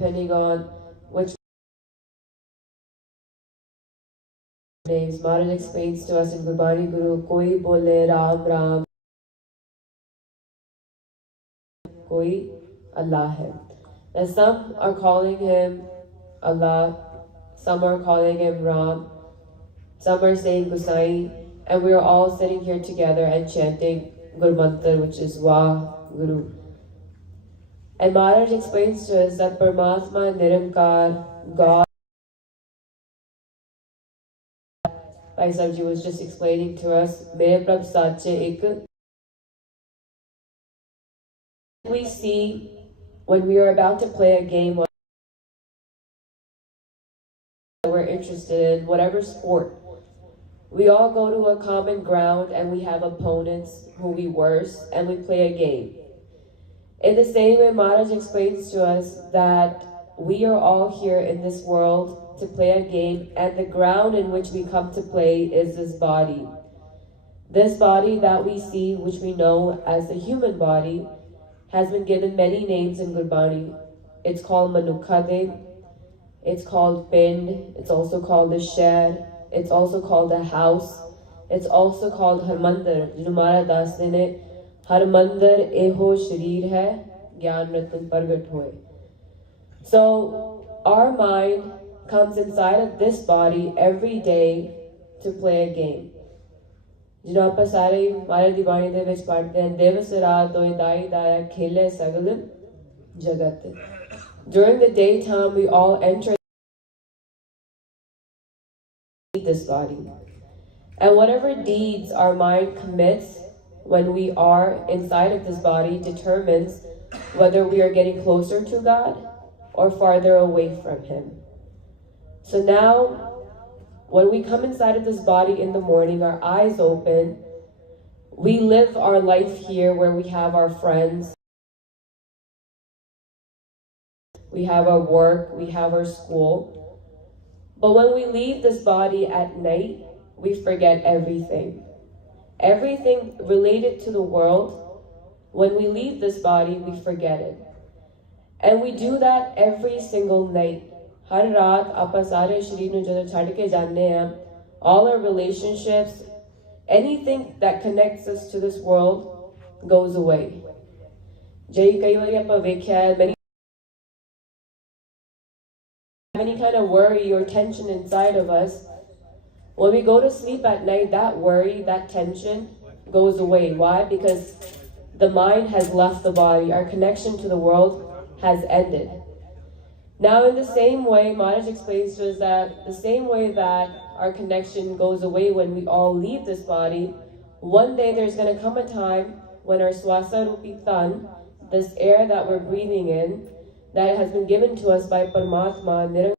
depending on which names. Maharaj explains to us in Gurbani Guru, koi bole Ram Ram, koi Allah hai. And some are calling him Allah, some are calling him Ram, some are saying Gusai, and we are all sitting here together and chanting Guru Mantra, which is Wah Guru. And Maharaj explains to us that Paramatma, Niramkar, God, Bhai Sahib was just explaining to us, Mere Prabh Sache Ek. We see when we are about to play a game that we're interested in, whatever sport, we all go to a common ground and we have opponents who we worse and we play a game. In the same way, Maharaj explains to us that we are all here in this world to play a game, and the ground in which we come to play is this body. This body that we see, which we know as the human body, has been given many names in Gurbani. It's called Manukhade, it's called Pind, it's also called the shed, it's also called a house, it's also called Har-Mandir. Jumara Das ne Har-Mandir eho sharir hai, Gyan Ratan Pargat hoye. So our mind comes inside of this body every day to play a game. जिन्हों आप सारे हमारे दीवानी दे विच पढ़ते हैं, दिवस रात दोए दाई दाया खेले सगल जगत. During the daytime, we all enter this body, and whatever deeds our mind commits when we are inside of this body determines whether we are getting closer to God or farther away from Him. So now, when we come inside of this body in the morning, our eyes open, we live our life here where we have our friends, we have our work, we have our school. But when we leave this body at night, we forget everything. Everything related to the world, when we leave this body, we forget it. And we do that every single night. Har raat aapa sare shareer nu jadon chhad ke janne hain, all our relationships, anything that connects us to this world goes away. Jai kai wari aapa vekhya hai, any kind of worry or tension inside of us, when we go to sleep at night, that worry, that tension goes away. Why? Because the mind has left the body. Our connection to the world has ended. Now, in the same way, Maharaj explains to us that the same way that our connection goes away when we all leave this body, one day there's going to come a time when our swasa rupi tan, this air that we're breathing in, that has been given to us by Paramatma,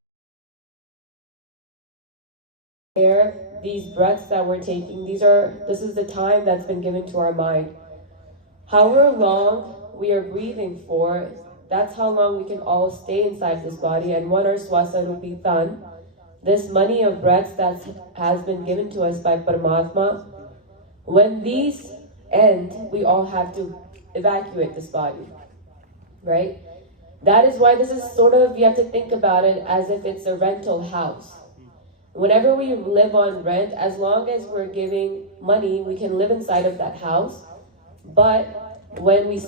air, these breaths that we're taking, this is the time that's been given to our mind. However long we are breathing for, that's how long we can all stay inside this body. And when our swasa rupi tan, this money of breaths that has been given to us by Paramatma, when these end, we all have to evacuate this body, right? That is why this is sort of, you have to think about it as if it's a rental house. Whenever we live on rent, as long as we're giving money, we can live inside of that house. But when we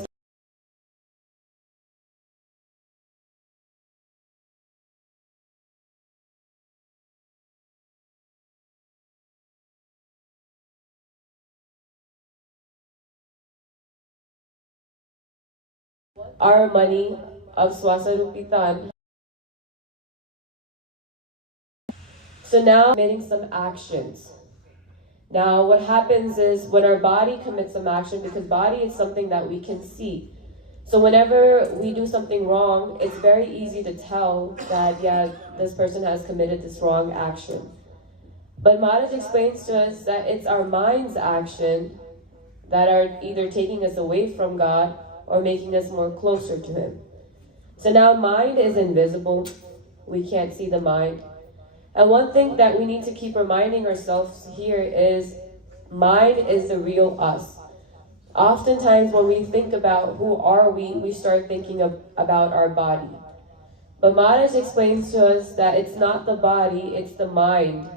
our money of swasa rupi tan. So now committing some actions. Now what happens is when our body commits some action, because body is something that we can see. So whenever we do something wrong, it's very easy to tell that, yeah, this person has committed this wrong action. But Maharaj explains to us that it's our mind's action that are either taking us away from God or making us more closer to Him. So now mind is invisible. We can't see the mind. And one thing that we need to keep reminding ourselves here is mind is the real us. Oftentimes when we think about who are we start thinking about our body. But Maharaj explains to us that it's not the body, it's the mind.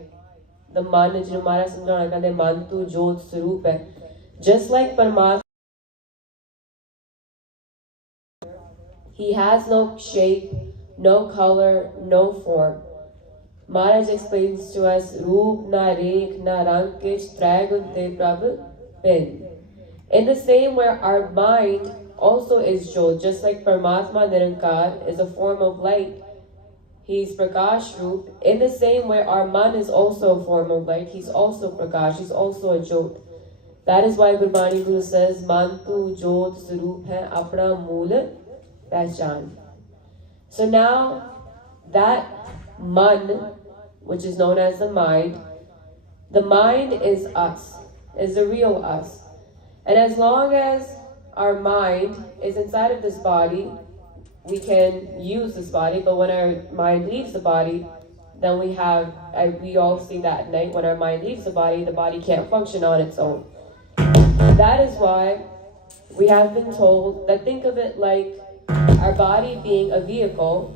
The man, ਜਿਹਨੂੰ Maharaj ਸਮਝਾਉਣਾ ਕਹਿੰਦੇ ਮਨ ਤੂੰ ਜੋਤ ਸਰੂਪ ਹੈ. Just like Paramatma, he has no shape, no color, no form. Maharaj explains to us, Roop na rekh na rang kish tragun te prabh bin. In the same way, our mind also is jot, just like Paramatma Nirankar is a form of light. He's Prakash Roop. In the same way, our man is also a form of light. He's also Prakash. He's also a jot. That is why Gurbani Guru says, Man tu jot saroop hai apna mool pehchan. So now, that man, which is known as the mind is us, is the real us. And as long as our mind is inside of this body, we can use this body, but when our mind leaves the body, then we all see that at night, when our mind leaves the body can't function on its own. That is why we have been told that think of it like our body being a vehicle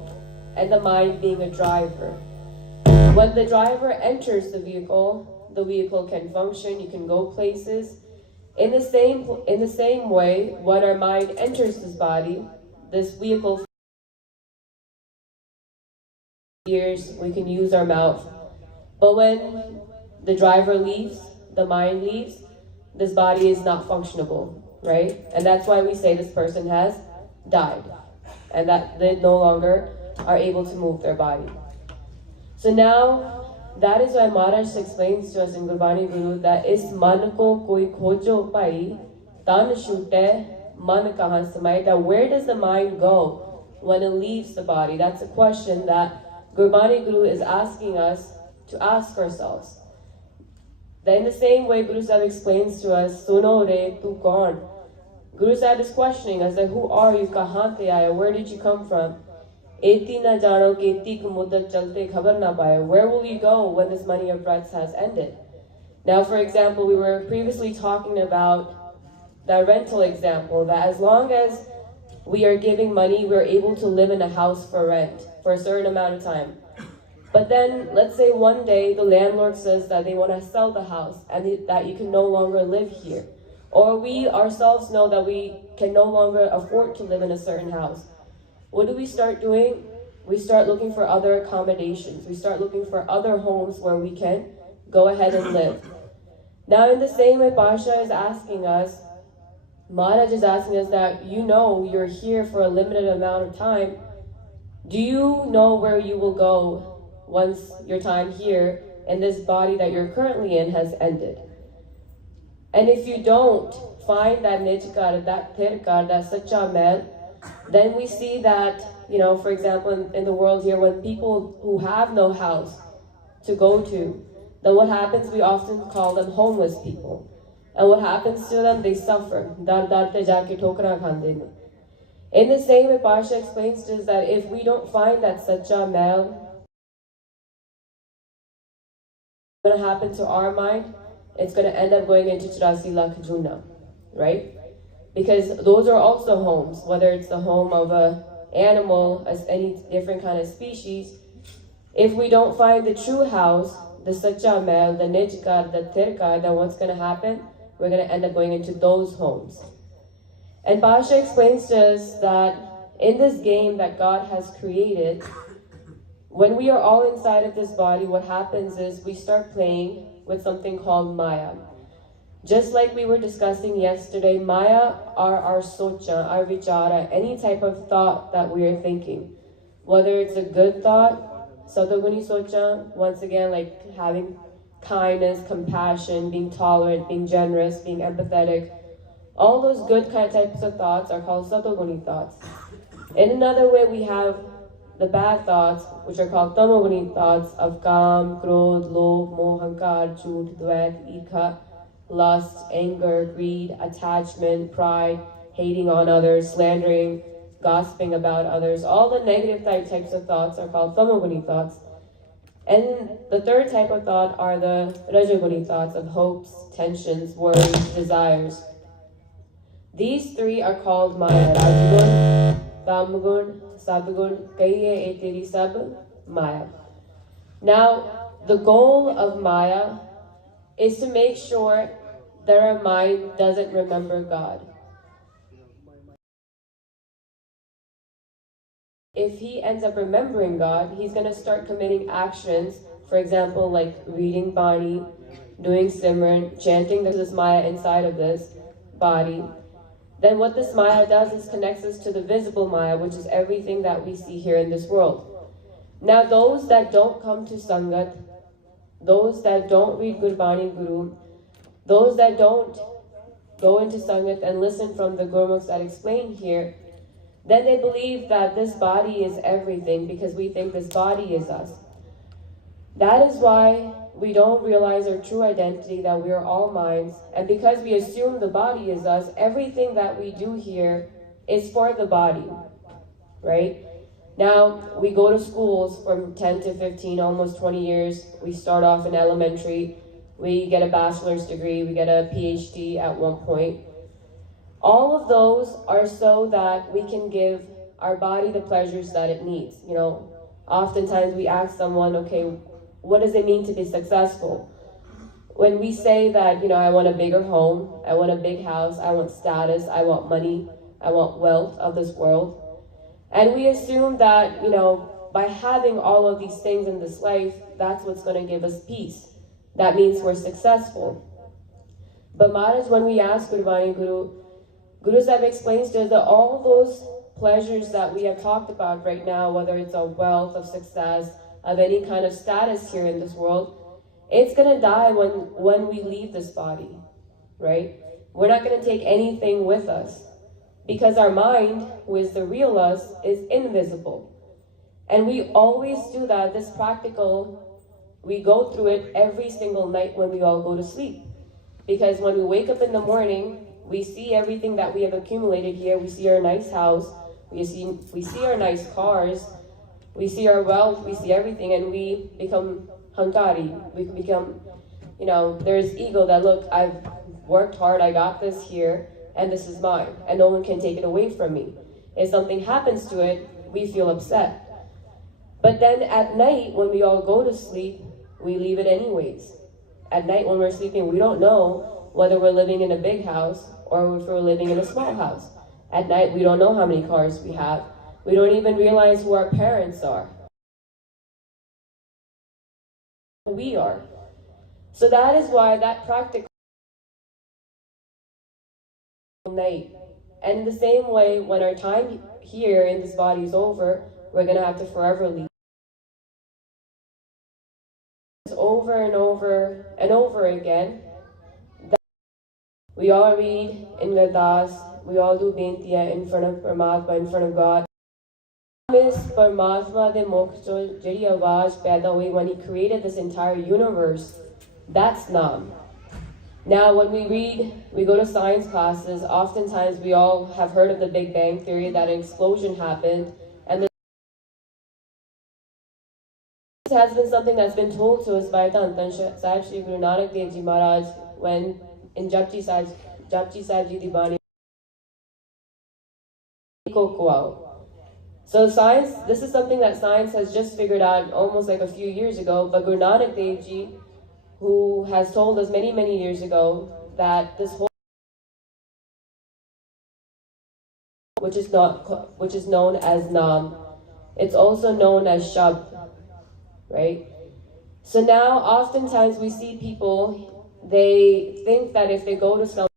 and the mind being a driver. When the driver enters the vehicle can function, you can go places. In the same way, when our mind enters this body, this vehicle, ears, we can use our mouth. But when the driver leaves, the mind leaves, this body is not functionable, right? And that's why we say this person has died, and that they no longer are able to move their body. So now, that is why Maharaj explains to us in Gurbani Guru that is man ko koi khojo pai, tan shute man kahan samay. That where does the mind go when it leaves the body? That's a question that Gurbani Guru is asking us to ask ourselves. Then in the same way, Guru Sahib explains to us, Suno re tu kaun? Guru Sahib is questioning us, like, who are you? Kahan te aaya? Where did you come from? Eti na jano ki eti ki muddat chalte khabar na paaye. Where will you go when this money of breaths has ended? Now, for example, we were previously talking about the rental example, that as long as we are giving money, we're able to live in a house for rent for a certain amount of time. But then, let's say one day the landlord says that they want to sell the house and that you can no longer live here. Or we ourselves know that we can no longer afford to live in a certain house. What do we start doing? We start looking for other accommodations. We start looking for other homes where we can go ahead and live. Now, in the same way, Pasha is asking us, Maharaj is asking us that you're here for a limited amount of time. Do you know where you will go once your time here in this body that you're currently in has ended? And if you don't find that nijkar, that tirkar, that sacha mel, then we see that, for example, in the world here, when people who have no house to go to, then what happens? We often call them homeless people. And what happens to them? They suffer. Dar dar te jaake thokra khande ne. In the same way, Pasha explains to us that if we don't find that sacha mel, what's going to happen to our mind? It's going to end up going into 84 lakh juna, right? Because those are also homes, whether it's the home of an animal, as any different kind of species. If we don't find the true house, the sacha mel, the nijkar, the tirkar, then what's going to happen? We're going to end up going into those homes. And Pasha explains to us that in this game that God has created, when we are all inside of this body, what happens is we start playing with something called Maya. Just like we were discussing yesterday, Maya are our socha, our vichara, any type of thought that we are thinking. Whether it's a good thought, satoguni socha, once again, like having kindness, compassion, being tolerant, being generous, being empathetic. All those good kind of types of thoughts are called satoguni thoughts. In another way, we have the bad thoughts, which are called tamoguni thoughts of kam, krodh, lobh, moh, hankar, jhoot, dvait, ikha, lust, anger, greed, attachment, pride, hating on others, slandering, gossiping about others. All the negative types of thoughts are called tamoguni thoughts. And the third type of thought are the rajoguni thoughts of hopes, tensions, worries, desires. These three are called Maya, Rajagun, Tamgun, Sadgun, Kaiye Eteri Sab, Maya. Now, the goal of Maya is to make sure that our mind doesn't remember God. If he ends up remembering God, he's going to start committing actions, for example, like reading Bani, doing Simran, chanting this Maya inside of this body. Then what this Maya does is connects us to the visible Maya, which is everything that we see here in this world. Now those that don't come to Sangat, those that don't read Gurbani Guru, those that don't go into Sangat and listen from the Gurmukhs that explain here, then they believe that this body is everything because we think this body is us. That is why we don't realize our true identity, that we are all minds. And because we assume the body is us, everything that we do here is for the body, right? Now, we go to schools from 10 to 15, almost 20 years. We start off in elementary. We get a bachelor's degree. We get a PhD at one point. All of those are so that we can give our body the pleasures that it needs. You know, oftentimes we ask someone, okay, what does it mean to be successful? When we say that, you know, I want a bigger home, I want a big house, I want status, I want money, I want wealth of this world. And we assume that, you know, by having all of these things in this life, that's what's going to give us peace. That means we're successful. But Maharaj, when we ask Gurbani Guru, Guru Sahib explains to us that all those pleasures that we have talked about right now, whether it's a wealth, of success, of any kind of status here in this world, it's going to die when we leave this body, right? We're not going to take anything with us because our mind, who is the real us, is invisible. And we always do that, this practical, we go through it every single night when we all go to sleep. Because when we wake up in the morning, we see everything that we have accumulated here. We see our nice house, we see our nice cars, we see our wealth, we see everything, and we become hankari. We become, you know, there's ego that, look, I've worked hard, I got this here, and this is mine, and no one can take it away from me. If something happens to it, we feel upset. But then at night, when we all go to sleep, we leave it anyways. At night when we're sleeping, we don't know whether we're living in a big house or if we're living in a small house. At night, we don't know how many cars we have. We don't even realize who our parents are. We are. So that is why that practical night. And in the same way, when our time here in this body is over, we're going to have to forever leave. Over and over and over again. We all read in Gardas, we all do beintiyan in front of Paramatma, in front of God. Is Paramatma de Mokh jehdi awaaz paida hui when he created this entire universe, that's Naam. Now when we go to science classes, oftentimes we all have heard of the Big Bang Theory, that an explosion happened, and this has been something that's been told to us by Dhantan Sahib Shri Guru Nanak Dev Ji Maharaj when in Japji Sahib Ji Di Bani Ko Kuao. So science, this is something that science has just figured out almost like a few years ago, but Guru Nanak Dev Ji, who has told us many, many years ago that this whole, which is known as Naam, it's also known as Shabd, right? So now oftentimes we see people, they think that if they go to some,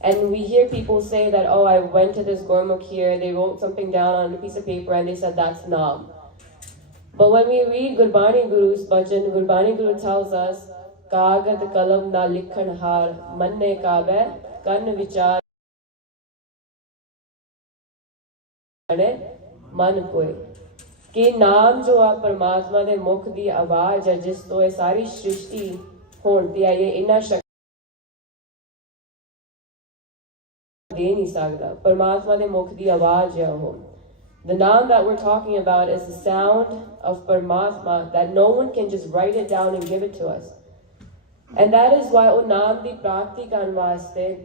and we hear people say that, oh, I went to this Gurmukh here, they wrote something down on a piece of paper and they said that's Naam. But when we read Gurbani Guru's bhajan, Gurbani Guru tells us, Kagad kalam na likhan har, manne kabe, karn vichar man koe. कि नाम जो आ परमात्मा दे मुख दी आवाज है जिस तो ये सारी सृष्टि होती है, ये इन्ना शक्ति दे नहीं सकता. परमात्मा दे मुख दी आवाज है वो. The Naam that we're talking about is the sound of Paramatma that no one can just write it down and give it to us. And that is why O Naam di Prakti Kan Vaste,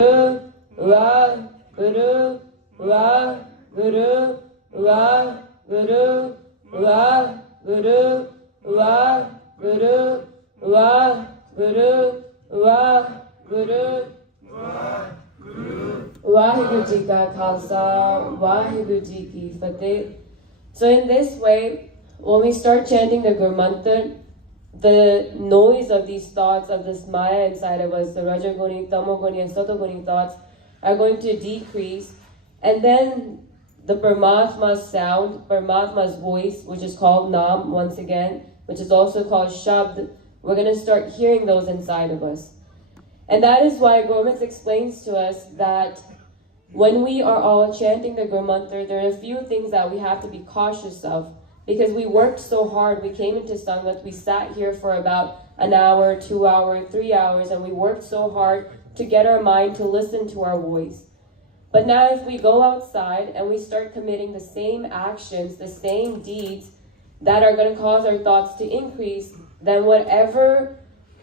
Wa Guru Wa Guru Wa Guru Wa Guru Wa Guru Wa Guru Wa Guru Waheguru Ji Ka Khalsa, Waheguru Ji Ki Fateh. So in this way, when we start chanting the Guru Mantra, the noise of these thoughts, of this Maya inside of us, the Rajaguni, Tamoguni, and Satoguni thoughts, are going to decrease. And then the Paramatma's sound, Paramatma's voice, which is called Naam once again, which is also called Shabd, we're going to start hearing those inside of us. And that is why Gurmat explains to us that when we are all chanting the Guru Mantra, there are a few things that we have to be cautious of, because we worked so hard. We came into Sangat, we sat here for about an hour, 2 hours, 3 hours, and we worked so hard to get our mind to listen to our voice. But now if we go outside and we start committing the same actions, the same deeds that are going to cause our thoughts to increase, then whatever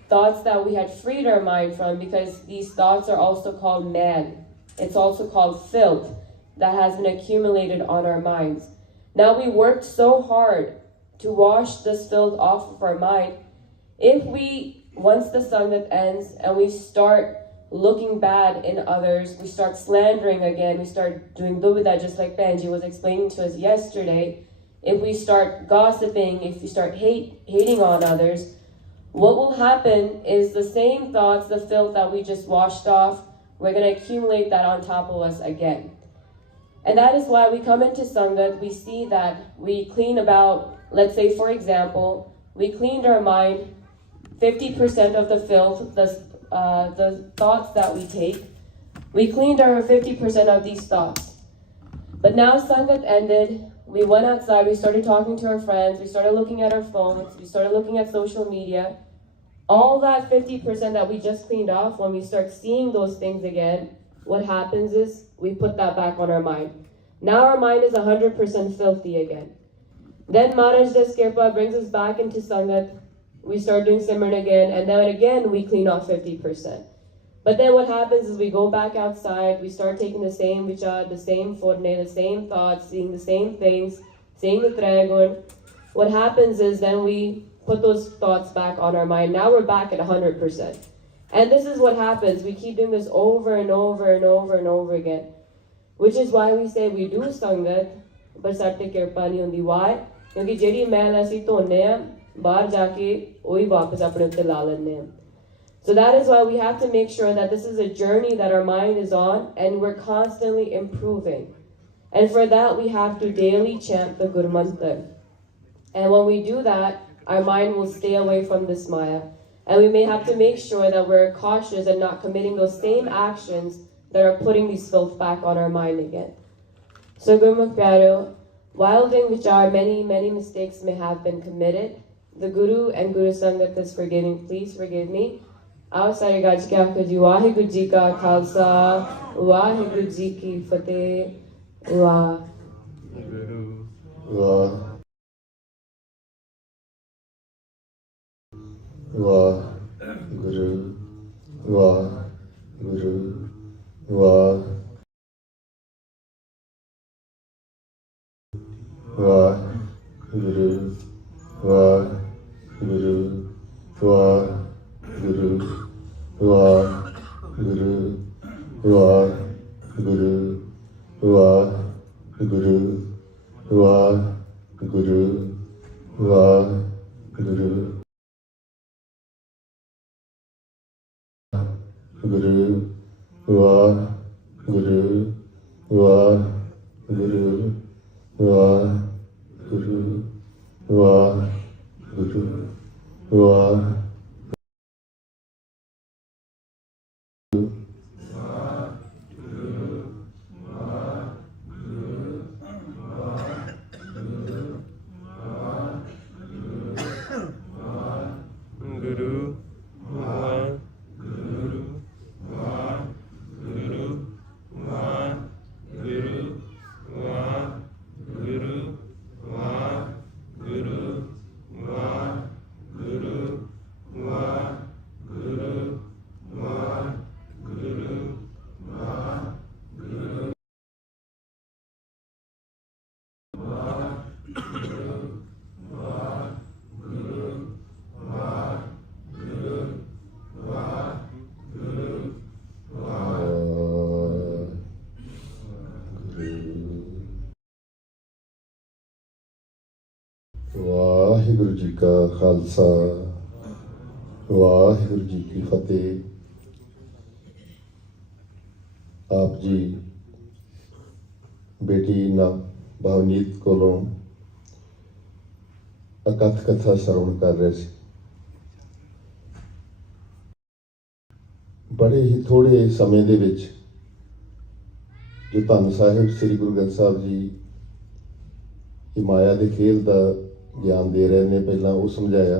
thoughts that we had freed our mind from, because these thoughts are also called man, it's also called filth that has been accumulated on our minds. Now we worked so hard to wash this filth off of our mind. If we, once the Sangat ends and we start looking bad in others, we start slandering again, we start doing duvida, just like Benji was explaining to us yesterday. If we start gossiping, if we start hating on others, what will happen is the same thoughts, the filth that we just washed off, we're going to accumulate that on top of us again. And that is why we come into Sangat, we see that we clean about, let's say for example, we cleaned our mind, 50% of the filth, the thoughts that we take, we cleaned our 50% of these thoughts. But now Sangat ended, we went outside, we started talking to our friends, we started looking at our phones, we started looking at social media. All that 50% that we just cleaned off, when we start seeing those things again, what happens is we put that back on our mind. Now our mind is 100% filthy again. Then Maharaj Das Kirpa brings us back into Sangat. We start doing Simran again, and then again we clean off 50%. But then what happens is we go back outside, we start taking the same vichar, the same forne, the same thoughts, seeing the same things, seeing the Tragun. What happens is then we put those thoughts back on our mind. Now we're back at 100%. And this is what happens. We keep doing this over and over and over and over again. Which is why we say we do Sangat, but Satte Kirpa nahi hundi. Why? Because jehdi mail assi dhonne a, bahar jaake ohi wapas apne utte la lenne a. So that is why we have to make sure that this is a journey that our mind is on, and we're constantly improving. And for that, we have to daily chant the Guru Mantra. And when we do that, our mind will stay away from this Maya. And we may have to make sure that we're cautious and not committing those same actions that are putting these filth back on our mind again. So Gurmukh Pyaro, while doing vichar, many mistakes may have been committed. The Guru and Guru Sangat is forgiving. Please forgive me. Aao sare gaj kya kaji, Waheguru Ji Ka Khalsa, Waheguru Ji Ki Fateh, Wah. Wa Guru Wa Guru Wa Wa Guru Wa Guru Wa Guru Wa Guru Wa Guru Wa Guru Wa Guru Wa Guru Guru Wa Guru Wa Guru Wa Guru Wa Guru Wa Guru Waheguru ji ਕਾ ਖਾਲਸਾ ਵਾਹਿਗੁਰੂ ਜੀ ਕੀ ਫਤਿਹ। ਆਪ ਜੀ ਬੇਟੀ ਨਾ ਭਵਨੀਤ ਕੋਲੋਂ ਅਕਥ ਕਥਾ ਸਰਵਣ ਕਰ ਰਹੇ ਸੀ। ਬੜੇ ਹੀ ਥੋੜੇ ਸਮੇਂ ਦੇ ਵਿੱਚ ਜੋ ਧੰਨ ਸਾਹਿਬ ਸ੍ਰੀ ਗੁਰੂ ਗ੍ਰੰਥ ਸਾਹਿਬ ਜੀ ਇਹ ਮਾਇਆ ਦੇ ਖੇਲ ਦਾ ਗਿਆਨ ਦੇ ਰਹੇ ਨੇ। ਪਹਿਲਾਂ ਉਹ ਸਮਝਾਇਆ,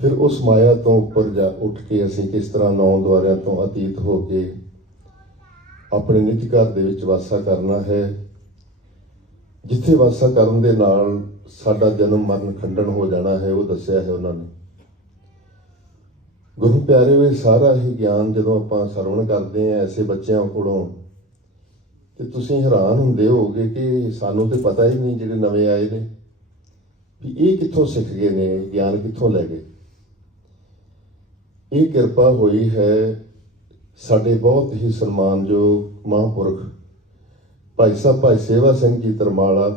ਫਿਰ ਉਸ ਮਾਇਆ ਤੋਂ ਉੱਪਰ ਜਾ ਉੱਠ ਕੇ ਅਸੀਂ ਕਿਸ ਤਰ੍ਹਾਂ 9 ਦੁਆਰਿਆਂ ਤੋਂ ਅਤੀਤ ਹੋ ਕੇ ਆਪਣੇ ਨਿੱਜ ਘਰ ਦੇ ਵਿੱਚ ਵਾਸਾ ਕਰਨਾ ਹੈ, ਜਿੱਥੇ ਵਾਸਾ ਕਰਨ ਦੇ ਨਾਲ ਸਾਡਾ ਜਨਮ ਮਰਨ ਖੰਡਨ ਹੋ ਜਾਣਾ ਹੈ, ਉਹ ਦੱਸਿਆ ਹੈ ਉਹਨਾਂ ਨੇ। ਗੁਰੂ ਪਿਆਰੇ ਵੇ ਸਾਰਾ ਹੀ ਗਿਆਨ ਜਦੋਂ ਆਪਾਂ ਸਰਵਣ ਕਰਦੇ ਹਾਂ ਐਸੇ ਬੱਚਿਆਂ ਕੋਲੋਂ, ਤੇ ਤੁਸੀਂ ਹੈਰਾਨ ਹੁੰਦੇ ਹੋਗੇ ਕਿ ਸਾਨੂੰ ਤੇ ਪਤਾ ਹੀ ਨਹੀਂ, ਜਿਹੜੇ ਨਵੇਂ ਆਏ ਨੇ, ਵੀ ਇਹ ਕਿੱਥੋਂ ਸਿੱਖ ਗਏ ਨੇ, ਗਿਆਨ ਕਿੱਥੋਂ ਲੈ ਗਏ। ਇਹ ਕਿਰਪਾ ਹੋਈ ਹੈ ਸਾਡੇ ਬਹੁਤ ਹੀ ਸਨਮਾਨਯੋਗ ਮਹਾਂਪੁਰਖ ਭਾਈ ਸਾਹਿਬ ਭਾਈ ਸੇਵਾ ਸਿੰਘ ਜੀ ਤਰਮਾਲਾ,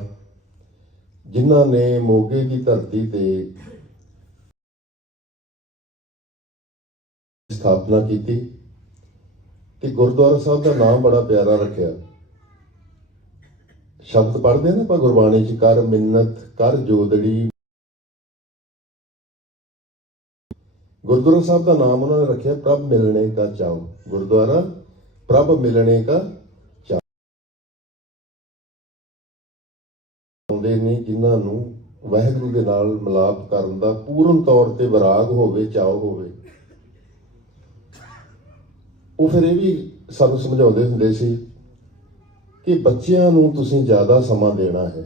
ਜਿਨ੍ਹਾਂ ਨੇ ਮੋਗੇ ਦੀ ਧਰਤੀ ਤੇ ਸਥਾਪਨਾ ਕੀਤੀ ਤੇ ਗੁਰਦੁਆਰਾ ਸਾਹਿਬ ਦਾ ਨਾਮ ਬੜਾ ਪਿਆਰਾ ਰੱਖਿਆ। ਸ਼ਬਦ ਪੜ੍ਹਦੇ ਨਾ ਆਪਾਂ ਗੁਰਬਾਣੀ 'ਚ, ਕਰ ਮਿੰਨਤ ਕਰ ਜੋਦੜੀ। ਗੁਰਦੁਆਰਾ ਸਾਹਿਬ ਦਾ ਨਾਮ ਉਹਨਾਂ ਨੇ ਰੱਖਿਆ ਪ੍ਰਭ ਮਿਲਣੇ ਕਾ ਚਾਓ। ਗੁਰਦੁਆਰਾ ਪ੍ਰਭ ਮਿਲਣੇ ਕਾ ਚਾਓ। ਆਉਂਦੇ ਨੇ ਜਿਨ੍ਹਾਂ ਨੂੰ ਵਾਹਿਗੁਰੂ ਦੇ ਨਾਲ ਮਿਲਾਪ ਕਰਨ ਦਾ ਪੂਰਨ ਤੌਰ ਤੇ ਵਿਰਾਗ ਹੋਵੇ, ਚਾਓ ਹੋਵੇ। ਉਹ ਫਿਰ ਇਹ ਵੀ ਸਾਨੂੰ ਸਮਝਾਉਂਦੇ ਹੁੰਦੇ ਸੀ ਕਿ ਬੱਚਿਆਂ ਨੂੰ ਤੁਸੀਂ ਜ਼ਿਆਦਾ ਸਮਾਂ ਦੇਣਾ ਹੈ।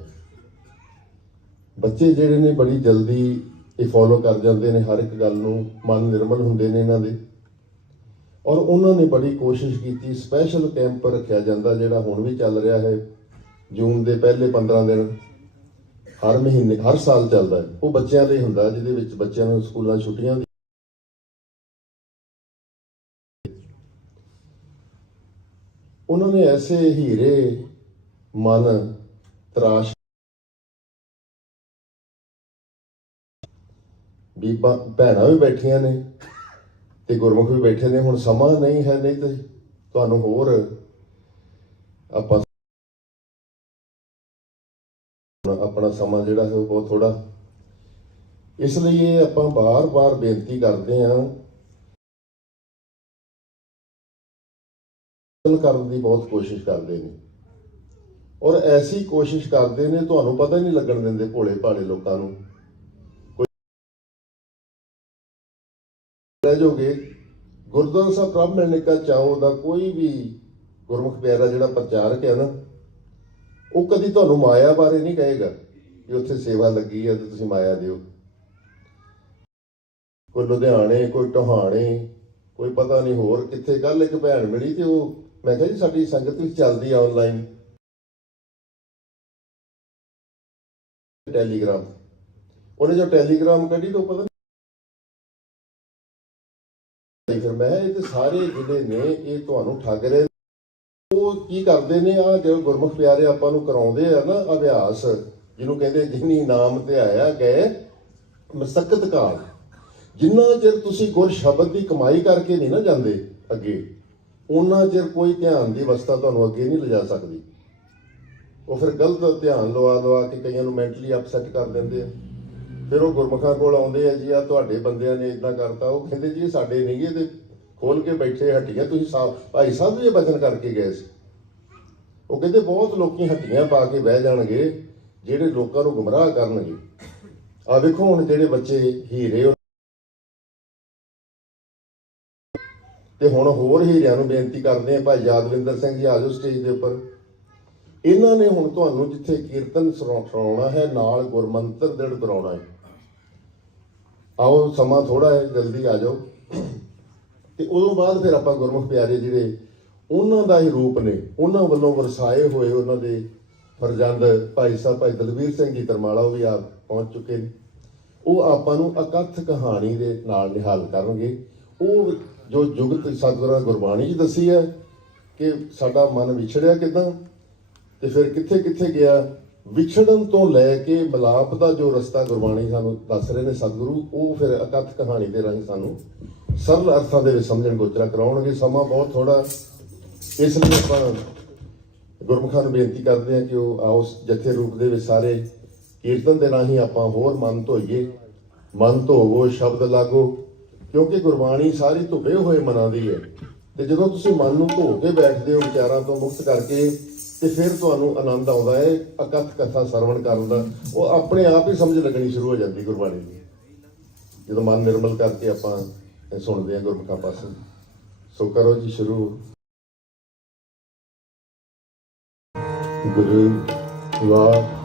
ਬੱਚੇ ਜਿਹੜੇ ਨੇ ਬੜੀ ਜਲਦੀ ਇਹ ਫੋਲੋ ਕਰ ਜਾਂਦੇ ਨੇ ਹਰ ਇੱਕ ਗੱਲ ਨੂੰ, ਮਨ ਨਿਰਮਲ ਹੁੰਦੇ ਨੇ ਇਹਨਾਂ ਦੇ। ਔਰ ਉਹਨਾਂ ਨੇ ਬੜੀ ਕੋਸ਼ਿਸ਼ ਕੀਤੀ, ਸਪੈਸ਼ਲ ਕੈਂਪ ਰੱਖਿਆ ਜਾਂਦਾ ਜਿਹੜਾ ਹੁਣ ਵੀ ਚੱਲ ਰਿਹਾ ਹੈ, ਜੂਨ ਦੇ ਪਹਿਲੇ 15 ਦਿਨ ਹਰ ਮਹੀਨੇ ਹਰ ਸਾਲ ਚੱਲਦਾ ਹੈ। ਉਹ ਬੱਚਿਆਂ ਲਈ ਹੁੰਦਾ, ਜਿਹਦੇ ਵਿੱਚ ਬੱਚਿਆਂ ਨੂੰ ਸਕੂਲਾਂ ਛੁੱਟੀਆਂ ਦੀ ਉਹਨਾਂ ਨੇ ਐਸੇ ਹੀਰੇ ਮਨ ਤਰਾਸ਼ ਬੀਬਾ ਭੈਣਾਂ ਵੀ ਬੈਠੀਆਂ ਨੇ ਤੇ ਗੁਰਮੁਖ ਵੀ ਬੈਠੇ ਨੇ। ਹੁਣ ਸਮਾਂ ਨਹੀਂ ਹੈ, ਨਹੀਂ ਤੇ ਤੁਹਾਨੂੰ ਹੋਰ ਆਪਾਂ ਆਪਣਾ ਸਮਾਂ ਜਿਹੜਾ ਹੈ ਉਹ ਬਹੁਤ ਥੋੜਾ। ਇਸ ਲਈ ਇਹ ਆਪਾਂ ਬਾਰ-ਬਾਰ ਬੇਨਤੀ ਕਰਦੇ ਹਾਂ, ਕਰਨ ਦੀ ਬਹੁਤ ਕੋਸ਼ਿਸ਼ ਕਰਦੇ ਨੇ ਔਰ ਐਸੀ ਕੋਸ਼ਿਸ਼ ਕਰਦੇ ਨੇ ਤੁਹਾਨੂੰ ਪਤਾ ਹੀ ਨਹੀਂ ਲੱਗਣ ਦਿੰਦੇ ਭੋਲੇ ਭਾਲੇ ਲੋਕਾਂ ਨੂੰ। ਰਹਿ ਜਾਓਗੇ। ਗੁਰਦੁਆਰਾ ਸਾਹਿਬ ਪ੍ਰਭ ਮਿਲਣੇ ਕਾ ਚਾਓ ਦਾ ਕੋਈ ਵੀ ਗੁਰਮੁਖ ਪਿਆਰਾ ਜਿਹੜਾ ਪ੍ਰਚਾਰਕ ਹੈ ਨਾ, ਉਹ ਕਦੀ ਤੁਹਾਨੂੰ ਮਾਇਆ ਬਾਰੇ ਨਹੀਂ ਕਹੇਗਾ ਕਿ ਉੱਥੇ ਸੇਵਾ ਲੱਗੀ ਹੈ ਤੇ ਤੁਸੀਂ ਮਾਇਆ ਦਿਓ। ਕੋਈ ਲੁਧਿਆਣੇ, ਕੋਈ ਟੋਹਾਣੇ, ਕੋਈ ਪਤਾ ਨਹੀਂ ਹੋਰ ਕਿੱਥੇ। ਕੱਲ ਇੱਕ ਭੈਣ ਮਿਲੀ ਤੇ ਉਹ ਮੈਂ ਕਿਹਾ ਜੀ ਸਾਡੀ ਸੰਗਤ ਵਿੱਚ ਚੱਲਦੀ ਆਨਲਾਈਨ ਟੈਲੀਗ੍ਰਾਮ। ਉਹਨੇ ਜੋ ਟੈਲੀਗ੍ਰਾਮ ਕੱਢੀ ਤਾਂ ਪਤਾ ਨਹੀਂ, ਫਿਰ ਮੈਂ ਇਹ ਤੇ ਸਾਰੇ ਜਿਹੜੇ ਨੇ ਇਹ ਤੁਹਾਨੂੰ ਠੱਗ ਰਹੇ। ਉਹ ਕੀ ਕਰਦੇ ਨੇ, ਆ ਜੋ ਗੁਰਮੁਖ ਪਿਆਰੇ ਆਪਾਂ ਨੂੰ ਕਰਾਉਂਦੇ ਆ ਨਾ ਅਭਿਆਸ, ਜਿਹਨੂੰ ਕਹਿੰਦੇ ਜਿਨੀ ਨਾਮ ਤੇ ਆਇਆ ਗਏ ਮਸਕਤ ਕਾਲ। ਜਿੰਨਾ ਚਿਰ ਤੁਸੀਂ ਗੁਰ ਸ਼ਬਦ ਦੀ ਕਮਾਈ ਕਰਕੇ ਨਹੀਂ ਨਾ ਜਾਂਦੇ ਅੱਗੇ, ਉਹਨਾਂ ਚਿਰ ਕੋਈ ਧਿਆਨ ਦੀ ਅਵਸਥਾ ਤੁਹਾਨੂੰ ਅੱਗੇ ਨਹੀਂ ਲਿਜਾ ਸਕਦੀ। ਉਹ ਫਿਰ ਗਲਤ ਧਿਆਨ ਲਵਾ ਕੇ ਕਈਆਂ ਨੂੰ ਮੈਂਟਲੀ ਅਪਸੈਟ ਕਰ ਦਿੰਦੇ ਆ। ਫਿਰ ਉਹ ਗੁਰਮੁਖਾਂ ਕੋਲ ਆਉਂਦੇ ਆ, ਜੀ ਆ ਤੁਹਾਡੇ ਬੰਦਿਆਂ ਨੇ ਇਦਾਂ ਕਰਤਾ। ਉਹ ਕਹਿੰਦੇ ਜੀ ਸਾਡੇ ਨਹੀਂ ਗੇ, ਤੇ ਖੋਲ ਕੇ ਬੈਠੇ ਹੱਟੀਆਂ। ਤੁਸੀਂ ਭਾਈ ਸਾਹਿਬ ਵੀ ਇਹ ਬਚਨ ਕਰਕੇ ਗਏ ਸੀ। ਉਹ ਕਹਿੰਦੇ ਬਹੁਤ ਲੋਕੀ ਹੱਟੀਆਂ ਪਾ ਕੇ ਬਹਿ ਜਾਣਗੇ ਜਿਹੜੇ ਲੋਕਾਂ ਨੂੰ ਗੁੰਮਰਾਹ ਕਰਨਗੇ। ਆ ਵੇਖੋ ਹੁਣ ਜਿਹੜੇ ਬੱਚੇ ਹੀਰੇ, ਤੇ ਹੁਣ ਹੋਰ ਹੀਰਿਆਂ ਨੂੰ ਬੇਨਤੀ ਕਰਦੇ ਆ। ਭਾਈ ਯਾਦਵਿੰਦਰ ਸਿੰਘ ਜੀ ਆਜੋ ਸਟੇਜ ਦੇ ਉੱਪਰ। ਇਹਨਾਂ ਨੇ ਹੁਣ ਤੁਹਾਨੂੰ ਜਿੱਥੇ ਕੀਰਤਨ ਸੁਣਾਉਣਾ ਹੈ, ਨਾਲ ਗੁਰਮੰਤਰ ਦ੍ਰਿੜ ਕਰਾਉਣਾ ਹੈ। ਆਓ, ਸਮਾਂ ਥੋੜਾ ਹੈ, ਜਲਦੀ ਆ ਜਾਓ। ਤੇ ਉਦੋਂ ਬਾਅਦ ਫਿਰ ਆਪਾਂ ਗੁਰਮੁਖ ਪਿਆਰੇ ਜਿਹੜੇ ਉਹਨਾਂ ਦਾ ਹੀ ਰੂਪ ਨੇ, ਉਹਨਾਂ ਵੱਲੋਂ ਵਰਸਾਏ ਹੋਏ ਉਹਨਾਂ ਦੇ ਫਰਜ਼ੰਦ ਭਾਈ ਸਾਹਿਬ ਭਾਈ ਦਲਵੀਰ ਸਿੰਘ ਜੀ ਤਰਮਾਲਾ, ਉਹ ਵੀ ਆਪ ਪਹੁੰਚ ਚੁੱਕੇ ਨੇ। ਉਹ ਆਪਾਂ ਨੂੰ ਅਕਥ ਕਹਾਣੀ ਦੇ ਨਾਲ ਨਿਹਾਲ ਕਰਨਗੇ। ਉਹ ਜੋ ਜੁਗਤ ਸਤਿਗੁਰਾਂ ਗੁਰਬਾਣੀ 'ਚ ਦੱਸੀ ਹੈ ਕਿ ਸਾਡਾ ਮਨ ਵਿਛੜਿਆ ਕਿੱਦਾਂ ਤੇ ਫਿਰ ਕਿੱਥੇ ਕਿੱਥੇ ਗਿਆ, ਵਿਛੜਨ ਤੋਂ ਲੈ ਕੇ ਮਿਲਾਪ ਦਾ ਜੋ ਰਸਤਾ ਗੁਰਬਾਣੀ ਸਾਨੂੰ ਦੱਸ ਰਹੇ ਨੇ ਸਤਿਗੁਰੂ, ਉਹ ਫਿਰ ਅਕਥ ਕਹਾਣੀ ਦੇ ਰਾਹੀਂ ਸਾਨੂੰ ਸਰਲ ਅਰਥਾਂ ਦੇ ਵਿੱਚ ਸਮਝਣ ਗੋਚਰਾ ਕਰਾਉਣਗੇ। ਸਮਾਂ ਬਹੁਤ ਥੋੜਾ, ਇਸ ਲਈ ਆਪਾਂ ਗੁਰਮੁਖਾਂ ਨੂੰ ਬੇਨਤੀ ਕਰਦੇ ਹਾਂ ਕਿ ਉਹ ਆਓ ਜਥੇ ਰੂਪ ਦੇ ਵਿੱਚ ਸਾਰੇ ਕੀਰਤਨ ਦੇ ਰਾਹੀਂ ਆਪਾਂ ਹੋਰ ਮਨ ਧੋਈਏ। ਮਨ ਧੋਵੋ ਸ਼ਬਦ ਲਾਗੋ, ਕਿਉਂਕਿ ਗੁਰਬਾਣੀ ਸਾਰੀ ਧੁੱਪੇ ਹੋਏ ਮਨਾਂ ਦੀ ਹੈ। ਤੇ ਜਦੋਂ ਤੁਸੀਂ ਮਨ ਨੂੰ ਧੋ ਕੇ ਬੈਠਦੇ ਹੋ ਵਿਚਾਰਾਂ ਤੋਂ ਮੁਕਤ ਕਰਕੇ, ਤੇ ਫਿਰ ਤੁਹਾਨੂੰ ਆਨੰਦ ਆਉਂਦਾ ਹੈ ਅਕਥ ਕਥਾ ਸਰਵਣ ਕਰਨ ਦਾ। ਉਹ ਆਪਣੇ ਆਪ ਹੀ ਸਮਝ ਲੱਗਣੀ ਸ਼ੁਰੂ ਹੋ ਜਾਂਦੀ ਗੁਰਬਾਣੀ ਦੀ, ਜਦੋਂ ਮਨ ਨਿਰਮਲ ਕਰਕੇ ਆਪਾਂ ਸੁਣਦੇ ਹਾਂ ਗੁਰਮੁਖਾਂ ਪਾਸੋਂ। ਸੋ ਕਰੋ ਜੀ ਸ਼ੁਰੂ। ਗੁਰੂਵਾਰ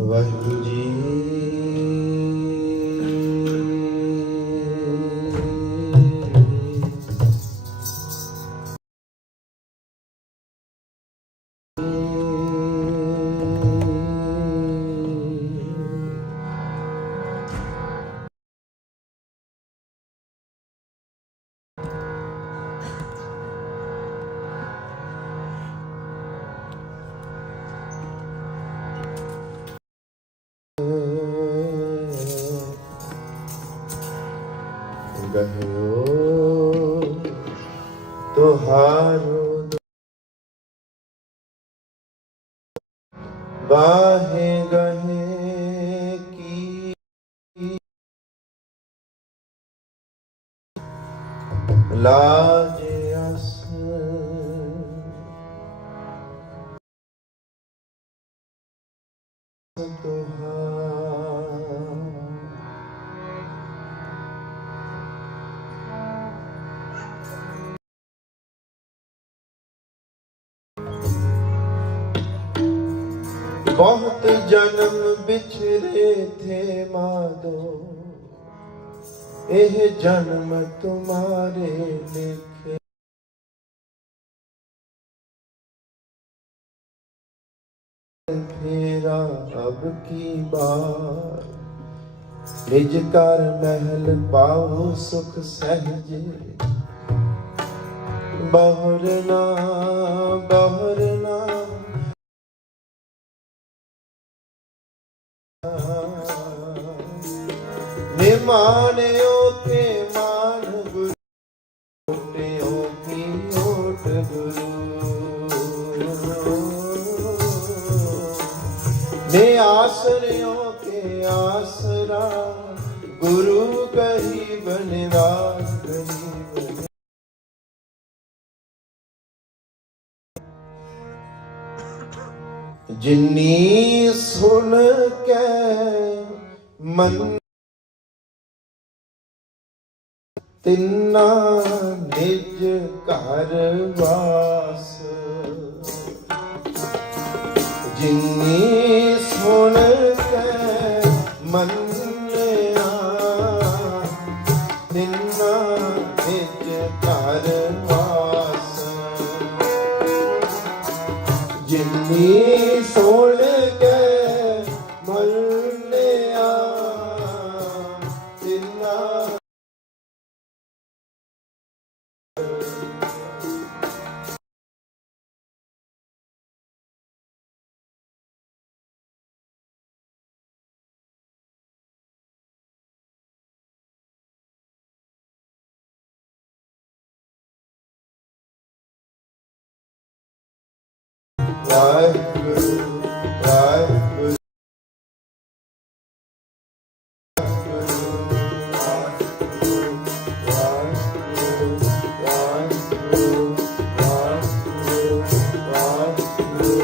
ਵਾਹਿਗੁਰੂ ਜੀ। ਗਹਿਓ ਤੁਹਾਰੋ ਬਾਹੇ ਗਹੇ ਕੀ ਲਾਜ ਅਸ बहुत जन्म बिछड़े थे माधो, एह जन्म तुम्हारे लिखे। फेरा अब की बार, निज कर महल पाओ सुख सहजे। बहुरना बहुरना निमान्यो के मान गुरु, ओटियो की ओट गुरु। ने आसरियों के आसरा, गुरु गरीब निवास गरीब। जिन्नी सुन के मन तिन्ना निज घर वास। जिन्नी सुन के मन्निया, तिन्ना निज घर वास। जिन्नी सुन के मन्निया, तिन्ना वाहिगुरु वाहिगुरु वाहिगुरु वाहिगुरु वाहिगुरु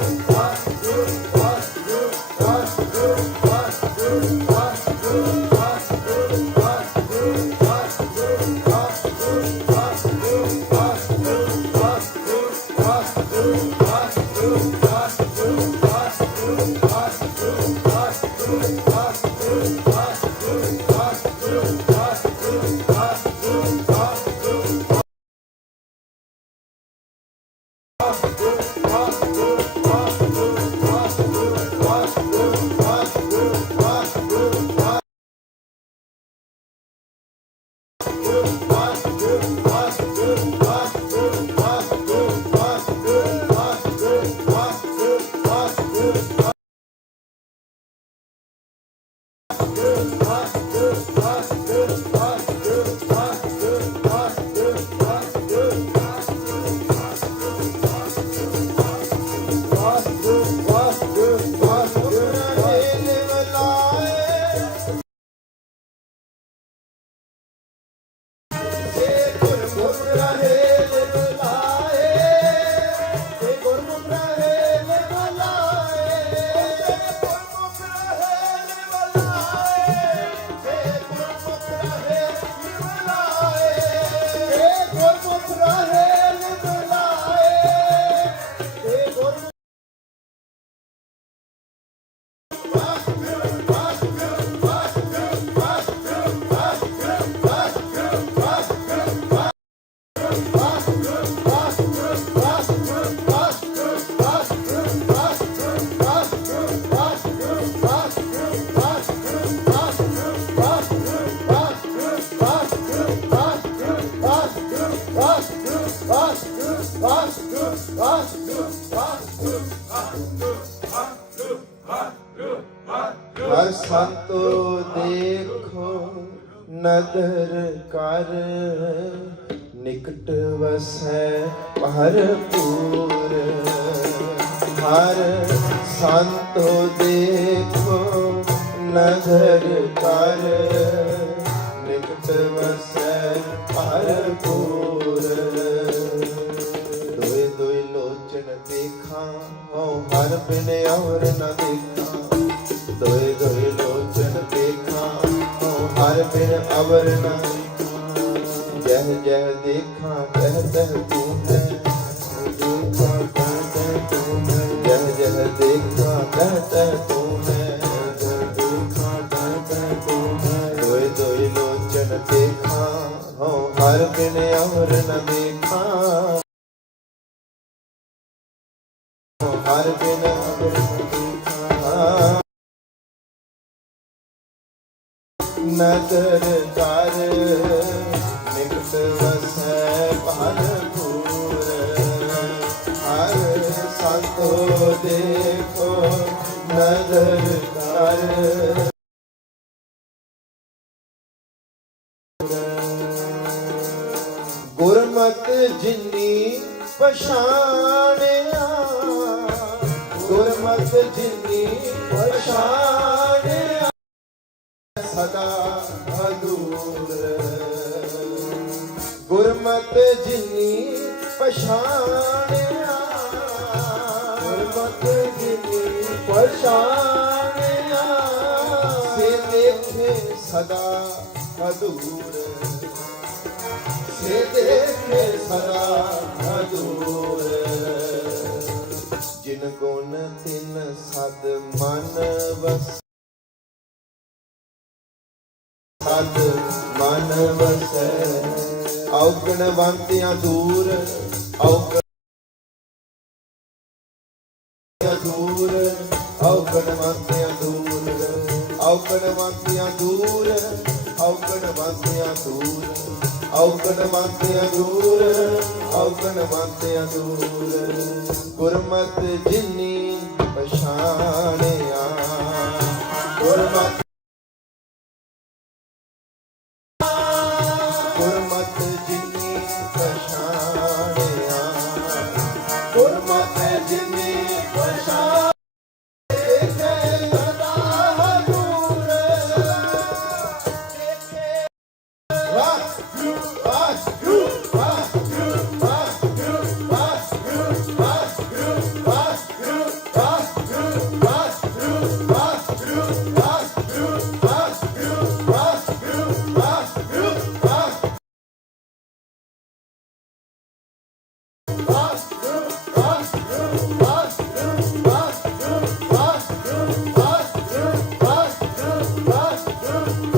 ਹਰ ਸੰਤੋ ਦੇਖੋ ਨਦਰ ਕਰ, ਨਿਕਟ ਵਸੈ ਭਰਪੂਰ। ਹਰ ਸੰਤੋ ਦੇਖੋ ਨਦਰ ਕਰ, ਨਿਕਟ ਵਸੈ ਭਰਪੂਰ। ਦੋਇ ਦੋਇ ਲੋਚਨ ਦੇਖਾਂ, ਹਰ ਬਿਨ ਔਰ ਨ ਦੇਖਾਂ। ਦੋਇ ਦੋਇ ਲੋਚਨ ਦੇਖਾਂ, ਹਰ ਬਿਨ ਅਵਰ ਨ ਦੇਖਾਂ। ਜਹ ਜਹ ਦੇਖਾਂ ਤਹ ਤਹ ਤੂੰ ਹੈ, ਦੇਖਾਂ ਤਹ ਤਹ ਤੂੰ ਹੈ। ਜਹ ਜਹ ਦੇਖਾਂ ਤਹ ਤਹ ਤੂੰ ਹੈ, ਦੇਖਾਂ ਤਹ ਤਹ ਤੂੰ ਹੈ। ਦੋਇ ਦੋਇ ਲੋਚਨ ਦੇਖਾਂ, ਹਰ ਬਿਨ ਅਵਰ ਨ ਦੇਖਾਂ। ਹਰ ਬਿਨ ਅਵਰ ਨ ਦੇਖਾਂ। ਨਦਰ ਕਰ, ਨਿਕਟ ਵਸੈ ਭਰਪੂਰ। ਹਰ ਸੰਤੋ ਦੇਖੋ ਨਦਰ ਕਰ। ਗੁਰਮਤਿ ਜਿਨੀ ਪਛਾਣਿਆ, ਗੁਰਮਤਿ ਜਿਨੀ ਪਛਾਣਿਆ, ਸਦਾ ਹਦੂਰ। ਗੁਰਮਤਿ ਜਿਨੀ ਪਛਾਣਿਆ, ਗੁਰਮਤਿ ਜਿਨੀ ਪਛਾਣਿਆ, ਸੇ ਦੇਖੇ ਸਦਾ ਹਦੂਰ। ਸੇ ਦੇਖੇ ਸਦਾ ਹਦੂਰ। ਜਿਨ ਗੁਣ ਤਿਨ ਸਦ ਮਨ ਵਸ, ਸਦ ਮਨ ਵਸੈ। ਔਗਣ ਵੰਤਿਆਂ ਦੂਰ, ਔਗਣ ਦੂਰ, ਔਗਣ ਵੰਤਿਆਂ ਦੂਰ, ਔਗਣ ਵੰਤਿਆਂ ਦੂਰ, ਔਗਣ ਵੰਤਿਆਂ ਦੂਰ, ਔਗਣ ਵੰਤਿਆਂ ਦੂਰ, ਔਗਣ ਵੰਤਿਆਂ ਦੂਰ। ਗੁਰਮਤਿ ਜਿਨੀ ਪਛਾਣਿਆ, ਗੁਰਮਤਿ ਗੁਰਮਤਿ ਜਿਨੀ ਪਛਾਣਿਆ, ਗੁਰਮਤਿ ਜਿਨੀ ਪਛਾਣਿਆ, ਦੇਖੇ ਸਦਾ ਹਦੂਰ। ਦੇਖੇ ਵਾਹਿਗੁਰੂ ਵਾਹਿਗੁਰੂ ਵਾਹਿਗੁਰੂ ਵਾਹਿਗੁਰੂ ਵਾਹਿਗੁਰੂ ਵਾਹਿਗੁਰੂ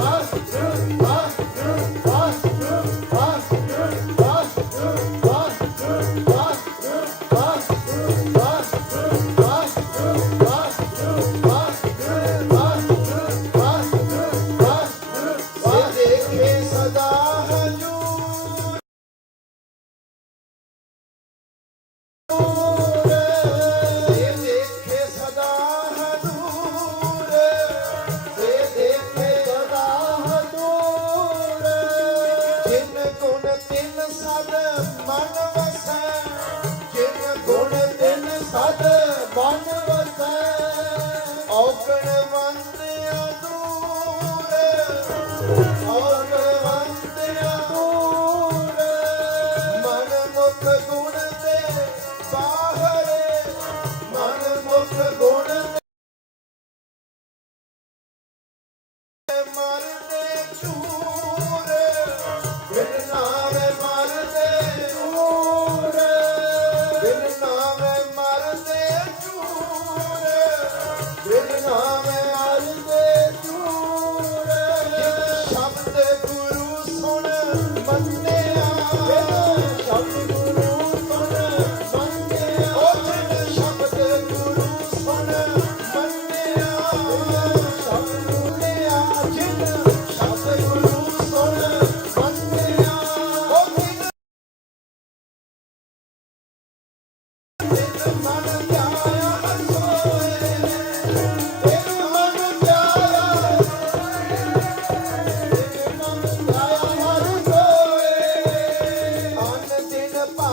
ਵਾਹਿਗੁਰੂ ਵਾਹਿਗੁਰੂ ਵਾਹਿਗੁਰੂ ਵਾਹਿਗੁਰੂ ਵਾਹਿਗੁਰੂ ਵਾਹਿਗੁਰੂ ਵਾਹਿਗੁਰੂ ਵਾਹਿਗੁਰੂ। ਸ਼ਬਦ ਗੁਰੂ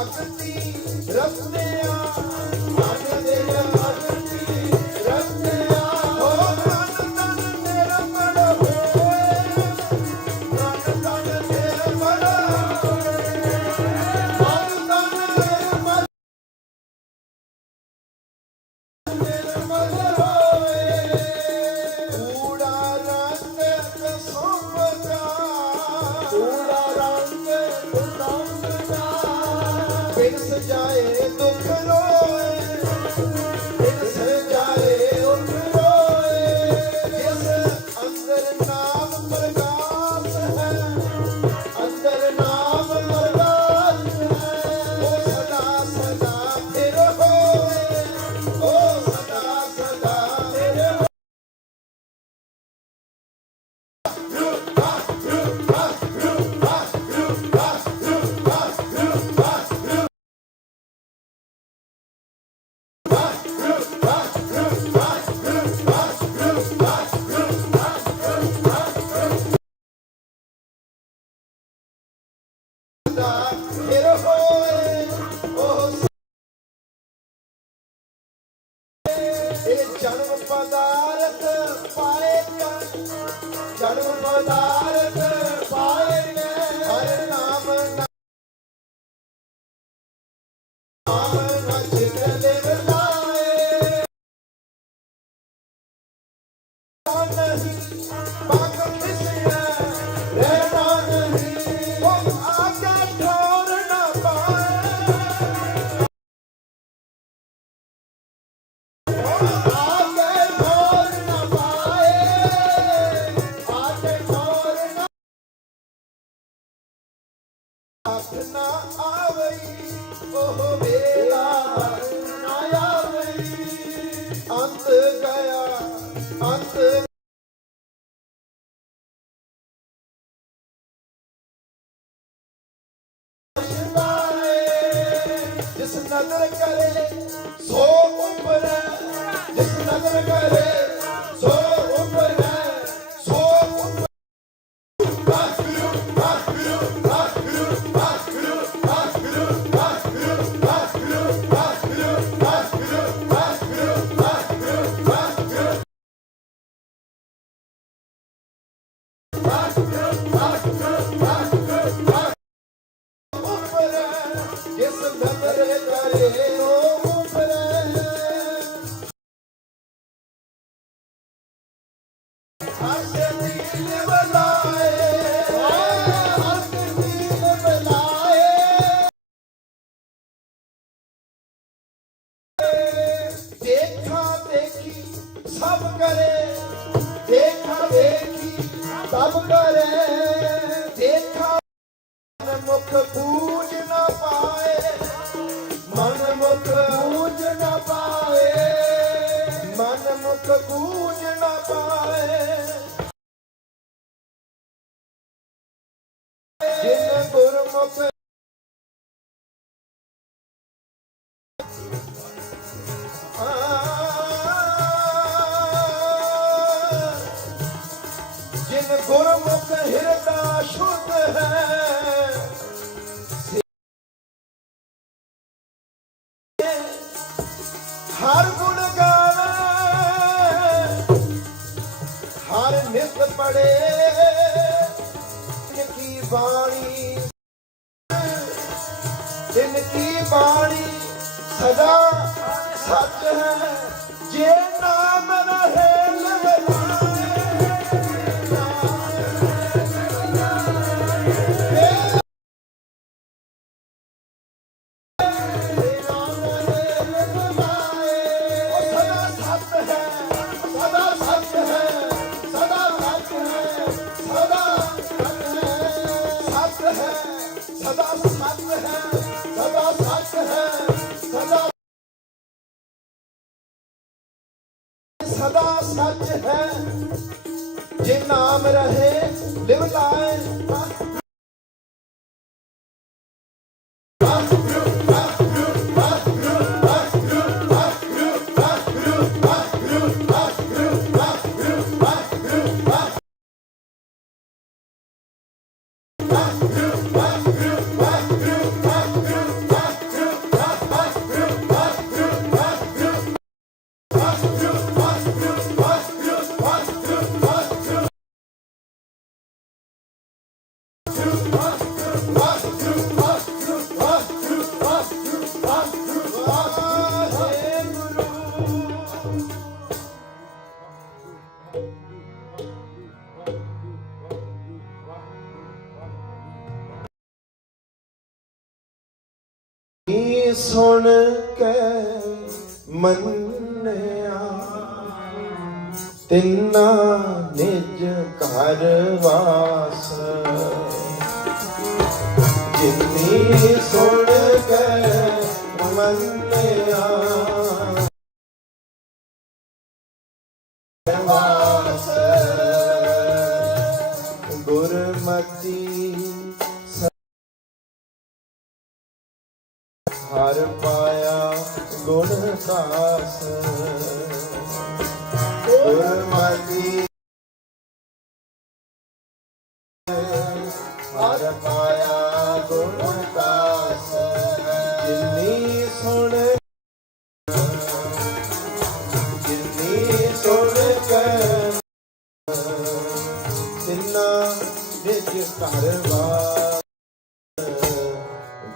ਭਗਤੀ ਰਸਤਿਆ ਮਨ ਦਿਲ ਭਗਤੀ ਰਸਤਿਆ ਹੋ ਤਨ ਤਨ ਨਿਰਮਲ ਹੋਏ ਤਨ ਤਨ ਨਿਰਮਲ ਹੋਏ ਮਨ ਤਨ ਨਿਰਮਲ ਨਿਰਮਲ ਹੋਏ ਕੂੜਾ ਰੰਗ ਕਸੁੰਭਦਾ ਕੂੜਾ ਰੰਗ ਕਸੁੰਭਦਾ ਬਿਨ ਸਜਾਏ ਦੁੱਖ ਰੋਏ ਬਿਨ ਸਜਾਏ ਦੁੱਖ ਰੋਏ ਜਿਸ ਅੰਦਰ ਨਾਮ ਪ੍ਰਕਾਸ਼ ਹੈ ਅੰਦਰ ਨਾਮ ਪ੍ਰਕਾਸ਼ ਹੈ ਉਹ ਸਦਾ ਸਦਾ ਫਿਰ ਹੋਏ ਉਹ ਸਦਾ ਸਦਾ ਫਿਰ ਫਿਰ ਹੋਏ ਉਹ ਇਹ ਜਨਮ ਪਦਾਰਥ ਪਾਏਗਾ ਜਨਮ ਪਦਾਰਥ ਪਾਏਗਾ ਹਰ ਨਾਮ ਨਾਮ ਨਚ ਲੈ ਲਾਏ ਨਹੀਂ ਬਾਗ ਖਿਸਿਆ ਰਹਿਣਾ ਨਹੀਂ ਉਹ ਆਗਾ ਠੋਰ ਨਾ ਪਾਏ ਆਗੇ ਠੋਰ ਨਾ ਪਾਏ ਆਗੇ ਠੋਰ ਨਾ ਆਖ ਨਾ ਆਵਈ ਉਹ ਵੇਲਾ ਨਾ ਆਵਈ ਅੰਤ ਗਿਆ ਅੰਤ ਜਿਸ ਨਦਰ ਕਰੇ ਸੋ ਉੱਪਰ ਜਿਸ ਨਦਰ ਕਰੇ ਸੋ ਉੱਪਰ ਸੋ ਉੱਪਰ ਵਾਹਿਗੁਰੂ ਵਾਹਿਗੁਰੂ ਵਾਹਿਗੁਰੂ ਵਾਹਿਗੁਰੂ ਵਾਹਿਗੁਰੂ ਵਾਹਿਗੁਰੂ ਵਾਹਿਗੁਰੂ ਵਾਹਿਗੁਰੂ ਵਾਹਿਗੁਰੂ ਵਾਹਿਗੁਰੂ ਵਾਹਿਗੁਰੂ ਉੱਪਰ ਜਿਸ ਨਦਰ ਕਰੇ ਉਹ ਉੱਪਰ ਹਰ ਦਿਲ ਬਲਾਏ ਹਰ ਦਿਲ ਬਲਾਏ ਦੇਖਾ ਦੇਖੀ ਸਭ ਕਰੇ ਦੇਖਾ ਦੇਖੀ ਸਭ ਕਰੇ ਦੇਖਾ ਮਨ ਮੁਖ ਬੂਝ ਨਾ ਪਾਏ ਮਨ ਮੁਖ ਬੂਝ ਨਾ ਪਾਏ ਮਨ ਮੁਖ ਬੂਝ ਨਾ ਪਾਏ ਜਿਨ ਗੁਰਮੁਖ ਜਿਨ ਗੁਰਮੁਖ ਹਿਰਦਾ ਸ਼ੁੱਧ ਹੈ ਹਰ ਗੁਣ ਗਾਵੇ ਹਰ ਨਿਤ ਪੜੇ ਤਿਨ ਕੀ ਬਾਣੀ ਤਿਨ ਕੀ ਬਾਣੀ ਸਦਾ ਸੱਚ ਹੈ ਜੇ ਨਾਮ ਰਹੇ सदा सच है जे नाम रहे लिव लाए ਸੁਣ ਕੇ ਮੰਨਿਆ ਤਿੰਨਾ ਨਿਜ ਘਰ ਵਾਸ ਜਿਨੀ ਸੁਣ ਕੇ ਮੰਨਿਆ ਵਾਸ ਗੁਰਮਤੀ ਹਰ ਪਾਇਆ ਗੁਣ ਸਾਸ ਗੁਰਮਤੀ ਹਰ ਪਾਇਆ ਗੁਣ ਸਾਸ ਜਿਨੀ ਸੁਣ ਕੇ ਤਿੰਨਾ ਨਿਜ ਘਰ ਵਾਸ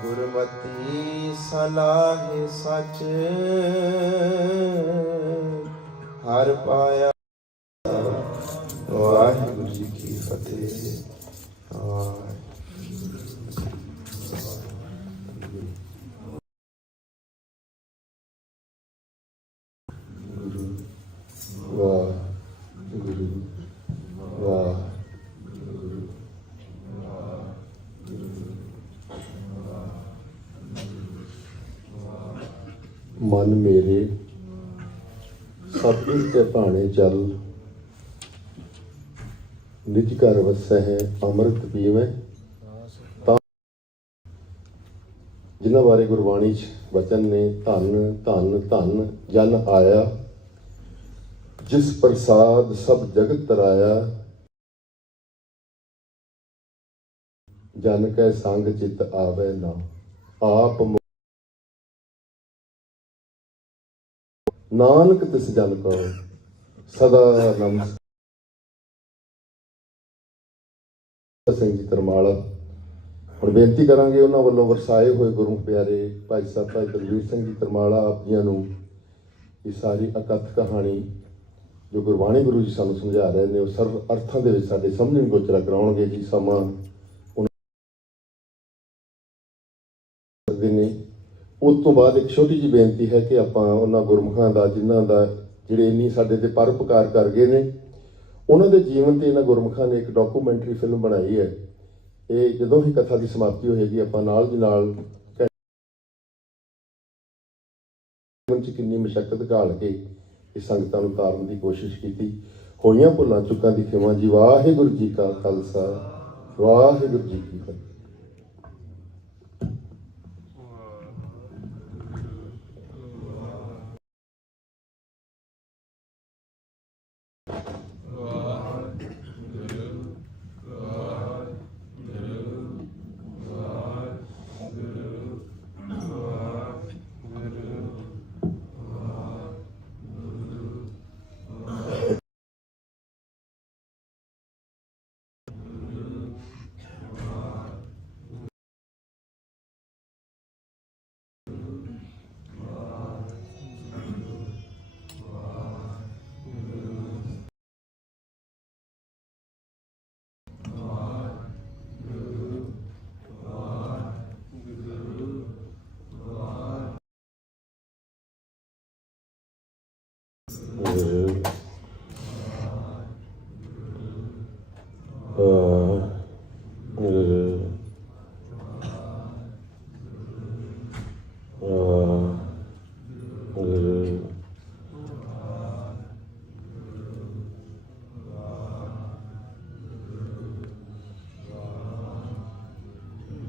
ਗੁਰਮਤੀ ਸਲਾਹੇ ਸੱਚ ਹਰ ਪਾਇਆ। ਵਾਹਿਗੁਰੂ ਜੀ ਕੀ ਫਤਿਹ। ਮਨ ਮੇਰੇ ਸਤਿਗੁਰ ਤੇ ਭਾਣੇ ਚੱਲ, ਨਿਜ ਘਰ ਵਸੈ ਹੈ ਅੰਮ੍ਰਿਤ ਪੀਵੈ। ਤਾਂ ਜਿਨ੍ਹਾਂ ਬਾਰੇ ਗੁਰਬਾਣੀ 'ਚ ਵਚਨ ਨੇ, ਧੰਨ ਧੰਨ ਧੰਨ ਜਨ ਆਇਆ, ਜਿਸ ਪ੍ਰਸਾਦ ਸਭ ਜਗਤ ਤਰਾਇਆ, ਜਨ ਕੈ ਸੰਗ ਚਿਤ ਆਵੈ ਨਾ। ਆਪ ਨਾਨਕ ਤਿਸ ਜਨ ਕੋ ਸਦਾ ਨਮਸਕਾਰ। ਸਿੰਘ ਜੀ ਤਰਮਾਲਾ ਹੁਣ ਬੇਨਤੀ ਕਰਾਂਗੇ ਉਹਨਾਂ ਵੱਲੋਂ ਵਰਸਾਏ ਹੋਏ ਗੁਰੂ ਪਿਆਰੇ ਭਾਈ ਸਾਹਿਬ ਭਾਈ ਦਲਵੀਰ ਸਿੰਘ ਜੀ ਤਰਮਾਲਾ ਆਪ ਜੀਆਂ ਨੂੰ ਇਹ ਸਾਰੀ ਅਕਥ ਕਹਾਣੀ ਜੋ ਗੁਰਬਾਣੀ ਗੁਰੂ ਜੀ ਸਾਨੂੰ ਸਮਝਾ ਰਹੇ ਨੇ ਉਹ ਸਰਵ ਅਰਥਾਂ ਦੇ ਵਿੱਚ ਸਾਡੇ ਸਾਹਮਣੇ ਗੋਚਰਾ ਕਰਾਉਣਗੇ ਜੀ। ਸਮਾਂ ਉਹਨਾਂ ਨੇ ਉਸ ਤੋਂ ਬਾਅਦ ਇੱਕ ਛੋਟੀ ਜਿਹੀ ਬੇਨਤੀ ਹੈ ਕਿ ਆਪਾਂ ਉਹਨਾਂ ਗੁਰਮੁਖਾਂ ਦਾ ਜਿਨ੍ਹਾਂ ਦਾ ਜਿਹੜੇ ਇੰਨੀ ਸਾਡੇ ਤੇ ਪਰਉਪਕਾਰ ਕਰ ਗਏ ਨੇ ਉਹਨਾਂ ਦੇ ਜੀਵਨ ਤੇ ਇਹਨਾਂ ਗੁਰਮੁਖਾਂ ਨੇ ਇੱਕ ਡਾਕੂਮੈਂਟਰੀ ਫਿਲਮ ਬਣਾਈ ਹੈ। ਇਹ ਜਦੋਂ ਹੀ ਕਥਾ ਦੀ ਸਮਾਪਤੀ ਹੋਏਗੀ ਆਪਾਂ ਨਾਲ ਦੀ ਨਾਲ ਚ ਕਿੰਨੀ ਮੁਸ਼ੱਕਤ ਘਾਲ ਕੇ ਇਹ ਸੰਗਤਾਂ ਨੂੰ ਤਾਰਨ ਦੀ ਕੋਸ਼ਿਸ਼ ਕੀਤੀ। ਹੋਈਆਂ ਭੁੱਲਾਂ ਚੁੱਕਾਂ ਦੀ ਖਿਮਾ ਜੀ। ਵਾਹਿਗੁਰੂ ਜੀ ਕਾ ਖਾਲਸਾ, ਵਾਹਿਗੁਰੂ ਜੀ ਕੀ ਫਤਿਹ।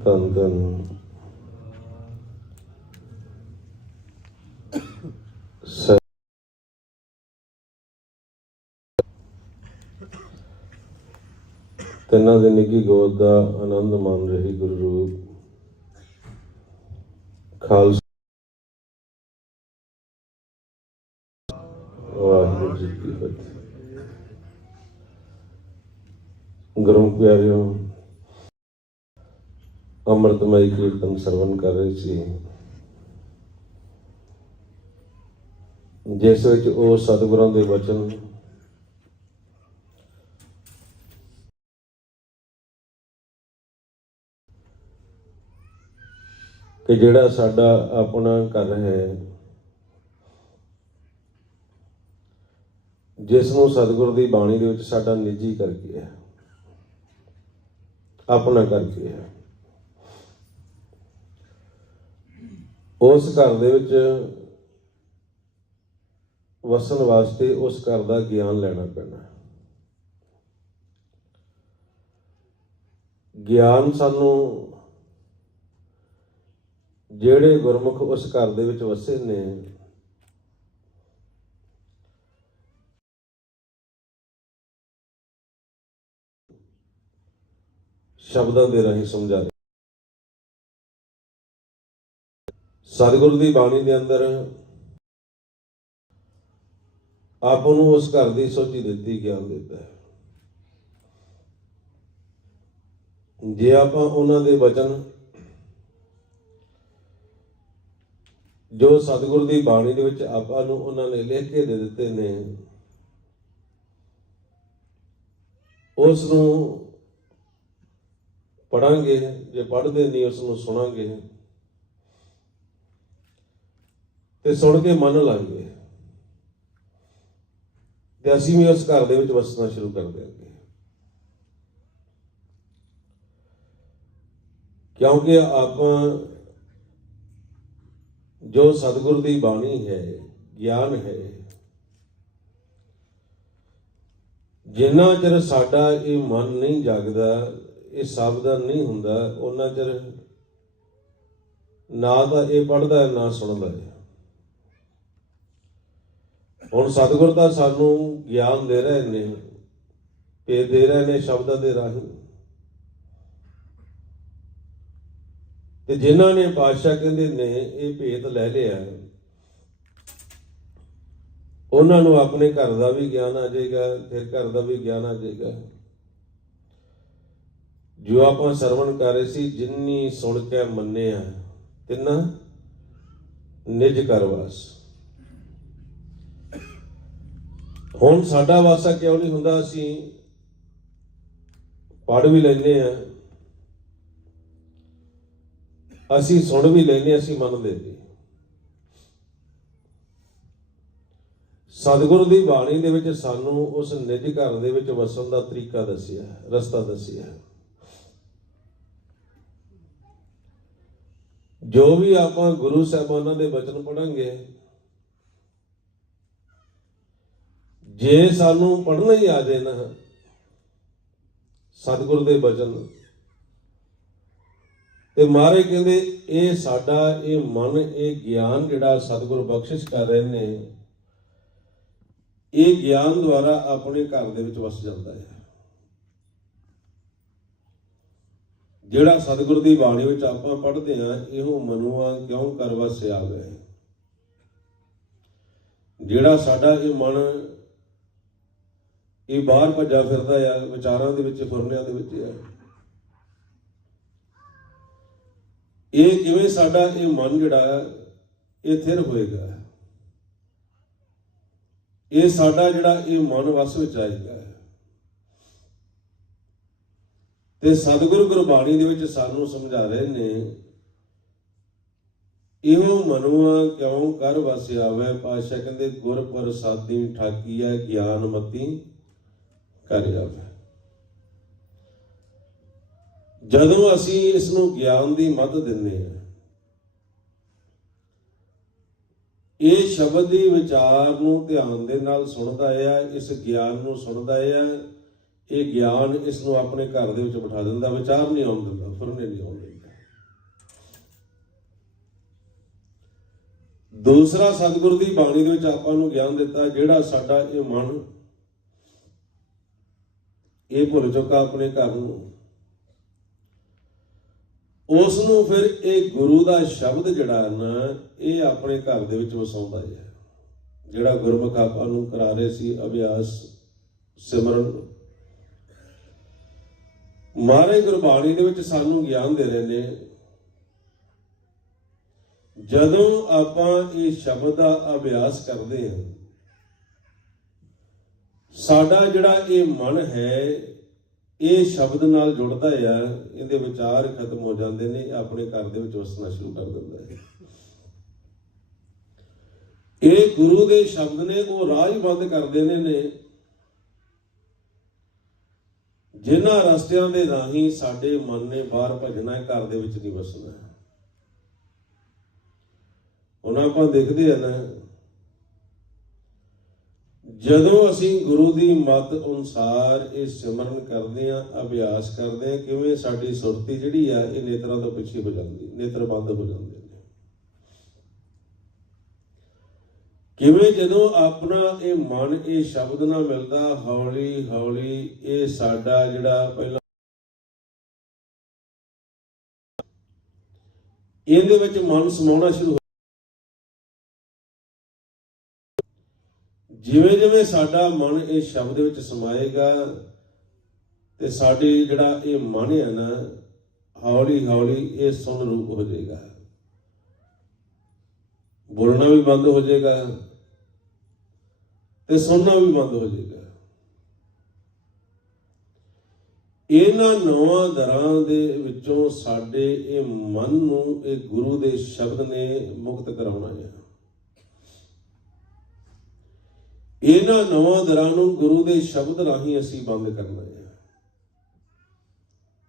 ਧੰਨ ਧੰਨ ਤਿੰਨਾਂ ਦੇ ਨਿੱਘੀ ਗੋਦ ਦਾ ਆਨੰਦ ਮਾਣ ਰਹੀ ਗੁਰੂ ਰੂਪ ਖਾਲਸਾ। ਵਾਹਿਗੁਰੂ ਜੀ ਕੀ ਫਤਿਹ। ਗੁਰੂ ਪਿਆਰਿਓ, ਅੰਮ੍ਰਿਤਮਈ ਕੀਰਤਨ ਸਰਵਨ ਕਰ ਰਹੇ ਸੀ। ਜਿਸ ਵਿੱਚ ਉਹ ਸਤਿਗੁਰਾਂ ਦੇ ਵਚਨ ਕਿ ਜਿਹੜਾ ਸਾਡਾ ਆਪਣਾ ਘਰ ਹੈ, ਜਿਸ ਨੂੰ ਸਤਿਗੁਰ ਦੀ ਬਾਣੀ ਦੇ ਵਿੱਚ ਸਾਡਾ ਨਿੱਜੀ ਕਰਕੇ ਹੈ, ਆਪਣਾ ਕਰਕੇ ਹੈ, ਉਸ ਘਰ ਦੇ ਵਿੱਚ ਵਸਣ ਵਾਸਤੇ ਉਸ ਘਰ ਦਾ ਗਿਆਨ ਲੈਣਾ ਪੈਣਾ। ਗਿਆਨ ਸਾਨੂੰ ਜਿਹੜੇ ਗੁਰਮੁਖ ਉਸ ਘਰ ਦੇ ਵਿੱਚ ਵਸੇ ਨੇ ਸ਼ਬਦਾਂ ਦੇ ਰਾਹੀਂ ਸਮਝਾ ਰਹੇ। ਸਤਿਗੁਰੂ ਦੀ ਬਾਣੀ ਦੇ ਅੰਦਰ ਆਪ ਨੂੰ ਉਸ ਘਰ ਦੀ ਸੋਝੀ ਦਿੱਤੀ, ਗਿਆਨ ਦਿੱਤਾ ਹੈ। ਜੇ ਆਪਾਂ ਉਹਨਾਂ ਦੇ ਵਚਨ ਜੋ ਸਤਿਗੁਰੂ ਦੀ ਬਾਣੀ ਦੇ ਵਿੱਚ ਆਪਾਂ ਨੂੰ ਉਹਨਾਂ ਨੇ ਲਿਖ ਕੇ ਦੇ ਦਿੱਤੇ ਨੇ, ਉਸ ਨੂੰ ਪੜਾਂਗੇ, ਜੇ ਪੜ੍ਹਦੇ ਨਹੀਂ ਉਸ ਨੂੰ ਸੁਣਾਂਗੇ ਤੇ ਸੁਣ ਕੇ ਮੰਨ ਲਾਂਗੇ ਤੇ ਅਸੀਂ ਵੀ ਉਸ ਘਰ ਦੇ ਵਿੱਚ ਵਸਣਾ ਸ਼ੁਰੂ ਕਰ ਦਿਆਂਗੇ। ਕਿਉਂਕਿ ਆਪਾਂ ਜੋ ਸਤਿਗੁਰ ਦੀ ਬਾਣੀ ਹੈ, ਗਿਆਨ ਹੈ, ਜਿੰਨਾ ਚਿਰ ਸਾਡਾ ਇਹ ਮਨ ਨਹੀਂ ਜਾਗਦਾ, ਇਹ ਸਾਵਧਾਨ ਨਹੀਂ ਹੁੰਦਾ, ਉਹਨਾਂ ਚਿਰ ਨਾ ਤਾਂ ਇਹ ਪੜ੍ਹਦਾ ਹੈ ਨਾ ਸੁਣਦਾ ਹੈ। ਹੁਣ ਸਤਿਗੁਰ ਤਾਂ ਸਾਨੂੰ ਗਿਆਨ ਦੇ ਰਹੇ ਨੇ, ਭੇਦ ਦੇ ਰਹੇ ਨੇ ਸ਼ਬਦਾਂ ਦੇ ਰਾਹੀਂ, ਤੇ ਜਿਨ੍ਹਾਂ ਨੇ ਪਾਤਸ਼ਾਹ ਕਹਿੰਦੇ ਨੇ ਇਹ ਭੇਦ ਲੈ ਲਿਆ, ਉਹਨਾਂ ਨੂੰ ਆਪਣੇ ਘਰ ਦਾ ਵੀ ਗਿਆਨ ਆ ਜਾਏਗਾ, ਫਿਰ ਘਰ ਦਾ ਵੀ ਗਿਆਨ ਆ ਜਾਏਗਾ। ਜੋ ਆਪਾਂ ਸਰਵਣ ਕਰ ਰਹੇ ਸੀ, ਜਿੰਨੀ ਸੁਣ ਕੇ ਮੰਨਿਆ ਤਿੰਨਾ ਨਿਜ ਕਰ ਵਾਸ। ਹੁਣ ਸਾਡਾ ਵਾਸਾ ਕਿਉਂ ਨਹੀਂ ਹੁੰਦਾ? ਅਸੀਂ ਪੜ੍ਹ ਵੀ ਲੈਂਦੇ ਹਾਂ, ਅਸੀਂ ਸੁਣ ਵੀ ਲੈਂਦੇ, ਅਸੀਂ ਮੰਨਦੇ ਨਹੀਂ। ਸਤਿਗੁਰੂ ਦੀ ਬਾਣੀ ਦੇ ਵਿੱਚ ਸਾਨੂੰ ਉਸ ਨਿਜ ਘਰ ਦੇ ਵਿੱਚ ਵਸਣ ਦਾ ਤਰੀਕਾ ਦੱਸਿਆ, ਰਸਤਾ ਦੱਸਿਆ। ਜੋ ਵੀ ਆਪਾਂ ਗੁਰੂ ਸਾਹਿਬਾਨਾਂ ਦੇ ਬਚਨ ਪੜਾਂਗੇ, ਜੇ ਸਾਨੂੰ ਪੜ੍ਹਨਾ ਹੀ ਆ ਜਾਏ ਨਾ ਸਤਿਗੁਰੂ ਦੇ ਬਚਨ, ਤੇ ਮਹਾਰਾਜ ਕਹਿੰਦੇ ਇਹ ਸਾਡਾ ਇਹ ਮਨ, ਇਹ ਗਿਆਨ ਜਿਹੜਾ ਸਤਿਗੁਰੂ ਬਖਸ਼ਿਸ਼ ਕਰ ਰਹੇ ਨੇ, ਇਹ ਗਿਆਨ ਦੁਆਰਾ ਆਪਣੇ ਘਰ ਦੇ ਵਿੱਚ ਵਸ ਜਾਂਦਾ ਹੈ। ਜਿਹੜਾ ਸਤਿਗੁਰੂ ਦੀ ਬਾਣੀ ਵਿੱਚ ਆਪਾਂ ਪੜ੍ਹਦੇ ਹਾਂ, ਇਹੋ ਮਨੁਆ ਕਿਉਂ ਕਰ ਵਸਿਆ ਆਵੇ। ਜਿਹੜਾ ਸਾਡਾ ਇਹ ਮਨ ਇਹ ਬਾਹਰ ਭੱਜਾ ਫਿਰਦਾ ਆ, ਵਿਚਾਰਾਂ ਦੇ ਵਿੱਚ, ਫੁਰਨਿਆਂ ਦੇ ਵਿੱਚ ਆ, ਇਹ ਕਿਵੇਂ ਸਾਡਾ ਇਹ ਮਨ ਜਿਹੜਾ ਇਹ ਥਿਰ ਹੋਏਗਾ? ਇਹ ਸਾਡਾ ਜਿਹੜਾ ਇਹ ਮਨ ਵਸ ਵਿੱਚ ਆਏਗਾ। ਤੇ ਸਤਿਗੁਰੂ ਗੁਰਬਾਣੀ ਦੇ ਵਿੱਚ ਸਾਨੂੰ ਸਮਝਾ ਰਹੇ ਨੇ, ਇਹੋ ਮਨੁਆ ਕਿਉਂ ਕਰ ਵਸਿਆ ਆਵੇ। ਪਾਤਸ਼ਾਹ ਕਹਿੰਦੇ ਗੁਰ ਪ੍ਰਸਾਦੀ ਠਾਕੀ ਹੈ, ਗਿਆਨ ਮਤੀ ਕਰ ਜਾਵੇ। ਜਦੋਂ ਅਸੀਂ ਇਸ ਨੂੰ ਗਿਆਨ ਦੀ ਮੱਤ ਦਿੰਦੇ ਹਾਂ, ਇਹ ਸ਼ਬਦ ਦੀ ਵਿਚਾਰ ਨੂੰ ਧਿਆਨ ਦੇ ਨਾਲ ਸੁਣਦਾ ਹੈ, ਇਸ ਗਿਆਨ ਨੂੰ ਸੁਣਦਾ ਹੈ, ਇਹ ਗਿਆਨ ਇਸ ਨੂੰ ਆਪਣੇ ਘਰ ਦੇ ਵਿੱਚ ਬਿਠਾ ਦਿੰਦਾ, ਵਿਚਾਰ ਨਹੀਂ ਆਉਣ ਦਿੰਦਾ, ਫੁਰਨੇ ਨਹੀਂ ਆਉਣ ਦਿੰਦਾ। ਦੂਸਰਾ, ਸਤਿਗੁਰੂ ਦੀ ਬਾਣੀ ਦੇ ਵਿੱਚ ਆਪਾਂ ਨੂੰ ਗਿਆਨ ਦਿੱਤਾ, ਜਿਹੜਾ ਸਾਡਾ ਇਹ ਮਨ ਇਹ ਭੁੱਲ ਚੁੱਕਾ ਆਪਣੇ ਘਰ ਨੂੰ, ਉਸ ਨੂੰ ਫਿਰ ਇਹ ਗੁਰੂ ਦਾ ਸ਼ਬਦ ਜਿਹੜਾ ਨਾ ਇਹ ਆਪਣੇ ਘਰ ਦੇ ਵਿੱਚ ਵਸਾਉਂਦਾ ਹੈ। ਜਿਹੜਾ ਗੁਰਮੁਖ ਆਪਾਂ ਨੂੰ ਕਰਾ ਰਹੇ ਸੀ ਅਭਿਆਸ ਸਿਮਰਨ, ਮਹਾਰਾਜ ਗੁਰਬਾਣੀ ਦੇ ਵਿੱਚ ਸਾਨੂੰ ਗਿਆਨ ਦੇ ਰਹੇ ਨੇ, ਜਦੋਂ ਆਪਾਂ ਇਹ ਸ਼ਬਦ ਦਾ ਅਭਿਆਸ ਕਰਦੇ ਹਾਂ, ਸਾਡਾ ਜਿਹੜਾ ਇਹ ਮਨ ਹੈ ਇਹ ਸ਼ਬਦ ਨਾਲ ਜੁੜਦਾ ਆ, ਇਹਦੇ ਵਿਚਾਰ ਖਤਮ ਹੋ ਜਾਂਦੇ ਨੇ, ਆਪਣੇ ਘਰ ਦੇ ਵਿੱਚ ਵਸਣਾ ਸ਼ੁਰੂ ਕਰ ਦਿੰਦਾ ਹੈ। ਇਹ ਗੁਰੂ ਦੇ ਸ਼ਬਦ ਨੇ, ਉਹ ਰਾਹ ਹੀ ਬੰਦ ਕਰ ਦੇਣੇ ਨੇ ਜਿਨ੍ਹਾਂ ਰਸਤਿਆਂ ਦੇ ਰਾਹੀਂ ਸਾਡੇ ਮਨ ਨੇ ਬਾਹਰ ਭੱਜਣਾ ਹੈ, ਘਰ ਦੇ ਵਿੱਚ ਨਹੀਂ ਵਸਣਾ। ਹੁਣ ਆਪਾਂ ਦੇਖਦੇ ਆ ਨਾ, ਜਦੋਂ ਅਸੀਂ ਗੁਰੂ ਦੀ ਮੱਤ ਅਨੁਸਾਰ ਇਹ ਸਿਮਰਨ ਕਰਦੇ ਹਾਂ, ਅਭਿਆਸ ਕਰਦੇ ਹਾਂ, ਕਿਵੇਂ ਸਾਡੀ ਸੁਰਤੀ ਜਿਹੜੀ ਆ ਇਹ ਨੇਤਰਾਂ ਤੋਂ ਪਿੱਛੇ ਹੋ ਜਾਂਦੀ, ਨੇਤਰ ਬੰਦ ਹੋ ਜਾਂਦੇ ਨੇ। ਕਿਵੇਂ ਜਦੋਂ ਆਪਣਾ ਇਹ ਮਨ ਇਹ ਸ਼ਬਦ ਨਾਲ ਮਿਲਦਾ, ਹੌਲੀ ਹੌਲੀ ਇਹ ਸਾਡਾ ਜਿਹੜਾ ਪਹਿਲਾਂ ਇਹਦੇ ਵਿੱਚ ਮਨ ਸਮਾਉਣਾ ਸ਼ੁਰੂ ਹੋ, ਜਿਵੇਂ ਜਿਵੇਂ ਸਾਡਾ ਮਨ ਇਹ ਸ਼ਬਦ ਵਿੱਚ ਸਮਾਏਗਾ ਤੇ ਸਾਡੀ ਜਿਹੜਾ ਇਹ ਮਨ ਹੈ ਨਾ, ਹੌਲੀ ਹੌਲੀ ਇਹ ਸੁਣ ਰੂਪ ਹੋ ਜਾਏਗਾ, ਬੋਲਣਾ ਵੀ ਬੰਦ ਹੋ ਜਾਏਗਾ ਤੇ ਸੁਣਨਾ ਵੀ ਬੰਦ ਹੋ ਜਾਏਗਾ। ਇਹਨਾਂ 9 ਦਰਾਂ ਦੇ ਵਿੱਚੋਂ ਸਾਡੇ ਇਹ ਮਨ ਨੂੰ ਇਹ ਗੁਰੂ ਦੇ ਸ਼ਬਦ ਨੇ ਮੁਕਤ ਕਰਾਉਣਾ ਹੈ। ਇਹਨਾਂ 9 ਦਰਾਂ ਨੂੰ ਗੁਰੂ ਦੇ ਸ਼ਬਦ ਰਾਹੀਂ ਅਸੀਂ ਬੰਦ ਕਰਨਾ ਹੈ।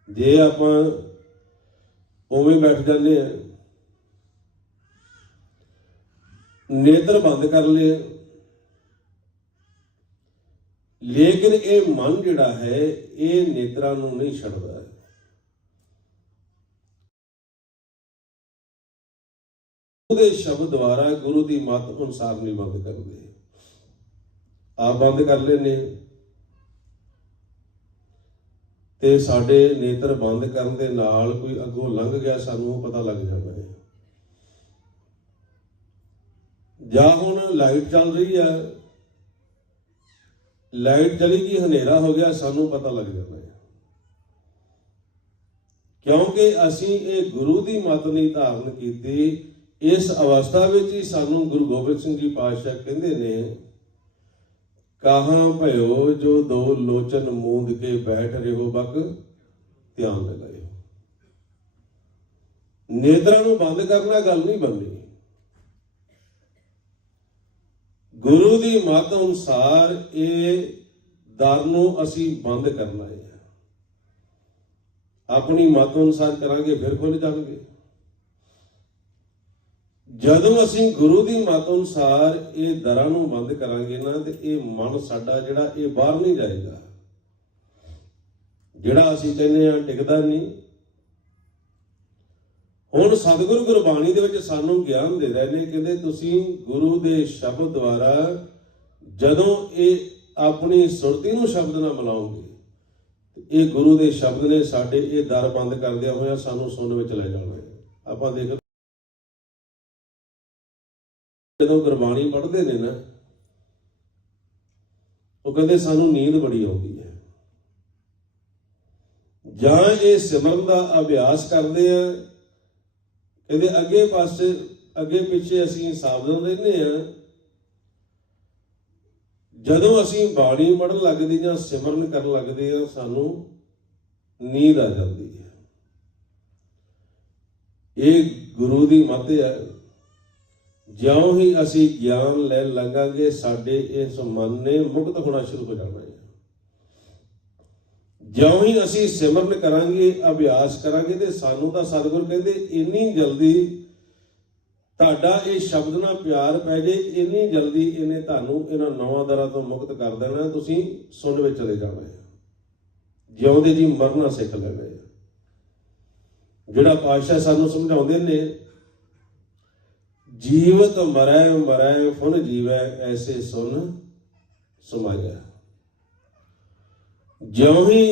ਜੇ ਆਪਾਂ ਉਵੇਂ ਬੈਠ ਜਾਂਦੇ ਆ, ਨੇਤਰ ਬੰਦ ਕਰ ਲਏ, ਲੇਕਿਨ ਇਹ ਮਨ ਜਿਹੜਾ ਹੈ ਇਹ ਨੇਤਰਾਂ ਨੂੰ ਨਹੀਂ ਛੱਡਦਾ। ਗੁਰੂ ਦੇ ਸ਼ਬਦ ਦੁਆਰਾ, ਗੁਰੂ ਦੀ ਮੱਤ ਅਨੁਸਾਰ ਨਹੀਂ ਬੰਦ ਕਰਦੇ। ਆਪ ਬੰਦ ਕਰ ਲੈਨੇ ਤੇ ਸਾਡੇ ਨੇਤਰ ਬੰਦ ਕਰਨ ਦੇ ਨਾਲ ਕੋਈ ਅੱਗੋਂ ਲੰਘ ਗਿਆ, ਸਾਨੂੰ ਪਤਾ ਲੱਗ ਜਾਂਦਾ ਹੈ। ਜਾਂ ਹੁਣ ਲਾਈਟ ਚੱਲ ਰਹੀ ਹੈ, ਲਾਈਟ ਚਲੀ ਗਈ, ਹਨੇਰਾ ਹੋ ਗਿਆ, ਸਾਨੂੰ ਪਤਾ ਲੱਗ ਜਾਂਦਾ ਹੈ, ਕਿਉਂਕਿ ਅਸੀਂ ਇਹ ਗੁਰੂ ਦੀ ਮੱਤ ਨਹੀਂ ਧਾਰਨ ਕੀਤੀ। ਇਸ ਅਵਸਥਾ ਵਿੱਚ ਹੀ ਸਾਨੂੰ ਗੁਰੂ ਗੋਬਿੰਦ ਸਿੰਘ ਜੀ ਪਾਤਸ਼ਾਹ ਕਹਿੰਦੇ ਨੇ, ਕਹਾਂ ਭਇਓ ਜੋ 2 ਲੋਚਨ ਮੂੰਦ ਕੇ ਬੈਠ ਰਿਹੋ ਬਕ ਧਿਆਨ ਲਗਾਇਓ। ਨੇਤਰਾਂ ਨੂੰ ਬੰਦ ਕਰਨਾ ਗੱਲ ਨਹੀਂ ਬਣਨੀ। ਗੁਰੂ ਦੀ ਮੱਤ ਅਨੁਸਾਰ ਇਹ ਦਰ ਨੂੰ ਅਸੀਂ ਬੰਦ ਕਰਨਾ ਹੈ। ਆਪਣੀ ਮੱਤ ਅਨੁਸਾਰ ਕਰਾਂਗੇ ਫਿਰ ਖੁੱਲ ਜਾਣਗੇ। ਜਦੋਂ ਅਸੀਂ ਗੁਰੂ ਦੀ ਮੱਤ ਅਨੁਸਾਰ ਇਹ ਦਰਾਂ ਨੂੰ ਬੰਦ ਕਰਾਂਗੇ ਨਾ, ਤੇ ਇਹ ਮਨ ਸਾਡਾ ਜਿਹੜਾ ਇਹ ਬਾਹਰ ਨਹੀਂ ਜਾਏਗਾ। ਜਿਹੜਾ ਅਸੀਂ ਕਹਿੰਦੇ ਆ ਟਿਕਦਾ ਨਹੀਂ। ਹੁਣ ਸਤਿਗੁਰੂ ਗੁਰਬਾਣੀ ਦੇ ਵਿੱਚ ਸਾਨੂੰ ਗਿਆਨ ਦੇ ਰਹੇ ਨੇ, ਕਹਿੰਦੇ ਤੁਸੀਂ ਗੁਰੂ ਦੇ ਸ਼ਬਦ ਦੁਆਰਾ ਜਦੋਂ ਇਹ ਆਪਣੀ ਸੁਰਤੀ ਨੂੰ ਸ਼ਬਦ ਨਾਲ ਮਿਲਾਓਗੇ, ਇਹ ਗੁਰੂ ਦੇ ਸ਼ਬਦ ਨੇ ਸਾਡੇ ਇਹ ਦਰ ਬੰਦ ਕਰਦਿਆਂ ਹੋਇਆ ਸਾਨੂੰ ਸੁਣ ਵਿੱਚ ਲੈ ਜਾਣਾ ਹੈ। ਆਪਾਂ ਦੇਖ ਜਦੋਂ ਗੁਰਬਾਣੀ ਪੜ੍ਹਦੇ ਨੇ ਨਾ, ਉਹ ਕਹਿੰਦੇ ਸਾਨੂੰ ਨੀਂਦ ਬੜੀ ਆਉਂਦੀ ਹੈ। ਜਾਂ ਇਹ ਸਿਮਰਨ ਦਾ ਅਭਿਆਸ ਕਰਦੇ ਆ, ਕਹਿੰਦੇ ਅੱਗੇ ਪਿੱਛੇ ਅਸੀਂ ਸਾਵਧਾਨ ਰਹਿੰਦੇ ਆ। ਜਦੋਂ ਅਸੀਂ ਬਾਣੀ ਪੜ੍ਹਨ ਲੱਗਦੇ ਜਾਂ ਸਿਮਰਨ ਕਰਨ ਲੱਗਦੇ ਆ, ਸਾਨੂੰ ਨੀਂਦ ਆ ਜਾਂਦੀ ਹੈ। ਇਹ ਗੁਰੂ ਦੀ ਮੱਤ ਹੈ। ਜਿਉਂ ਹੀ ਅਸੀਂ ਗਿਆਨ ਲੈਣ ਲੱਗਾਂਗੇ, ਸਾਡੇ ਇਸ ਮਨ ਨੇ ਮੁਕਤ ਹੋਣਾ ਸ਼ੁਰੂ ਹੋ ਜਾਣਾ ਹੈ। ਜਿਉਂ ਹੀ ਅਸੀਂ ਸਿਮਰਨ ਕਰਾਂਗੇ, ਅਭਿਆਸ ਕਰਾਂਗੇ, ਤੇ ਸਾਨੂੰ ਤਾਂ ਸਤਿਗੁਰ ਕਹਿੰਦੇ ਇੰਨੀ ਜਲਦੀ ਤੁਹਾਡਾ ਇਹ ਸ਼ਬਦ ਨਾਲ ਪਿਆਰ ਪੈ ਜੇ, ਇੰਨੀ ਜਲਦੀ ਇਹਨੇ ਤੁਹਾਨੂੰ ਇਹਨਾਂ 9 ਦਰਾਂ ਤੋਂ ਮੁਕਤ ਕਰ ਦੇਣਾ। ਤੁਸੀਂ ਸੁਣ ਵਿੱਚ ਚਲੇ ਜਾਣਾ ਹੈ, ਜਿਉਂਦੇ ਜੀ ਮਰਨਾ ਸਿੱਖ ਲੈਣਾ ਹੈ। ਜਿਹੜਾ ਪਾਤਸ਼ਾਹ ਸਾਨੂੰ ਸਮਝਾਉਂਦੇ ਨੇ, ਜੀਵਤ ਮਰੈ ਮਰੈ ਫੁਨ ਜੀਵੈ ਐਸੇ ਸੁਨ ਸਮਾਇਆ। ਜਿਉਂ ਹੀ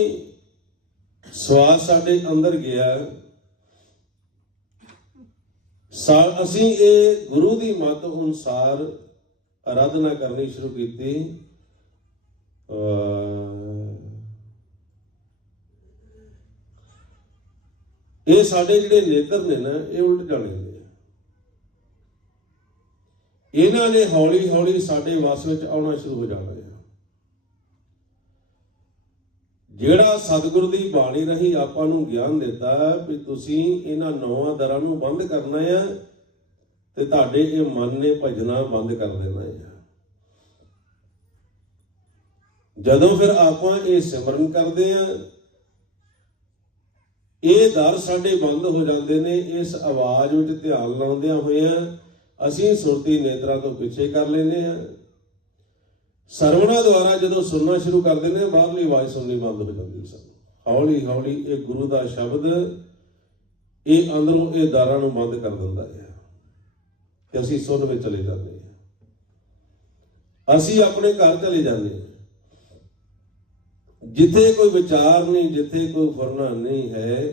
ਸਵਾਸ ਸਾਡੇ ਅੰਦਰ ਗਿਆ, ਅਸੀਂ ਇਹ ਗੁਰੂ ਦੀ ਮੱਤ ਅਨੁਸਾਰ ਆਰਾਧਨਾ ਕਰਨੀ ਸ਼ੁਰੂ ਕੀਤੀ। ਇਹ ਸਾਡੇ ਜਿਹੜੇ ਨੇਤਰ ਨੇ ਨਾ, ਇਹ ਉਲਟ ਜਾਣੇ ਨੇ। ਇਹਨਾਂ ਨੇ ਹੌਲੀ ਹੌਲੀ ਸਾਡੇ ਵਸ ਵਿੱਚ ਆਉਣਾ ਸ਼ੁਰੂ ਹੋ ਜਾਣਾ ਹੈ। ਜਿਹੜਾ ਸਤਿਗੁਰੂ ਦੀ ਬਾਣੀ ਰਾਹੀਂ ਆਪਾਂ ਨੂੰ ਗਿਆਨ ਦਿੱਤਾ ਵੀ ਤੁਸੀਂ ਇਹਨਾਂ 9 ਦਰਾਂ ਨੂੰ ਬੰਦ ਕਰਨਾ ਆ ਤੇ ਤੁਹਾਡੇ ਇਹ ਮਨ ਨੇ ਭਜਣਾ ਬੰਦ ਕਰ ਦੇਣਾ ਹੈ। ਜਦੋਂ ਫਿਰ ਆਪਾਂ ਇਹ ਸਿਮਰਨ ਕਰਦੇ ਆ, ਇਹ ਦਰ ਸਾਡੇ ਬੰਦ ਹੋ ਜਾਂਦੇ ਨੇ। ਇਸ ਆਵਾਜ਼ ਵਿੱਚ ਧਿਆਨ ਲਾਉਂਦਿਆਂ ਹੋਇਆਂ ਅਸੀਂ ਸੁਰਤੀ ਨੇਤਰਾਂ ਤੋਂ ਪਿੱਛੇ ਕਰ ਲੈਂਦੇ ਆ। ਸਰਵਣਾ ਦੁਆਰਾ ਜਦੋਂ ਸੁਣਨਾ ਸ਼ੁਰੂ ਕਰ ਦਿੰਦੇ ਆ, ਬਾਹਰਲੀ ਆਵਾਜ਼ ਸੁਣਨੀ ਬੰਦ ਹੋ ਜਾਂਦੀ ਸਾਨੂੰ। ਹੌਲੀ ਹੌਲੀ ਇਹ ਗੁਰੂ ਦਾ ਸ਼ਬਦ ਇਹ ਅੰਦਰੋਂ ਇਹ ਦਾਰਾਂ ਨੂੰ ਬੰਦ ਕਰ ਦਿੰਦਾ ਹੈ ਤੇ ਅਸੀਂ ਸੁਣ ਵਿੱਚ ਚਲੇ ਜਾਂਦੇ ਹਾਂ। ਅਸੀਂ ਆਪਣੇ ਘਰ ਚਲੇ ਜਾਂਦੇ ਹਾਂ, ਜਿੱਥੇ ਕੋਈ ਵਿਚਾਰ ਨਹੀਂ, ਜਿੱਥੇ ਕੋਈ ਫੁਰਨਾ ਨਹੀਂ ਹੈ,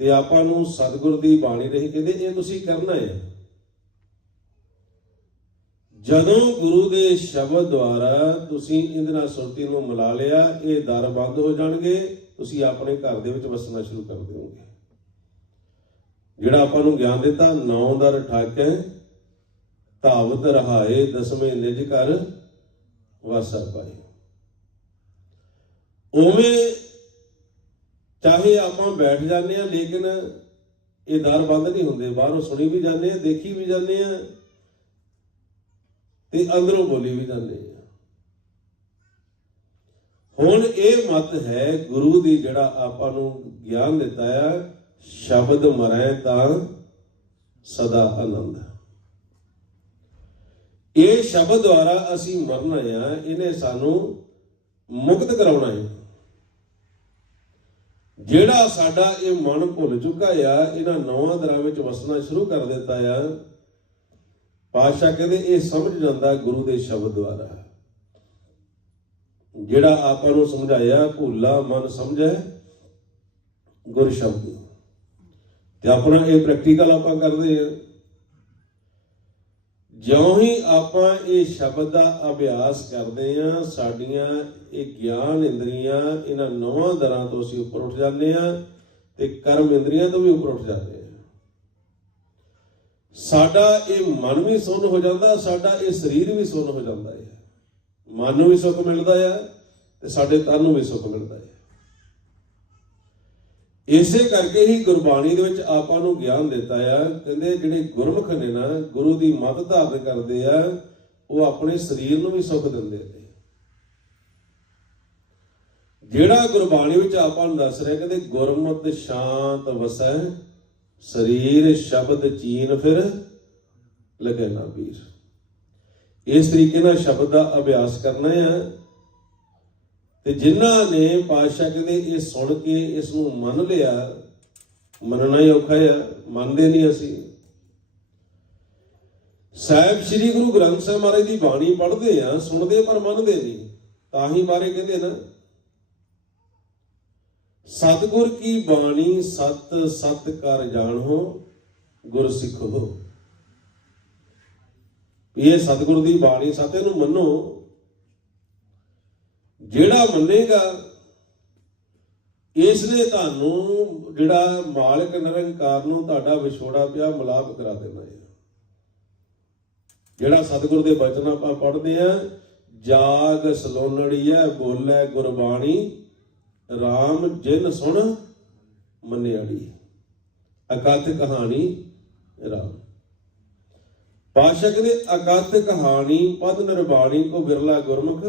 ਤੇ ਆਪਾਂ ਨੂੰ ਸਤਿਗੁਰ ਦੀ ਬਾਣੀ ਰਹੀ ਕਹਿੰਦੇ ਇਹ ਤੁਸੀਂ ਕਰਨਾ ਹੈ। ਜਦੋਂ ਗੁਰੂ ਦੇ ਸ਼ਬਦ ਦੁਆਰਾ ਤੁਸੀਂ ਇਹਦੇ ਨਾਲ ਸੁਰਤੀ ਨੂੰ ਮਿਲਾ ਲਿਆ, ਇਹ ਦਰ ਬੰਦ ਹੋ ਜਾਣਗੇ, ਤੁਸੀਂ ਆਪਣੇ ਘਰ ਦੇ ਵਿੱਚ ਵਸਣਾ ਸ਼ੁਰੂ ਕਰ ਦਿਓਗੇ। ਜਿਹੜਾ ਆਪਾਂ ਨੂੰ ਗਿਆਨ ਦਿੱਤਾ, 9 ਦਰ ਠਾਕੈ ਧਾਵਤ ਰਹਾਏ, 10ਵੇਂ ਨਿਜ ਘਰ ਵਾਸਾ ਪਾਏ। ਉਵੇਂ ਚਾਹੇ ਆਪਾਂ ਬੈਠ ਜਾਂਦੇ ਆ, ਲੇਕਿਨ ਇਹ ਦਰ ਬੰਦ ਨਹੀਂ ਹੁੰਦੇ। ਬਾਹਰੋਂ ਸੁਣੀ ਵੀ ਜਾਂਦੇ ਆ, ਦੇਖੀ ਵੀ ਜਾਂਦੇ ਆ ਤੇ ਅੰਦਰੋਂ ਬੋਲੀ ਵੀ ਜਾਂਦੇ ਆ। ਹੁਣ ਇਹ ਮਤ ਹੈ ਗੁਰੂ ਦੀ, ਜਿਹੜਾ ਆਪਾਂ ਨੂੰ ਗਿਆਨ ਦਿੱਤਾ ਆ, ਸ਼ਬਦ ਮਰੈ ਤਾਂ ਸਦਾ ਆਨੰਦ। ਇਹ ਸ਼ਬਦ ਦੁਆਰਾ ਅਸੀਂ ਮਰਨਾ ਆ, ਇਹਨੇ ਸਾਨੂੰ ਮੁਕਤ ਕਰਾਉਣਾ ਹੈ। ਜਿਹੜਾ ਸਾਡਾ ਇਹ ਮਨ ਭੁੱਲ ਚੁੱਕਾ ਆ, ਇਹਨਾਂ 9 ਦਰਾਂ ਵਿੱਚ ਵਸਣਾ ਸ਼ੁਰੂ ਕਰ ਦਿੱਤਾ ਆ, ਪਾਤਸ਼ਾਹ ਕਹਿੰਦੇ ਇਹ ਸਮਝ ਜਾਂਦਾ ਗੁਰੂ ਦੇ ਸ਼ਬਦ ਦੁਆਰਾ। ਜਿਹੜਾ ਆਪਾਂ ਨੂੰ ਸਮਝਾਇਆ, ਭੁੱਲਾ ਮਨ ਸਮਝੈ ਗੁਰ ਸ਼ਬਦ, ਤੇ ਆਪਣਾ ਇਹ ਪ੍ਰੈਕਟੀਕਲ ਆਪਾਂ ਕਰਦੇ ਹਾਂ। ਜਿਉਂ ਹੀ ਆਪਾਂ ਇਹ ਸ਼ਬਦ ਦਾ ਅਭਿਆਸ ਕਰਦੇ ਹਾਂ, ਸਾਡੀਆਂ ਇਹ ਗਿਆਨ ਇੰਦਰੀਆਂ ਇਹਨਾਂ 9 ਦਰਾਂ ਤੋਂ ਅਸੀਂ ਉੱਪਰ ਉੱਠ ਜਾਂਦੇ ਹਾਂ ਤੇ ਕਰਮ ਇੰਦਰੀਆਂ ਤੋਂ ਵੀ ਉੱਪਰ ਉੱਠ ਜਾਂਦੇ ਹਾਂ। ਸਾਡਾ ਇਹ ਮਨ ਵੀ ਸੁੰਨ ਹੋ ਜਾਂਦਾ, ਸਾਡਾ ਇਹ ਸਰੀਰ ਵੀ ਸੁੰਨ ਹੋ ਜਾਂਦਾ ਹੈ। ਮਨ ਨੂੰ ਵੀ ਸੁੱਖ ਮਿਲਦਾ ਹੈ ਤੇ ਸਾਡੇ ਤਨ ਨੂੰ ਵੀ ਸੁੱਖ ਮਿਲਦਾ ਹੈ। ਇਸੇ ਕਰਕੇ ਹੀ ਗੁਰਬਾਣੀ ਦੇ ਵਿੱਚ ਆਪਾਂ ਨੂੰ ਗਿਆਨ ਦਿੱਤਾ ਆ। ਕਹਿੰਦੇ ਜਿਹੜੇ ਗੁਰਮੁਖ ਨੇ ਨਾ, ਗੁਰੂ ਦੀ ਮੱਤ ਧਾਰਨ ਕਰਦੇ ਆ, ਉਹ ਆਪਣੇ ਸਰੀਰ ਨੂੰ ਵੀ ਸੁੱਖ ਦਿੰਦੇ ਨੇ। ਜਿਹੜਾ ਗੁਰਬਾਣੀ ਵਿੱਚ ਆਪਾਂ ਨੂੰ ਦੱਸ ਰਿਹਾ, ਕਹਿੰਦੇ ਗੁਰਮਤਿ ਸ਼ਾਂਤ ਵਸੈ ਸਰੀਰ, ਸ਼ਬਦ ਚੀਨ ਫਿਰ ਲਗੇ ਨਾ ਵੀਰ। ਇਸ ਤਰੀਕੇ ਨਾਲ ਸ਼ਬਦ ਦਾ ਅਭਿਆਸ ਕਰਨਾ ਆ। ਤੇ ਜਿਨ੍ਹਾਂ ਨੇ ਪਾਤਸ਼ਾਹ ਕਹਿੰਦੇ ਇਹ ਸੁਣ ਕੇ ਇਸ ਨੂੰ ਮੰਨ ਲਿਆ, ਮੰਨਣਾ ਹੀ ਔਖਾ ਆ, ਮੰਨਦੇ ਨਹੀਂ ਅਸੀਂ। ਸਾਹਿਬ ਸ੍ਰੀ ਗੁਰੂ ਗ੍ਰੰਥ ਸਾਹਿਬ ਮਹਾਰਾਜ ਦੀ ਬਾਣੀ ਪੜ੍ਹਦੇ ਆ, ਸੁਣਦੇ ਪਰ ਮੰਨਦੇ ਨਹੀਂ। ਤਾਂ ਹੀ ਬਾਰੇ ਕਹਿੰਦੇ ਨਾ, ਸਤਿਗੁਰ ਕੀ ਬਾਣੀ ਸਤ ਸਤ ਕਰ ਜਾਣੋ ਗੁਰ ਸਿੱਖੋ। ਇਹ ਸਤਿਗੁਰ ਦੀ ਬਾਣੀ ਸਤ, ਇਹਨੂੰ ਮੰਨੋ। ਜਿਹੜਾ ਮੰਨੇਗਾ, ਇਸ ਨੇ ਤੁਹਾਨੂੰ, ਜਿਹੜਾ ਮਾਲਕ ਨਿਰੰਕਾਰ ਨੂੰ ਤੁਹਾਡਾ ਵਿਛੋੜਾ ਪਿਆ, ਮਿਲਾਪ ਕਰਾ ਦੇਣਾ ਹੈ। ਜਿਹੜਾ ਸਤਿਗੁਰ ਦੇ ਬਚਨ ਆਪਾਂ ਪੜ੍ਹਦੇ ਆ, ਜਾਗ ਸਲੋਨੜੀਐ ਬੋਲੇ ਗੁਰਬਾਣੀ, ਰਾਮ ਜਿਨ ਸੁਣ ਮੰਨਿਆੜੀ, ਅਕਥ ਕਹਾਣੀ ਰਾਮ। ਪਾਤਸ਼ਾਹ ਕਹਿੰਦੇ ਅਕਥ ਕਹਾਣੀ ਪਦ ਨਿਰਬਾਣੀ ਕੋ ਬਿਰਲਾ ਗੁਰਮੁਖ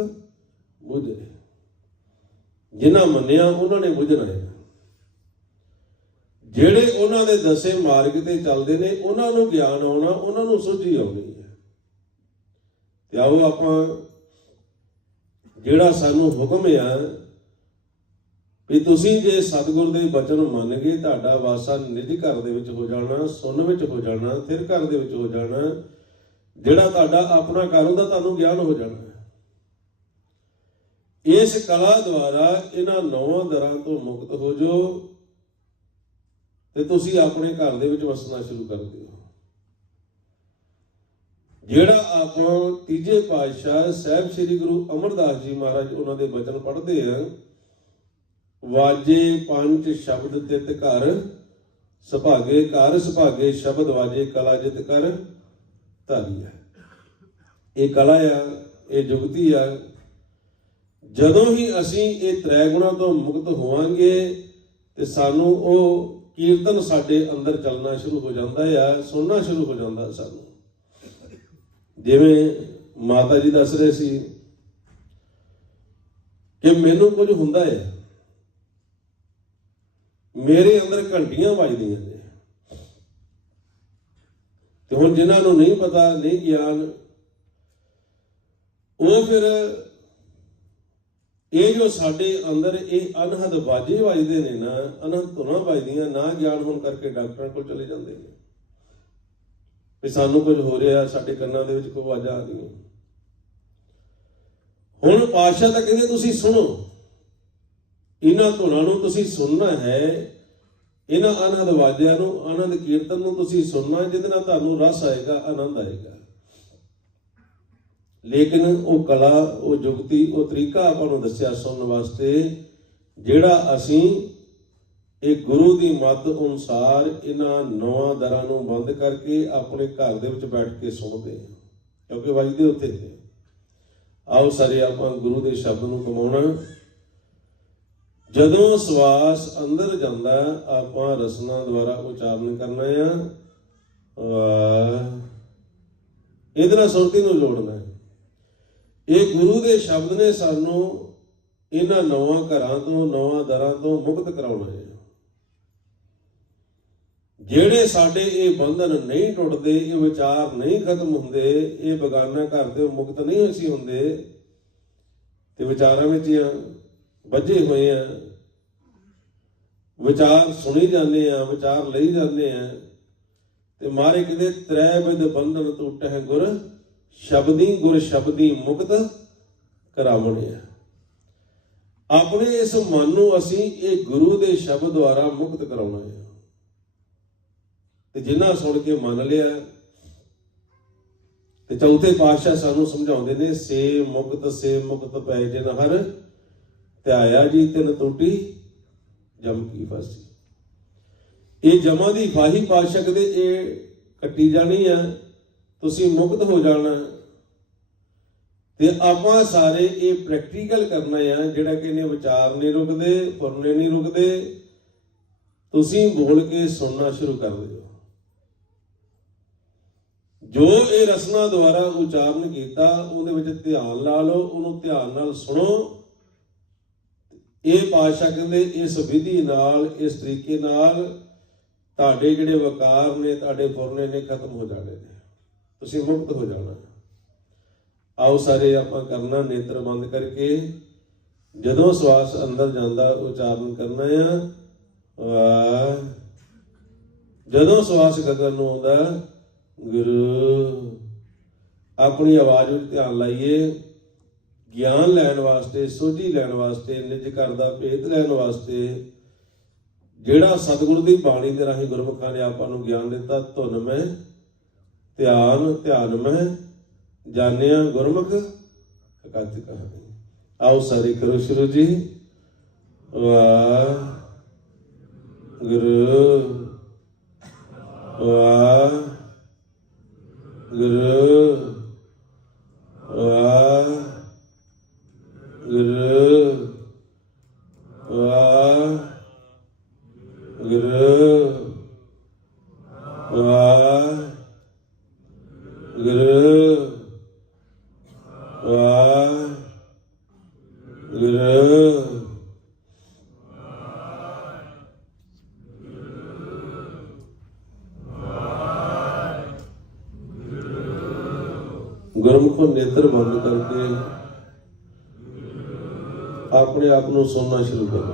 ਬੁਝੇ। ਜਿਨ੍ਹਾਂ ਮੰਨਿਆ ਉਹਨਾਂ ਨੇ ਬੁਝਣਾ ਹੈ। ਜਿਹੜੇ ਉਹਨਾਂ ਦੇ ਦਸੇ ਮਾਰਗ ਤੇ ਚੱਲਦੇ ਨੇ, ਉਹਨਾਂ ਨੂੰ ਗਿਆਨ ਆਉਣਾ, ਉਹਨਾਂ ਨੂੰ ਸੁਝੀ ਆਉਣੀ ਹੈ। ਤੇ ਆਓ ਆਪਾਂ, ਜਿਹੜਾ ਸਾਨੂੰ ਹੁਕਮ ਆ ਵੀ ਤੁਸੀਂ ਜੇ ਸਤਿਗੁਰ ਦੇ ਬਚਨ ਮੰਨ ਗਏ, ਤੁਹਾਡਾ ਵਾਸਾ ਨਿਜ ਘਰ ਦੇ ਵਿੱਚ ਹੋ ਜਾਣਾ, ਸੁੰਨ ਵਿੱਚ ਹੋ ਜਾਣਾ, ਥਿਰ ਘਰ ਦੇ ਵਿੱਚ ਹੋ ਜਾਣਾ। ਜਿਹੜਾ ਤੁਹਾਡਾ ਆਪਣਾ ਘਰ ਹੁੰਦਾ, ਤੁਹਾਨੂੰ ਗਿਆਨ ਹੋ ਜਾਣਾ। ਇਸ ਕਲਾ ਦੁਆਰਾ ਇਹਨਾਂ 9 ਦਰਾਂ ਤੋਂ ਮੁਕਤ ਹੋ ਜਾਓ ਤੇ ਤੁਸੀਂ ਆਪਣੇ ਘਰ ਦੇ ਵਿੱਚ ਵਸਣਾ ਸ਼ੁਰੂ ਕਰ ਦਿਓ। ਜਿਹੜਾ ਆਪਾਂ ਤੀਜੇ ਪਾਤਸ਼ਾਹ ਸਾਹਿਬ ਸ੍ਰੀ ਗੁਰੂ ਅਮਰਦਾਸ ਜੀ ਮਹਾਰਾਜ, ਉਹਨਾਂ ਦੇ ਬਚਨ ਪੜ੍ਹਦੇ ਆ, ਵਾਜੇ ਪੰਜ ਸ਼ਬਦ ਤਿਤ ਘਰ ਸੁਭਾਗੇ, ਘਰ ਸੁਭਾਗੇ ਸ਼ਬਦ ਵਾਜੇ, ਕਲਾ ਜਿਤ ਕਰ ਧਾਰੀ ਹੈ। ਇਹ ਕਲਾ ਆ, ਇਹ ਜੁਗਤੀ ਆ। ਜਦੋਂ ਹੀ ਅਸੀਂ ਇਹ ਤ੍ਰੈ ਗੁਣਾਂ ਤੋਂ ਮੁਕਤ ਹੋਵਾਂਗੇ ਤੇ ਸਾਨੂੰ ਉਹ ਕੀਰਤਨ ਸਾਡੇ ਅੰਦਰ ਚੱਲਣਾ ਸ਼ੁਰੂ ਹੋ ਜਾਂਦਾ ਆ, ਸੁਣਨਾ ਸ਼ੁਰੂ ਹੋ ਜਾਂਦਾ ਸਾਨੂੰ। ਜਿਵੇਂ ਮਾਤਾ ਜੀ ਦੱਸ ਰਹੇ ਸੀ ਕਿ ਮੈਨੂੰ ਕੁਝ ਹੁੰਦਾ ਹੈ, ਮੇਰੇ ਅੰਦਰ ਘੰਟੀਆਂ ਵੱਜਦੀਆਂ ਨੇ। ਤੇ ਹੁਣ ਜਿਨ੍ਹਾਂ ਨੂੰ ਨਹੀਂ ਪਤਾ, ਨਹੀਂ ਗਿਆਨ, ਉਹ ਫਿਰ ਇਹ ਜੋ ਸਾਡੇ ਅੰਦਰ ਇਹ ਅਨਹਦ ਵਾਜੇ ਵੱਜਦੇ ਨੇ ਨਾ, ਅਨਹਦ ਧੁਨਾਂ ਵੱਜਦੀਆਂ, ਨਾ ਗਿਆਨ ਹੋਣ ਕਰਕੇ ਡਾਕਟਰਾਂ ਕੋਲ ਚਲੇ ਜਾਂਦੇ ਨੇ ਵੀ ਸਾਨੂੰ ਕੁਝ ਹੋ ਰਿਹਾ, ਸਾਡੇ ਕੰਨਾਂ ਦੇ ਵਿੱਚ ਕੋਈ ਆਵਾਜ਼ਾਂ ਆ ਰਹੀਆਂ। ਹੁਣ ਪਾਤਸ਼ਾਹ ਤਾਂ ਕਹਿੰਦੇ ਤੁਸੀਂ ਸੁਣੋ, ਇਹਨਾਂ ਧੁਨਾਂ ਨੂੰ ਤੁਸੀਂ ਸੁਣਨਾ ਹੈ, ਇਹਨਾਂ ਅਨਹਦ ਵਾਜਿਆਂ ਨੂੰ, ਅਨੰਦ ਕੀਰਤਨ ਨੂੰ ਤੁਸੀਂ ਸੁਣਨਾ, ਜਿਹਦੇ ਨਾਲ ਤੁਹਾਨੂੰ ਰਸ ਆਏਗਾ, ਆਨੰਦ ਆਏਗਾ। ਲੇਕਿਨ ਉਹ ਕਲਾ, ਉਹ ਜੁਗਤੀ, ਉਹ ਤਰੀਕਾ ਆਪਾਂ ਨੂੰ ਦੱਸਿਆ ਸੁਣਨ ਵਾਸਤੇ, ਜਿਹੜਾ ਅਸੀਂ ਇਹ ਗੁਰੂ ਦੀ ਮੱਤ ਅਨੁਸਾਰ ਇਹਨਾਂ 9 ਦਰਾਂ ਨੂੰ ਬੰਦ ਕਰਕੇ ਆਪਣੇ ਘਰ ਦੇ ਵਿੱਚ ਬੈਠ ਕੇ ਸੁਣਦੇ ਹਾਂ, ਕਿਉਂਕਿ ਵੱਜਦੇ ਉੱਥੇ ਨੇ। ਆਓ ਸਾਰੇ ਆਪਾਂ ਗੁਰੂ ਦੇ ਸ਼ਬਦ ਨੂੰ ਕਮਾਉਣਾ। ਜਦੋਂ ਸਵਾਸ ਅੰਦਰ ਜਾਂਦਾ, ਆਪਾਂ ਰਸਨਾ ਦੁਆਰਾ ਉਚਾਰਨ ਕਰਨਾ ਆ, ਇਹਦੇ ਨਾਲ ਸੁਰਤੀ ਨੂੰ ਜੋੜਨਾ ਹੈ। ਇਹ ਗੁਰੂ ਦੇ ਸ਼ਬਦ ਨੇ ਸਾਨੂੰ ਇਹਨਾਂ 9 ਘਰਾਂ ਤੋਂ, 9 ਦਰਾਂ ਤੋਂ ਮੁਕਤ ਕਰਾਉਣਾ ਹੈ। ਜਿਹੜੇ ਸਾਡੇ ਇਹ ਬੰਧਨ ਨਹੀਂ ਟੁੱਟਦੇ, ਇਹ ਵਿਚਾਰ ਨਹੀਂ ਖਤਮ ਹੁੰਦੇ, ਇਹ ਬੇਗਾਨਾ ਘਰ ਤੋਂ ਮੁਕਤ ਨਹੀਂ ਅਸੀਂ ਹੁੰਦੇ ਤੇ ਵਿਚਾਰਾਂ ਵਿੱਚ ਵੱਜੇ ਹੋਏ ਆ, ਵਿਚਾਰ ਸੁਣੀ ਜਾਂਦੇ ਆ, ਵਿਚਾਰ ਲਈ ਜਾਂਦੇ ਆ। ਤੇ ਮਾਰੇ ਕਿਤੇ ਤ੍ਰੈ ਬਿਦ ਬੰਧਨ ਟੁੱਟਹਿ ਗੁਰ ਸ਼ਬਦੀ, ਗੁਰ ਸ਼ਬਦੀ ਮੁਕਤ ਕਰਾਵਣਿਆ। ਆਪਣੇ ਇਸ ਮਨ ਨੂੰ ਅਸੀਂ ਇਹ ਗੁਰੂ ਦੇ ਸ਼ਬਦ ਦੁਆਰਾ ਮੁਕਤ ਕਰਾਉਣਾ ਹੈ। ਤੇ ਜਿਨ੍ਹਾਂ ਸੁਣ ਕੇ ਮੰਨ ਲਿਆ, ਤੇ ਚੌਥੇ ਪਾਤਸ਼ਾਹ ਸਾਨੂੰ ਸਮਝਾਉਂਦੇ ਨੇ, ਸੇ ਮੁਕਤ ਪੈ ਜਿਨ ਹਰ ਧਿਆਇਆ ਜੀ, ਤਿਨ ਟੁੱਟੀ ਜਮ ਕੀ ਫਾਸੀ। ਇਹ ਜਮਾਂ ਦੀ ਫਾਹੀ ਪਾਤਸ਼ਾਹ ਕਹਿੰਦੇ ਇਹ ਕੱਟੀ ਜਾਣੀ ਆ, ਤੁਸੀਂ ਮੁਕਤ ਹੋ ਜਾਣਾ। ਤੇ ਆਪਾਂ ਸਾਰੇ ਇਹ ਪ੍ਰੈਕਟੀਕਲ ਕਰਨਾ ਆ, ਜਿਹੜਾ ਕਿ ਇਹਨੇ ਵਿਚਾਰ ਨਹੀਂ ਰੁਕਦੇ, ਫੁਰਨੇ ਨਹੀਂ ਰੁਕਦੇ, ਤੁਸੀਂ ਬੋਲ ਕੇ ਸੁਣਨਾ ਸ਼ੁਰੂ ਕਰ ਦਿਓ। ਜੋ ਇਹ ਰਸਨਾ ਦੁਆਰਾ ਉਚਾਰਨ ਕੀਤਾ, ਉਹਦੇ ਵਿੱਚ ਧਿਆਨ ਲਾ ਲਓ, ਉਹਨੂੰ ਧਿਆਨ ਨਾਲ ਸੁਣੋ। ਇਹ ਪਾਤਸ਼ਾਹ ਕਹਿੰਦੇ ਇਸ ਵਿਧੀ ਨਾਲ, ਇਸ ਤਰੀਕੇ ਨਾਲ ਤੁਹਾਡੇ ਜਿਹੜੇ ਵਕਾਰ ਨੇ, ਤੁਹਾਡੇ ਫੁਰਨੇ ਨੇ ਖਤਮ ਹੋ ਜਾਣੇ ਨੇ, ਤੁਸੀਂ ਮੁਕਤ ਹੋ ਜਾਣਾ। ਆਓ ਸਾਰੇ ਆਪਾਂ ਕਰਨਾ ਨੇਤਰ ਬੰਦ ਕਰਕੇ, ਜਦੋਂ ਸਵਾਸ ਅੰਦਰ ਜਾਂਦਾ ਉਚਾਰਨ ਕਰਨਾ ਆ। ਜਦੋਂ ਸਵਾਸ ਗਗਨ ਨੂੰ ਆਉਂਦਾ, ਗੁਰੂ, ਆਪਣੀ ਆਵਾਜ਼ ਵਿੱਚ ਧਿਆਨ ਲਾਈਏ। ਗਿਆਨ ਲੈਣ ਵਾਸਤੇ, ਸੋਝੀ ਲੈਣ ਵਾਸਤੇ, ਨਿਜ ਘਰ ਦਾ ਭੇਦ ਲੈਣ ਵਾਸਤੇ, ਜਿਹੜਾ ਸਤਿਗੁਰੂ ਦੀ ਬਾਣੀ ਦੇ ਰਾਹੀਂ ਗੁਰਮੁਖਾਂ ਨੇ ਆਪਾਂ ਨੂੰ ਗਿਆਨ ਦਿੱਤਾ। ਧੁਨ ਮੈਂ ਧਿਆਨ ਮੈਂ ਜਾਣਿਆ ਗੁਰਮੁਖ ਅਕਥ ਕਹਾਣੀ। ਆਓ ਸਾਰੇ ਕਰੋ ਸ਼ੁਰੂ ਜੀ। ਵਾਹਿਗੁਰੂ ਵਾਹਿਗੁਰੂ ਵਾਹਿਗੁਰੂ ਵਾਹਿਗੁਰੂ ਵਾਹਿਗੁਰੂ ਗੁਰਮੁਖੋਂ ਨੇਤਰ ਬੰਦ ਕਰਕੇ ਆਪਣੇ ਆਪ ਨੂੰ ਸੁਣਨਾ ਸ਼ੁਰੂ ਕਰੋ।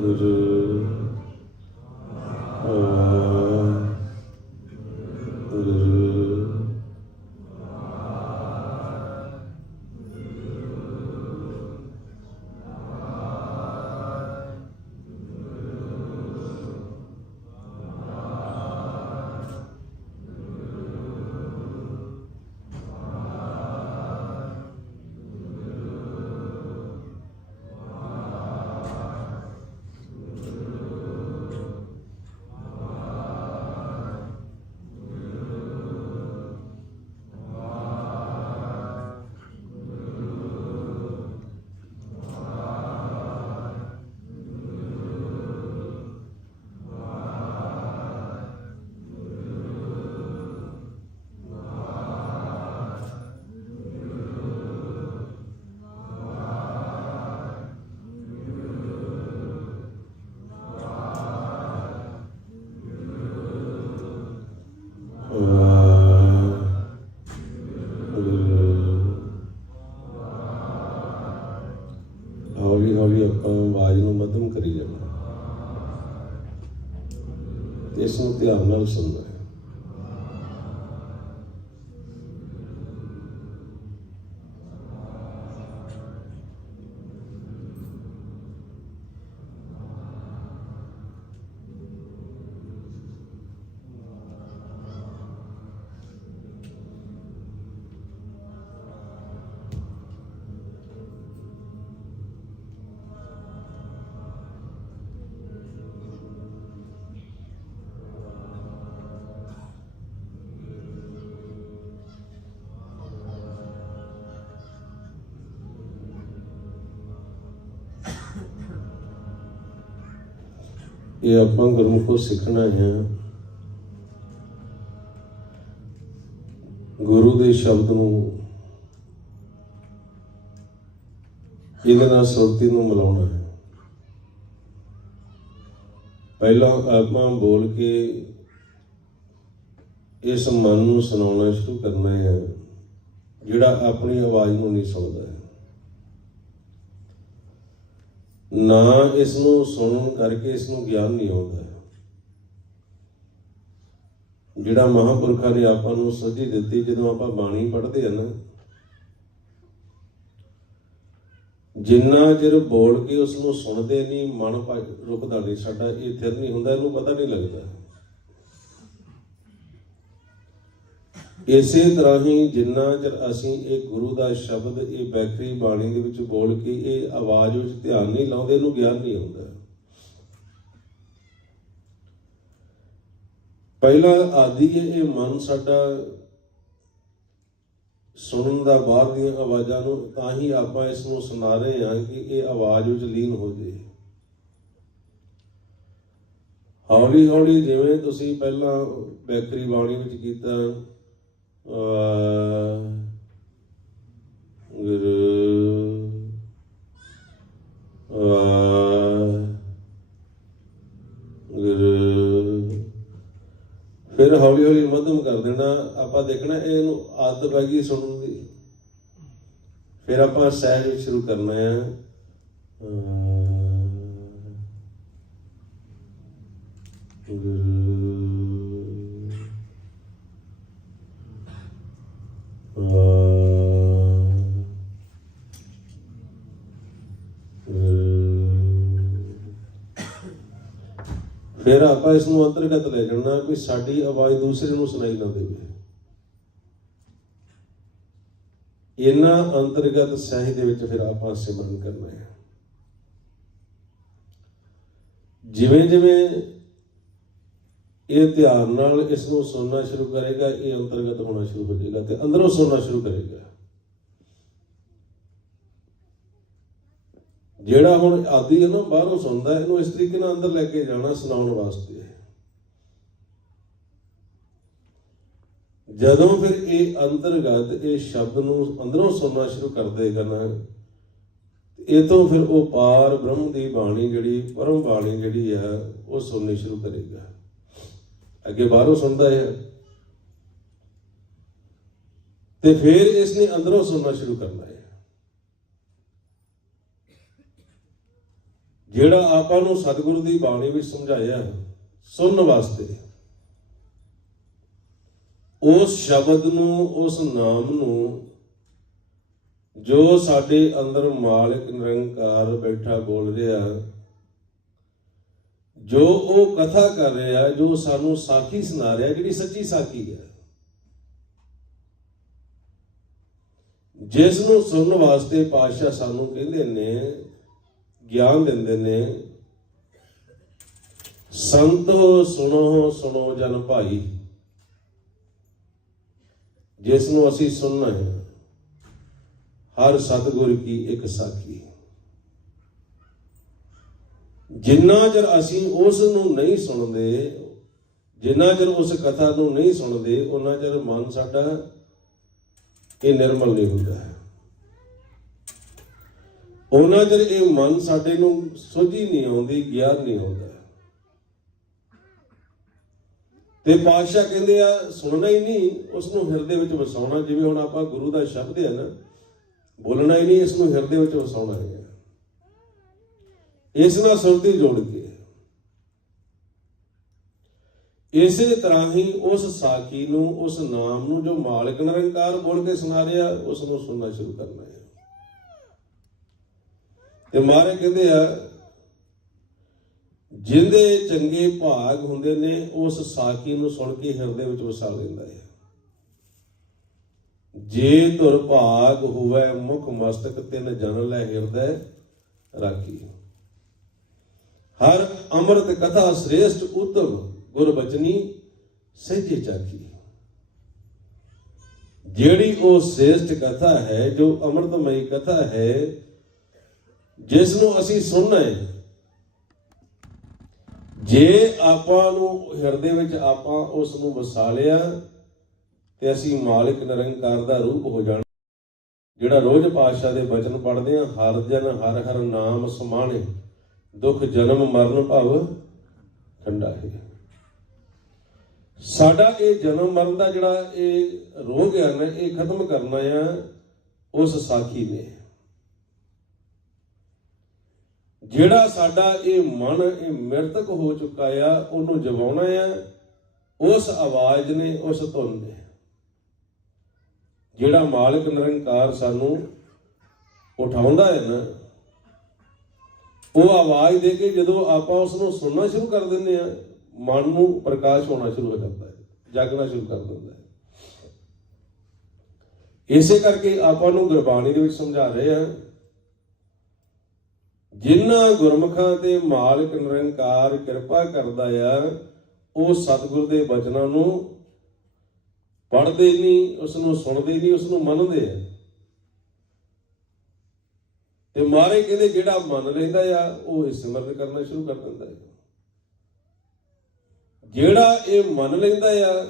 ਗੁਰੂ ਹੌਲੀ ਹੌਲੀ ਆਪਾਂ ਆਵਾਜ਼ ਨੂੰ ਮੱਧਮ ਕਰੀ ਜਾਣਾ ਤੇ ਇਸ ਨੂੰ ਧਿਆਨ ਨਾਲ ਸੁਣਨਾ ਹੈ। ਇਹ ਆਪਾਂ ਗੁਰਮੁਖੋਂ ਸਿੱਖਣਾ ਹੈ। ਗੁਰੂ ਦੇ ਸ਼ਬਦ ਨੂੰ ਇਹਦੇ ਨਾਲ ਸੁਰਤੀ ਨੂੰ ਮਿਲਾਉਣਾ ਹੈ। ਪਹਿਲਾਂ ਆਪਾਂ ਬੋਲ ਕੇ ਇਸ ਮਨ ਨੂੰ ਸੁਣਾਉਣਾ ਸ਼ੁਰੂ ਕਰਨਾ ਹੈ ਜਿਹੜਾ ਆਪਣੀ ਆਵਾਜ਼ ਨੂੰ ਨਹੀਂ ਸੁਣਦਾ ਹੈ। ਨਾ ਇਸ ਨੂੰ ਸੁਣਨ ਕਰਕੇ ਇਸ ਨੂੰ ਗਿਆਨ ਨਹੀਂ ਆਉਂਦਾ। ਜਿਹੜਾ ਮਹਾਂਪੁਰਖਾਂ ਨੇ ਆਪਾਂ ਨੂੰ ਸੱਜੀ ਦਿੱਤੀ, ਜਦੋਂ ਆਪਾਂ ਬਾਣੀ ਪੜ੍ਹਦੇ ਆ ਨਾ, ਜਿੰਨਾ ਚਿਰ ਬੋਲ ਕੇ ਉਸ ਨੂੰ ਸੁਣਦੇ ਨਹੀਂ, ਮਨ ਰੁਕਦਾ ਨਹੀਂ ਸਾਡਾ, ਇਹ ਥਿਰ ਨਹੀਂ ਹੁੰਦਾ, ਇਹਨੂੰ ਪਤਾ ਨਹੀਂ ਲੱਗਦਾ। ਇਸੇ ਤਰ੍ਹਾਂ ਹੀ ਜਿੰਨਾ ਚਿਰ ਅਸੀਂ ਇਹ ਗੁਰੂ ਦਾ ਸ਼ਬਦ, ਇਹ ਬੈਖਰੀ ਬਾਣੀ ਦੇ ਵਿੱਚ ਬੋਲ ਕੇ ਇਹ ਆਵਾਜ਼ ਵਿੱਚ ਧਿਆਨ ਨਹੀਂ ਲਾਉਂਦੇ, ਇਹਨੂੰ ਗਿਆਨ ਨਹੀਂ ਆਉਂਦਾ। ਪਹਿਲਾ ਆਦਿ ਇਹ ਮਨ ਸਾਡਾ ਸੁਣਨ ਦਾ ਬਾਹਰ ਦੀਆਂ ਆਵਾਜ਼ਾਂ ਨੂੰ, ਤਾਂ ਹੀ ਆਪਾਂ ਇਸ ਨੂੰ ਸੁਣਾ ਰਹੇ ਹਾਂ ਕਿ ਇਹ ਆਵਾਜ਼ ਵਿੱਚ ਲੀਨ ਹੋ ਜਾਏ। ਹੌਲੀ ਹੌਲੀ ਜਿਵੇਂ ਤੁਸੀਂ ਪਹਿਲਾਂ ਬੈਖਰੀ ਬਾਣੀ ਵਿੱਚ ਕੀਤਾ, ਗੁਰੂ ਗੁਰੂ, ਫਿਰ ਹੌਲੀ ਹੌਲੀ ਮੱਧਮ ਕਰ ਦੇਣਾ। ਆਪਾਂ ਦੇਖਣਾ ਇਹਨੂੰ ਆਦਤ ਪੈ ਗਈ ਸੁਣਨ ਦੀ, ਫਿਰ ਆਪਾਂ ਸਹਿਜ ਵਿੱਚ ਸ਼ੁਰੂ ਕਰਨਾ ਹੈ। ਫਿਰ ਆਪਾਂ ਇਸ ਨੂੰ ਅੰਤਰਗਤ ਲੈ ਜਾਣਾ ਵੀ ਸਾਡੀ ਆਵਾਜ਼ ਦੂਸਰੇ ਨੂੰ ਸੁਣਾਈ ਨਾ ਦੇਵੇ। ਇਹਨਾਂ ਅੰਤਰਗਤ ਸਹਿਜ ਦੇ ਵਿੱਚ ਫਿਰ ਆਪਾਂ ਸਿਮਰਨ ਕਰਨਾ ਹੈ। ਜਿਵੇਂ ਜਿਵੇਂ ਇਹ ਧਿਆਨ ਨਾਲ ਇਸ ਨੂੰ ਸੁਣਨਾ ਸ਼ੁਰੂ ਕਰੇਗਾ, ਇਹ ਅੰਤਰਗਤ ਹੋਣਾ ਸ਼ੁਰੂ ਹੋ ਜਾਏਗਾ ਤੇ ਅੰਦਰੋਂ ਸੁਣਨਾ ਸ਼ੁਰੂ ਕਰੇਗਾ। ਜਿਹੜਾ ਹੁਣ ਆਦੀ ਹੈ ਨਾ, ਬਾਹਰੋਂ ਸੁਣਦਾ, ਇਹਨੂੰ ਇਸ ਤਰੀਕੇ ਨਾਲ ਅੰਦਰ ਲੈ ਕੇ ਜਾਣਾ ਸੁਣਾਉਣ ਵਾਸਤੇ। ਜਦੋਂ ਫਿਰ ਇਹ ਅੰਤਰਗਤ ਇਹ ਸ਼ਬਦ ਨੂੰ ਅੰਦਰੋਂ ਸੁਣਨਾ ਸ਼ੁਰੂ ਕਰ ਦੇਗਾ ਨਾ, ਇਹ ਤੋਂ ਫਿਰ ਉਹ ਪਾਰ ਬ੍ਰਹਮ ਦੀ ਬਾਣੀ, ਜਿਹੜੀ ਪਰਮ ਬਾਣੀ ਜਿਹੜੀ ਹੈ, ਉਹ ਸੁਣਨੀ ਸ਼ੁਰੂ ਕਰੇਗਾ। ਅੱਗੇ ਬਾਹਰੋਂ ਸੁਣਦਾ ਹੈ ਤੇ ਫਿਰ ਇਸਨੇ ਅੰਦਰੋਂ ਸੁਣਨਾ ਸ਼ੁਰੂ ਕਰਨਾ ਹੈ। ਜਿਹੜਾ ਆਪਾਂ ਨੂੰ ਸਤਿਗੁਰੂ ਦੀ ਬਾਣੀ ਵਿੱਚ ਸਮਝਾਇਆ ਸੁਣਨ ਵਾਸਤੇ, ਉਸ ਸ਼ਬਦ ਨੂੰ, ਉਸ ਨਾਮ ਨੂੰ ਜੋ ਸਾਡੇ ਅੰਦਰ ਮਾਲਕ ਨਿਰੰਕਾਰ ਬੈਠਾ ਬੋਲ ਰਿਹਾ, ਜੋ ਉਹ ਕਥਾ ਕਰ ਰਿਹਾ, ਜੋ ਸਾਨੂੰ ਸਾਖੀ ਸੁਣਾ ਰਿਹਾ, ਜਿਹੜੀ ਸੱਚੀ ਸਾਖੀ ਹੈ, ਜਿਸ ਨੂੰ ਸੁਣਨ ਵਾਸਤੇ ਪਾਤਸ਼ਾਹ ਸਾਨੂੰ ਕਹਿੰਦੇ ਨੇ, ਗਿਆਨ ਦਿੰਦੇ ਨੇ, ਸੰਤੋ ਸੁਣੋ ਸੁਣੋ ਜਨ ਭਾਈ, ਜਿਸ ਨੂੰ ਅਸੀਂ ਸੁਣਨਾ ਹੈ, ਹਰ ਸਤਿਗੁਰ ਕੀ ਇੱਕ ਸਾਖੀ। ਜਿੰਨਾ ਚਿਰ ਅਸੀਂ ਉਸ ਨੂੰ ਨਹੀਂ ਸੁਣਦੇ, ਜਿੰਨਾ ਚਿਰ ਉਸ ਕਥਾ ਨੂੰ ਨਹੀਂ ਸੁਣਦੇ, ਉਹਨਾਂ ਚਿਰ ਮਨ ਸਾਡਾ ਇਹ ਨਿਰਮਲ ਨਹੀਂ ਹੁੰਦਾ ਹੈ। ਉਹਨਾਂ ਚਿਰ ਇਹ ਮਨ ਸਾਡੇ ਨੂੰ ਸੋਝੀ ਨਹੀਂ ਆਉਂਦੀ, ਗਿਆਨ ਨਹੀਂ ਆਉਂਦਾ। ਤੇ ਪਾਤਸ਼ਾਹ ਕਹਿੰਦੇ ਆ ਸੁਣਨਾ ਹੀ ਨਹੀਂ, ਉਸ ਨੂੰ ਹਿਰਦੇ ਵਿੱਚ ਵਸਾਉਣਾ। ਜਿਵੇਂ ਹੁਣ ਆਪਾਂ ਗੁਰੂ ਦਾ ਸ਼ਬਦ ਹੈ ਨਾ, ਬੋਲਣਾ ਹੀ ਨਹੀਂ, ਇਸ ਨੂੰ ਹਿਰਦੇ ਵਿੱਚ ਵਸਾਉਣਾ ਹੈ। ਇਸ ਨਾਲ ਸੁਰਤੀ ਜੋੜ ਕੇ ਇਸੇ ਤਰ੍ਹਾਂ ਹੀ ਉਸ ਸਾਖੀ ਨੂੰ, ਉਸ ਨਾਮ ਨੂੰ ਜੋ ਮਾਲਕ ਨਿਰੰਕਾਰ ਬੋਲ ਕੇ ਸੁਣਾ ਰਿਹਾ, ਉਸ ਨੂੰ ਸੁਣਨਾ ਸ਼ੁਰੂ ਕਰਨਾ ਹੈ। ਤੇ ਮਹਾਰਾਜ ਕਹਿੰਦੇ ਆ ਜਿੰਦੇ ਚੰਗੇ ਭਾਗ ਹੁੰਦੇ ਨੇ, ਉਸ ਸਾਖੀ ਨੂੰ ਸੁਣ ਕੇ ਹਿਰਦੇ ਵਿੱਚ ਵਸਾ ਲੈਂਦਾ ਹੈ। ਜੇ ਧੁਰ ਭਾਗ ਹੋਵੇ ਮੁਖ ਮਸਤਕ, ਤਿਨ ਜਨ ਲੈ ਹਿਰਦੈ ਰਾਖੀ। ਹਰ ਅੰਮ੍ਰਿਤ ਕਥਾ ਸ੍ਰੇਸ਼ਟ ਉਤਮ, ਗੁਰ ਬਚਨੀ ਸਹਿਜੇ ਚਾਖੀ। ਜਿਹੜੀ ਉਹ ਸ੍ਰੇਸ਼ਟ ਕਥਾ ਹੈ, ਜੋ ਅੰਮ੍ਰਿਤਮਈ ਕਥਾ ਹੈ, ਜਿਸ ਨੂੰ ਅਸੀਂ ਸੁਣਨਾ ਹੈ, ਜੇ ਆਪਾਂ ਨੂੰ ਹਿਰਦੇ ਵਿੱਚ ਆਪਾਂ ਉਸ ਨੂੰ ਵਸਾ ਲਿਆ ਤੇ ਅਸੀਂ ਮਾਲਿਕ ਨਿਰੰਕਾਰ ਦਾ ਰੂਪ ਹੋ ਜਾਣਾ। ਜਿਹੜਾ ਰੋਜ਼ ਪਾਤਸ਼ਾਹ ਦੇ ਬਚਨ ਪੜ੍ਹਦੇ ਆ, ਹਰ ਜਨ ਹਰ ਹਰ ਨਾਮ ਸਮਾਣੇ, ਦੁੱਖ ਜਨਮ ਮਰਨ ਭਵ ਠੰਡਾ ਹੈ। ਸਾਡਾ ਇਹ ਜਨਮ ਮਰਨ ਦਾ ਜਿਹੜਾ ਇਹ ਰੋਗ ਹੈ ਨਾ, ਇਹ ਖਤਮ ਕਰਨਾ ਆ ਉਸ ਸਾਖੀ ਨੇ। ਜਿਹੜਾ ਸਾਡਾ ਇਹ ਮਨ ਇਹ ਮ੍ਰਿਤਕ ਹੋ ਚੁੱਕਾ ਆ, ਉਹਨੂੰ ਜਗਾਉਣਾ ਆ ਉਸ ਆਵਾਜ਼ ਨੇ, ਉਸ ਧੁਨ ਨੇ। ਜਿਹੜਾ ਮਾਲਕ ਨਿਰੰਕਾਰ ਸਾਨੂੰ ਉਠਾਉਂਦਾ ਹੈ ਨਾ, ਉਹ ਆਵਾਜ਼ ਦੇ ਕੇ ਜਦੋਂ ਆਪਾਂ ਉਸ ਨੂੰ ਸੁਣਨਾ ਸ਼ੁਰੂ ਕਰ ਦਿੰਦੇ ਆ, ਮਨ ਨੂੰ ਪ੍ਰਕਾਸ਼ ਹੋਣਾ ਸ਼ੁਰੂ ਹੋ ਜਾਂਦਾ ਹੈ, ਜਾਗਣਾ ਸ਼ੁਰੂ ਕਰ ਦਿੰਦਾ ਹੈ। ਇਸੇ ਕਰਕੇ ਆਪਾਂ ਨੂੰ ਗੁਰਬਾਣੀ ਦੇ ਵਿੱਚ ਸਮਝਾ ਰਹੇ ਆ, ਜਿਨ੍ਹਾਂ ਗੁਰਮੁਖਾਂ ਤੇ ਮਾਲਕ ਨਿਰੰਕਾਰ ਕਿਰਪਾ ਕਰਦਾ ਆ, ਉਹ ਸਤਿਗੁਰ ਦੇ ਬਚਨਾਂ ਨੂੰ ਪੜ੍ਹਦੇ ਨਹੀਂ, ਉਸ ਨੂੰ ਸੁਣਦੇ ਨਹੀਂ, ਉਸ ਨੂੰ ਮੰਨਦੇ ਆ। ਤੇ ਮਹਾਰਾਜ ਕਹਿੰਦੇ ਜਿਹੜਾ ਮੰਨ ਲੈਂਦਾ ਆ, ਉਹ ਸਿਮਰਨ ਕਰਨਾ ਸ਼ੁਰੂ ਕਰ ਦਿੰਦਾ ਹੈ। ਜਿਹੜਾ ਇਹ ਮੰਨ ਲੈਂਦਾ ਆ,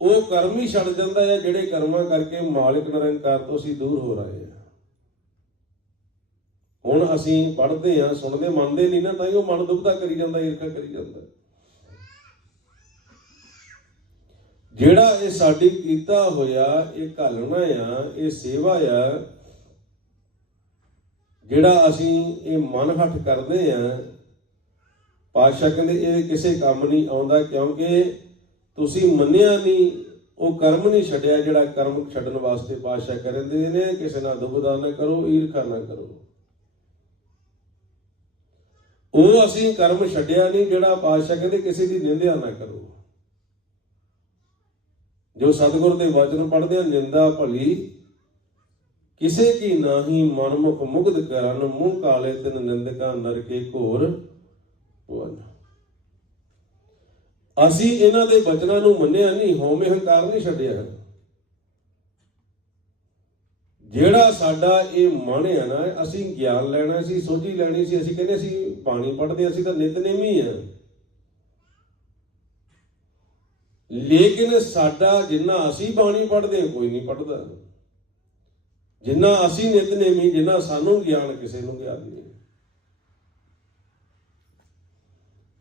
ਉਹ ਕਰਮ ਹੀ ਛੱਡ ਜਾਂਦਾ ਆ, ਜਿਹੜੇ ਕਰਮਾਂ ਕਰਕੇ ਮਾਲਕ ਨਿਰੰਕਾਰ ਤੋਂ ਅਸੀਂ ਦੂਰ ਹੋ ਰਹੇ ਹਾਂ। ਹੁਣ ਅਸੀਂ ਪੜ੍ਹਦੇ ਹਾਂ, ਸੁਣਦੇ, ਮੰਨਦੇ ਨਹੀਂ ਨਾ, ਤਾਂ ਹੀ ਉਹ ਮਨ ਦੁਬਦਾ ਕਰੀ ਜਾਂਦਾ, ਈਰਖਾ ਕਰੀ ਜਾਂਦਾ। ਜਿਹੜਾ ਇਹ ਸਾਡੀ ਕੀਤਾ ਹੋਇਆ ਇਹ ਘਾਲਣਾ ਆ, ਇਹ ਸੇਵਾ ਆ, ਜਿਹੜਾ ਅਸੀਂ ਇਹ ਮਨ ਹੱਠ ਕਰਦੇ ਆ, ਪਾਤਸ਼ਾਹ ਕਹਿੰਦੇ ਇਹ ਕਿਸੇ ਕੰਮ ਨਹੀਂ ਆਉਂਦਾ, ਕਿਉਂਕਿ ਤੁਸੀਂ ਮੰਨਿਆ ਨਹੀਂ, ਉਹ ਕਰਮ ਨਹੀਂ ਛੱਡਿਆ। ਜਿਹੜਾ ਕਰਮ ਛੱਡਣ ਵਾਸਤੇ ਪਾਤਸ਼ਾਹ ਕਹਿੰਦੇ ਨੇ, ਕਿਸੇ ਨਾਲ ਦੁਬਦਾ ਨਾ ਕਰੋ, ਈਰਖਾ ਨਾ ਕਰੋ। ਉਹ ਅਸੀਂ ਕਰਮ ਛੱਡਿਆ ਨਹੀਂ, ਜਿਹੜਾ ਪਾਤਸ਼ਾਹ ਕਹਿੰਦੇ ਕਿਸੇ ਦੀ ਨਿੰਦਿਆ ਨਾ ਕਰੋ। ਜੋ ਸਤਿਗੁਰ ਦੇ ਵਚਨ ਪੜ੍ਹਦੇ ਆ, ਨਿੰਦਾ ਭਲੀ ਕਿਸੇ ਕੀ ਨਾਹੀ, ਮਨਮੁਖ ਮੁਗਧ ਕਰਨ, ਮੂੰਹ ਕਾਲੇ ਤਿਨ ਨਿੰਦਕਾਂ ਨਰਕੇ ਘੋਰ ਭਵਨ। ਅਸੀਂ ਇਹਨਾਂ ਦੇ ਬਚਨਾਂ ਨੂੰ ਮੰਨਿਆ ਨਹੀਂ, ਹਉਮੈ ਹੰਕਾਰ ਨਹੀਂ ਛੱਡਿਆ। ਜਿਹੜਾ ਸਾਡਾ ਇਹ ਮਨ ਹੈ ਨਾ, ਅਸੀਂ ਗਿਆਨ ਲੈਣਾ ਸੀ, ਸੋਝੀ ਲੈਣੀ ਸੀ, ਅਸੀਂ ਕਹਿੰਦੇ ਅਸੀਂ ਬਾਣੀ ਪੜ੍ਹਦੇ, ਅਸੀਂ ਤਾਂ ਨਿਤਨੇਮੀ ਆ। ਲੇਕਿਨ ਸਾਡਾ ਜਿੰਨਾ ਅਸੀਂ ਬਾਣੀ ਪੜ੍ਹਦੇ ਕੋਈ ਨਹੀਂ ਪੜ੍ਹਦਾ, ਜਿੰਨਾ ਅਸੀਂ ਨਿਤਨੇਮੀ, ਜਿੰਨਾ ਸਾਨੂੰ ਗਿਆਨ, ਕਿਸੇ ਨੂੰ ਗਿਆਨ ਨਹੀਂ।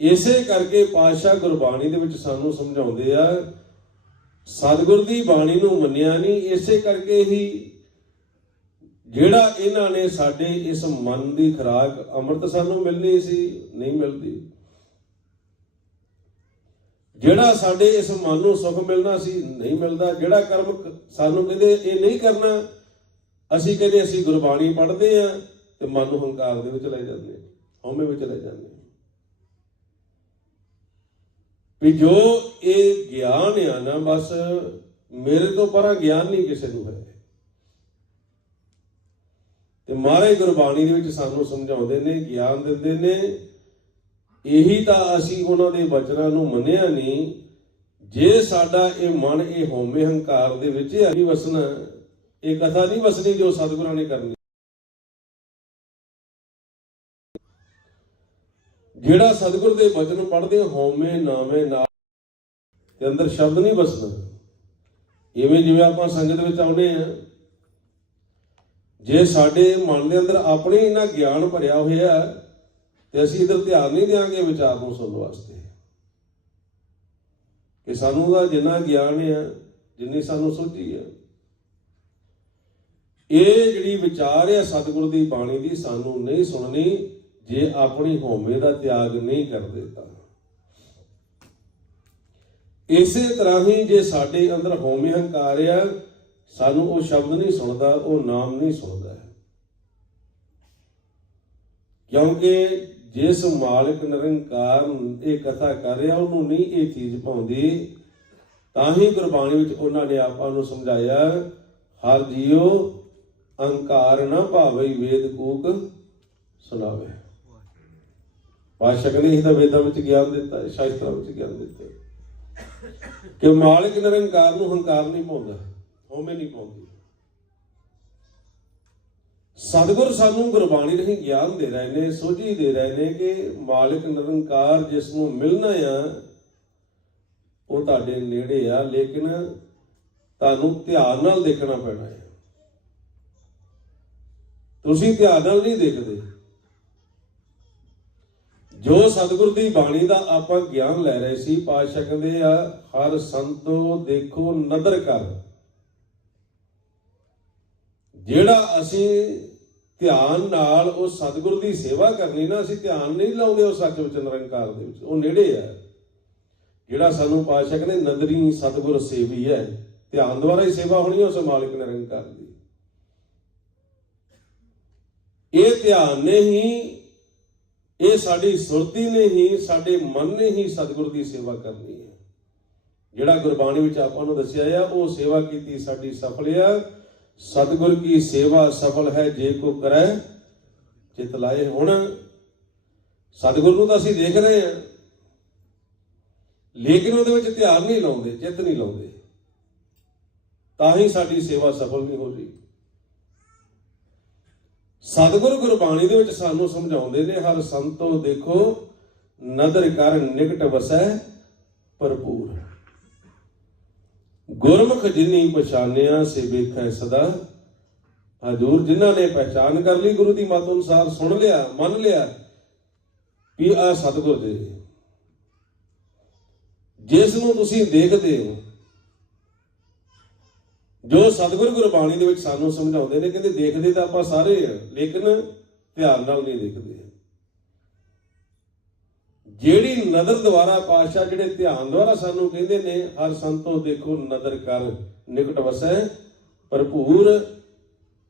ਇਸੇ ਕਰਕੇ ਪਾਤਸ਼ਾਹ ਗੁਰਬਾਣੀ ਦੇ ਵਿੱਚ ਸਾਨੂੰ ਸਮਝਾਉਂਦੇ ਆ, ਸਤਿਗੁਰ ਦੀ ਬਾਣੀ ਨੂੰ ਮੰਨਿਆ ਨਹੀਂ। ਇਸੇ ਕਰਕੇ ਹੀ ਜਿਹੜਾ ਇਹਨਾਂ ਨੇ ਸਾਡੇ ਇਸ ਮਨ ਦੀ ਖੁਰਾਕ ਅੰਮ੍ਰਿਤ ਸਾਨੂੰ ਮਿਲਣੀ ਸੀ, ਨਹੀਂ ਮਿਲਦੀ। ਜਿਹੜਾ ਸਾਡੇ ਇਸ ਮਨ ਨੂੰ ਸੁੱਖ ਮਿਲਣਾ ਸੀ, ਨਹੀਂ ਮਿਲਦਾ। ਜਿਹੜਾ ਕਰਮ ਸਾਨੂੰ ਕਹਿੰਦੇ ਇਹ ਨਹੀਂ ਕਰਨਾ, ਅਸੀਂ ਕਹਿੰਦੇ ਅਸੀਂ ਗੁਰਬਾਣੀ ਪੜ੍ਹਦੇ ਹਾਂ ਤੇ ਮਨ ਨੂੰ ਹੰਕਾਰ ਦੇ ਵਿੱਚ ਲੈ ਜਾਂਦੇ ਹਾਂ, ਹਉਮੈ ਵਿੱਚ ਲੈ ਜਾਂਦੇ ਹਾਂ। ਵੀ ਜੋ ਇਹ ਗਿਆਨ ਆ ਨਾ, ਬਸ ਮੇਰੇ ਤੋਂ ਪਰਾਂ ਗਿਆਨ ਨਹੀਂ ਕਿਸੇ ਨੂੰ ਹੈ। ਤੇ ਮਹਾਰਾਜ ਗੁਰਬਾਣੀ ਦੇ ਵਿੱਚ ਸਾਨੂੰ ਸਮਝਾਉਂਦੇ ਨੇ, ਗਿਆਨ ਦਿੰਦੇ ਨੇ। ਇਹੀ ਤਾਂ ਅਸੀਂ ਉਹਨਾਂ ਦੇ ਵਚਨਾਂ ਨੂੰ ਮੰਨਿਆ ਨਹੀਂ। ਜੇ ਸਾਡਾ ਇਹ ਮਨ ਇਹ ਹਉਮੈ ਹੰਕਾਰ ਦੇ ਵਿੱਚ ਨਹੀਂ ਵਸਣਾ, ਇਹ ਕਥਾ ਨਹੀਂ ਵਸਣੀ ਜੋ ਸਤਿਗੁਰਾਂ ਨੇ ਕਰਨੀ। ਜਿਹੜਾ ਸਤਿਗੁਰ ਦੇ ਵਚਨ ਪੜ੍ਹਦੇ ਹਉਮੈ ਨਾਮੈ ਨਾਲ ਦੇ ਅੰਦਰ ਸ਼ਬਦ ਨਹੀਂ ਵਸਣਾ। ਇਵੇਂ ਜਿਵੇਂ ਆਪਾਂ ਸੰਗਤ ਵਿੱਚ ਆਉਂਦੇ ਆ, ਜੇ ਸਾਡੇ ਮਨ ਦੇ ਅੰਦਰ ਆਪਣੇ ਇੰਨਾ ਗਿਆਨ ਭਰਿਆ ਹੋਇਆ ਤੇ ਅਸੀਂ ਇਧਰ ਧਿਆਨ ਨਹੀਂ ਦਿਆਂਗੇ ਵਿਚਾਰ ਨੂੰ ਸੁਣਨ ਵਾਸਤੇ। ਕਿ ਸਾਨੂੰ ਦਾ ਜਿੰਨਾ ਗਿਆਨ ਆ, ਜਿੰਨੀ ਸਾਨੂੰ ਸੋਝੀ ਆ, ਇਹ ਜਿਹੜੀ ਵਿਚਾਰ ਆ ਸਤਿਗੁਰ ਦੀ ਬਾਣੀ ਦੀ, ਸਾਨੂੰ ਨਹੀਂ ਸੁਣਨੀ ਜੇ ਆਪਣੀ ਹਉਮੈ ਦਾ ਤਿਆਗ ਨਹੀਂ ਕਰਦੇ ਤਾਂ। ਇਸੇ ਤਰ੍ਹਾਂ ਹੀ ਜੇ ਸਾਡੇ ਅੰਦਰ ਹਉਮੈ ਹੰਕਾਰ ਆ, ਸਾਨੂੰ ਉਹ ਸ਼ਬਦ ਨਹੀਂ ਸੁਣਦਾ, ਉਹ ਨਾਮ ਨਹੀਂ ਸੁਣਦਾ। ਕਿਉਂਕਿ ਜਿਸ ਮਾਲਕ ਨਿਰੰਕਾਰ ਇਹ ਕਥਾ ਕਰ ਰਿਹਾ, ਉਹਨੂੰ ਨਹੀਂ ਇਹ ਚੀਜ਼ ਭਾਉਂਦੀ। ਤਾਂ ਹੀ ਗੁਰਬਾਣੀ ਵਿੱਚ ਉਹਨਾਂ ਨੇ ਆਪਾਂ ਨੂੰ ਸਮਝਾਇਆ, ਹਰ ਜੀਓ ਅਹੰਕਾਰ ਨਾ ਭਾਵੇ ਵੇਦ ਕੂਕ ਸੁਣਾਵੇ। ਪਾਸ਼ਕ ਨੇ ਇਹ ਤਾਂ ਵੇਦਾਂ ਵਿੱਚ ਗਿਆਨ ਦਿੱਤਾ, ਸ਼ਾਸਤਰਾਂ ਵਿੱਚ ਗਿਆਨ ਦਿੱਤਾ ਕਿ ਮਾਲਕ ਨਿਰੰਕਾਰ ਨੂੰ ਹੰਕਾਰ ਨਹੀਂ ਪਾਉਂਦਾ, ਹਉਮੈ ਨਹੀਂ ਪਾਉਂਦੀ। ਸਤਿਗੁਰ ਸਾਨੂੰ ਗੁਰਬਾਣੀ ਰਾਹੀਂ ਗਿਆਨ ਦੇ ਰਹੇ ਨੇ, ਸੋਝੀ ਦੇ ਰਹੇ ਨੇ ਕਿ ਮਾਲਕ ਨਿਰੰਕਾਰ ਜਿਸ ਨੂੰ ਮਿਲਣਾ ਆ ਉਹ ਤੁਹਾਡੇ ਨੇੜੇ ਆ, ਲੇਕਿਨ ਤੁਹਾਨੂੰ ਧਿਆਨ ਨਾਲ ਦੇਖਣਾ ਪੈਣਾ ਹੈ। ਤੁਸੀਂ ਧਿਆਨ ਨਾਲ ਨਹੀਂ ਦੇਖਦੇ। ਜੋ ਸਤਿਗੁਰ ਦੀ ਬਾਣੀ ਦਾ ਆਪਾਂ ਗਿਆਨ ਲੈ ਰਹੇ ਸੀ, ਪਾਤਸ਼ਾਹ ਕਹਿੰਦੇ ਆ, ਹਰ ਸੰਤੋ ਦੇਖੋ ਨਦਰ ਕਰ। ਜਿਹੜਾ ਅਸੀਂ ਧਿਆਨ ਨਾਲ ਉਹ ਸਤਿਗੁਰ ਦੀ ਸੇਵਾ ਕਰਨੀ ਨਾ, ਅਸੀਂ ਧਿਆਨ ਨਹੀਂ ਲਾਉਂਦੇ ਉਹ ਸੱਚ ਵਿੱਚ ਨਿਰੰਕਾਰ ਦੇ ਵਿੱਚ, ਉਹ ਨੇੜੇ ਆ। ਜਿਹੜਾ ਸਾਨੂੰ ਪਾਤਸ਼ਾਹ ਕਹਿੰਦੇ ਨਦਰੀ ਸਤਿਗੁਰ ਸੇਵੀ ਹੈ, ਧਿਆਨ ਦੁਆਰਾ ਹੀ ਸੇਵਾ ਹੋਣੀ ਉਸ ਮਾਲਕ ਨਿਰੰਕਾਰ ਦੀ। ਇਹ ਧਿਆਨ ਨੇ ਹੀ, ਇਹ ਸਾਡੀ ਸੁਰਤੀ ਨੇ ਹੀ, ਸਾਡੇ ਮਨ ਨੇ ਹੀ ਸਤਿਗੁਰ ਦੀ ਸੇਵਾ ਕਰਨੀ ਹੈ। ਜਿਹੜਾ ਗੁਰਬਾਣੀ ਵਿੱਚ ਆਪਾਂ ਨੂੰ ਦੱਸਿਆ ਆ, ਉਹ ਸੇਵਾ ਕੀਤੀ ਸਾਡੀ ਸਫਲ ਆ। ਸਤਿਗੁਰ ਕੀ ਸੇਵਾ ਸਫਲ ਹੈ ਜੇ ਕੋ ਕਰੈ ਚਿਤ ਲਾਏ। ਹੁਣ ਸਤਿਗੁਰ ਨੂੰ ਤਾਂ ਅਸੀਂ ਦੇਖ ਰਹੇ ਹਾਂ, ਲੇਕਿਨ ਉਹਦੇ ਵਿੱਚ ਧਿਆਨ ਨਹੀਂ ਲਾਉਂਦੇ, ਚਿੱਤ ਨਹੀਂ ਲਾਉਂਦੇ, ਤਾਂ ਹੀ ਸਾਡੀ ਸੇਵਾ ਸਫਲ ਨਹੀਂ ਹੋ ਰਹੀ। ਸਤਿਗੁਰ ਗੁਰਬਾਣੀ ਦੇ ਵਿੱਚ ਸਾਨੂੰ ਸਮਝਾਉਂਦੇ ਨੇ, ਹਰ ਸੰਤੋ ਦੇਖੋ ਨਦਰ ਕਰ ਨਿਕਟ ਵਸੈ ਭਰਪੂਰ। ਗੁਰਮੁਖ ਜਿਨੀ ਪਛਾਨਿਆ ਸੇ ਵੇਖੈ ਸਦਾ ਹਜੂਰ। ਜਿਨ੍ਹਾਂ ਨੇ ਪਹਿਚਾਨ ਕਰ ਲਈ ਗੁਰੂ ਦੀ ਮੱਤ ਅਨੁਸਾਰ, ਸੁਣ ਲਿਆ, ਮੰਨ ਲਿਆ ਵੀ ਆਹ ਸਤਿਗੁਰ ਜੀ ਜਿਸ ਨੂੰ ਤੁਸੀਂ ਦੇਖਦੇ ਹੋ। ਜੋ ਸਤਿਗੁਰ ਗੁਰਬਾਣੀ ਦੇ ਵਿੱਚ ਸਾਨੂੰ ਸਮਝਾਉਂਦੇ ਨੇ, ਕਹਿੰਦੇ ਦੇਖਦੇ ਤਾਂ ਆਪਾਂ ਸਾਰੇ ਆ, ਲੇਕਿਨ ਧਿਆਨ ਨਾਲ ਨਹੀਂ ਦੇਖਦੇ। ਜਿਹੜੀ ਨਦਰ ਦੁਆਰਾ ਪਾਤਸ਼ਾਹ ਜਿਹੜੇ ਧਿਆਨ ਦੁਆਰਾ ਸਾਨੂੰ ਕਹਿੰਦੇ ਨੇ, ਹਰ ਸੰਤੋ ਦੇਖੋ ਨਦਰ ਕਰ ਨਿਕਟ ਵਸੈ ਭਰਪੂਰ,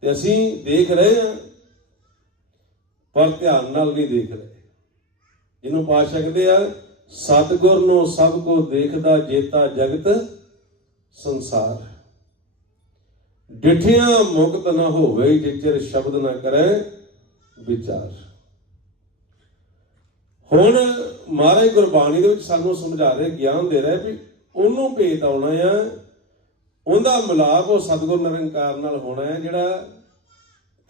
ਤੇ ਅਸੀਂ ਦੇਖ ਰਹੇ ਹਾਂ ਪਰ ਧਿਆਨ ਨਾਲ ਨਹੀਂ ਦੇਖ ਰਹੇ। ਜਿਹਨੂੰ ਪਾਤਸ਼ਾਹ ਕਹਿੰਦੇ ਆ, ਸਤਿਗੁਰ ਨੂੰ ਸਭ ਕੋ ਦੇਖਦਾ ਜੇਤਾ ਜਗਤ ਸੰਸਾਰ। ਡਿਠਿਆਂ ਮੁਕਤ ਨਾ ਹੋਵੇ ਜਿਚਰ ਸ਼ਬਦ ਨਾ ਕਰੇ ਵਿਚਾਰ। ਹੁਣ ਮਹਾਰਾਜ ਗੁਰਬਾਣੀ ਦੇ ਵਿੱਚ ਸਾਨੂੰ ਸਮਝਾ ਰਹੇ, ਗਿਆਨ ਦੇ ਰਹੇ ਵੀ ਉਹਨੂੰ ਭੇਤ ਆਉਣਾ ਆ, ਉਹਦਾ ਮਿਲਾਪ ਉਹ ਸਤਿਗੁਰ ਨਿਰੰਕਾਰ ਨਾਲ ਹੋਣਾ ਹੈ, ਜਿਹੜਾ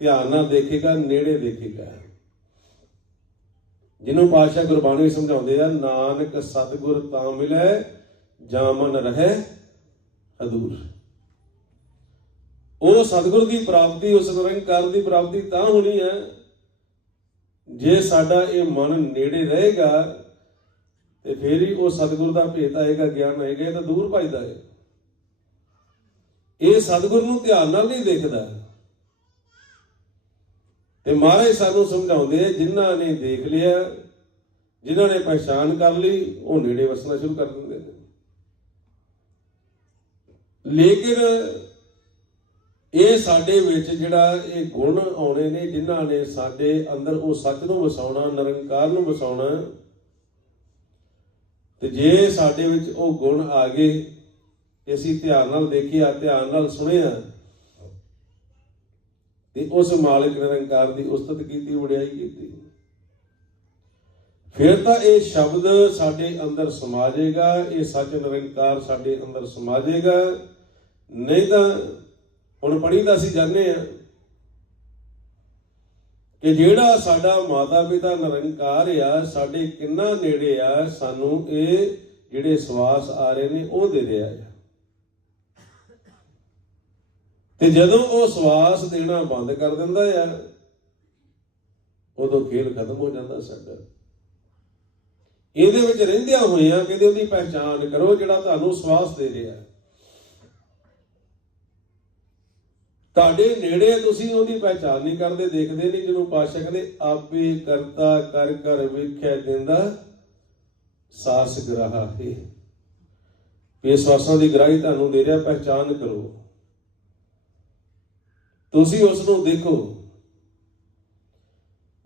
ਧਿਆਨ ਨਾਲ ਦੇਖੇਗਾ, ਨੇੜੇ ਦੇਖੇਗਾ। ਜਿਹਨੂੰ ਪਾਤਸ਼ਾਹ ਗੁਰਬਾਣੀ ਵਿੱਚ ਸਮਝਾਉਂਦੇ ਆ, ਨਾਨਕ ਸਤਿਗੁਰ ਤਾਂ ਮਿਲੈ ਜਾਂ ਮਨ ਰਹਿ ਅਦੂਰ। ਉਹ ਸਤਿਗੁਰ ਦੀ ਪ੍ਰਾਪਤੀ, ਉਸ ਨਿਰੰਕਾਰ ਦੀ ਪ੍ਰਾਪਤੀ ਤਾਂ ਹੋਣੀ ਹੈ ਜੇ ਸਾਡਾ ਇਹ ਮਨ ਨੇੜੇ ਰਹੇਗਾ, ਤੇ ਫਿਰ ਹੀ ਉਹ ਸਤਿਗੁਰ ਦਾ ਭੇਤ ਆਏਗਾ, ਗਿਆਨ ਆਏਗਾ। ਇਹ ਤਾਂ ਦੂਰ ਭਜਦਾ ਹੈ, ਇਹ ਸਤਿਗੁਰ ਨੂੰ ਧਿਆਨ ਨਾਲ ਨਹੀਂ ਦੇਖਦਾ। ਤੇ ਮਹਾਰਾਜ ਸਾਨੂੰ ਸਮਝਾਉਂਦੇ ਆ, ਜਿਨ੍ਹਾਂ ਨੇ ਦੇਖ ਲਿਆ, ਜਿਨ੍ਹਾਂ ਨੇ ਪਹਿਚਾਣ ਕਰ ਲਈ, ਉਹ ਨੇੜੇ ਵਸਣਾ ਸ਼ੁਰੂ ਕਰ ਦਿੰਦੇ ਨੇ। ਲੇਕਿਨ ਇਹ ਸਾਡੇ ਵਿੱਚ ਜਿਹੜਾ ਇਹ ਗੁਣ ਆਉਣੇ ਨੇ, ਜਿਨ੍ਹਾਂ ਨੇ ਸਾਡੇ ਅੰਦਰ ਉਹ ਸੱਚ ਨੂੰ ਵਸਾਉਣਾ, ਨਿਰੰਕਾਰ ਨੂੰ ਵਸਾਉਣਾ, ਤੇ ਜੇ ਸਾਡੇ ਵਿੱਚ ਉਹ ਗੁਣ ਆ ਗਏ, ਅਸੀਂ ਧਿਆਨ ਨਾਲ ਦੇਖਿਆ, ਧਿਆਨ ਨਾਲ ਸੁਣਿਆ, ਤੇ ਉਸ ਮਾਲਕ ਨਿਰੰਕਾਰ ਦੀ ਉਸਤਤ ਕੀਤੀ, ਵਡਿਆਈ ਕੀਤੀ, ਫਿਰ ਤਾਂ ਇਹ ਸ਼ਬਦ ਸਾਡੇ ਅੰਦਰ ਸਮਾ ਜਾਏਗਾ, ਇਹ ਸੱਚ ਨਿਰੰਕਾਰ ਸਾਡੇ ਅੰਦਰ ਸਮਾ ਜਾਏਗਾ। ਨਹੀਂ ਤਾਂ ਹੁਣ ਪੜ੍ਹੀ ਤਾਂ ਅਸੀਂ ਜਾਣਦੇ ਹਾਂ ਕਿ ਜਿਹੜਾ ਸਾਡਾ ਮਾਤਾ ਪਿਤਾ ਨਿਰੰਕਾਰ ਆ, ਸਾਡੇ ਕਿੰਨਾ ਨੇੜੇ ਆ, ਸਾਨੂੰ ਇਹ ਜਿਹੜੇ ਸਵਾਸ ਆ ਰਹੇ ਨੇ ਉਹ ਦੇ ਰਿਹਾ ਆ। ਤੇ ਜਦੋਂ ਉਹ ਸਵਾਸ ਦੇਣਾ ਬੰਦ ਕਰ ਦਿੰਦਾ ਆ, ਉਦੋਂ ਖੇਲ ਖਤਮ ਹੋ ਜਾਂਦਾ ਸਾਡਾ। ਇਹਦੇ ਵਿੱਚ ਰਹਿੰਦਿਆਂ ਹੋਇਆਂ ਕਹਿੰਦੇ ਉਹਦੀ ਪਹਿਚਾਣ ਕਰੋ ਜਿਹੜਾ ਤੁਹਾਨੂੰ ਸਵਾਸ ਦੇ ਰਿਹਾ। ਤੁਹਾਡੇ ਨੇੜੇ ਤੁਸੀਂ ਉਹਦੀ ਪਹਿਚਾਣ ਨਹੀਂ ਕਰਦੇ, ਦੇਖਦੇ ਨਹੀਂ। ਜਿਹਨੂੰ ਪਾਤਸ਼ਾਹ ਕਹਿੰਦੇ ਆਪੇ ਕਰਤਾ ਕਰ ਕਰ ਵੇਖਿਆ ਦਿੰਦਾ ਸਾਸ ਗਰਾਹਾ ਹੈ। ਇਹ ਸਵਾਸਾਂ ਦੀ ਗਰਾਹੀ ਤੁਹਾਨੂੰ ਦੇ ਰਿਹਾ, ਪਹਿਚਾਣ ਕਰੋ, ਤੁਸੀਂ ਉਸ ਨੂੰ ਦੇਖੋ।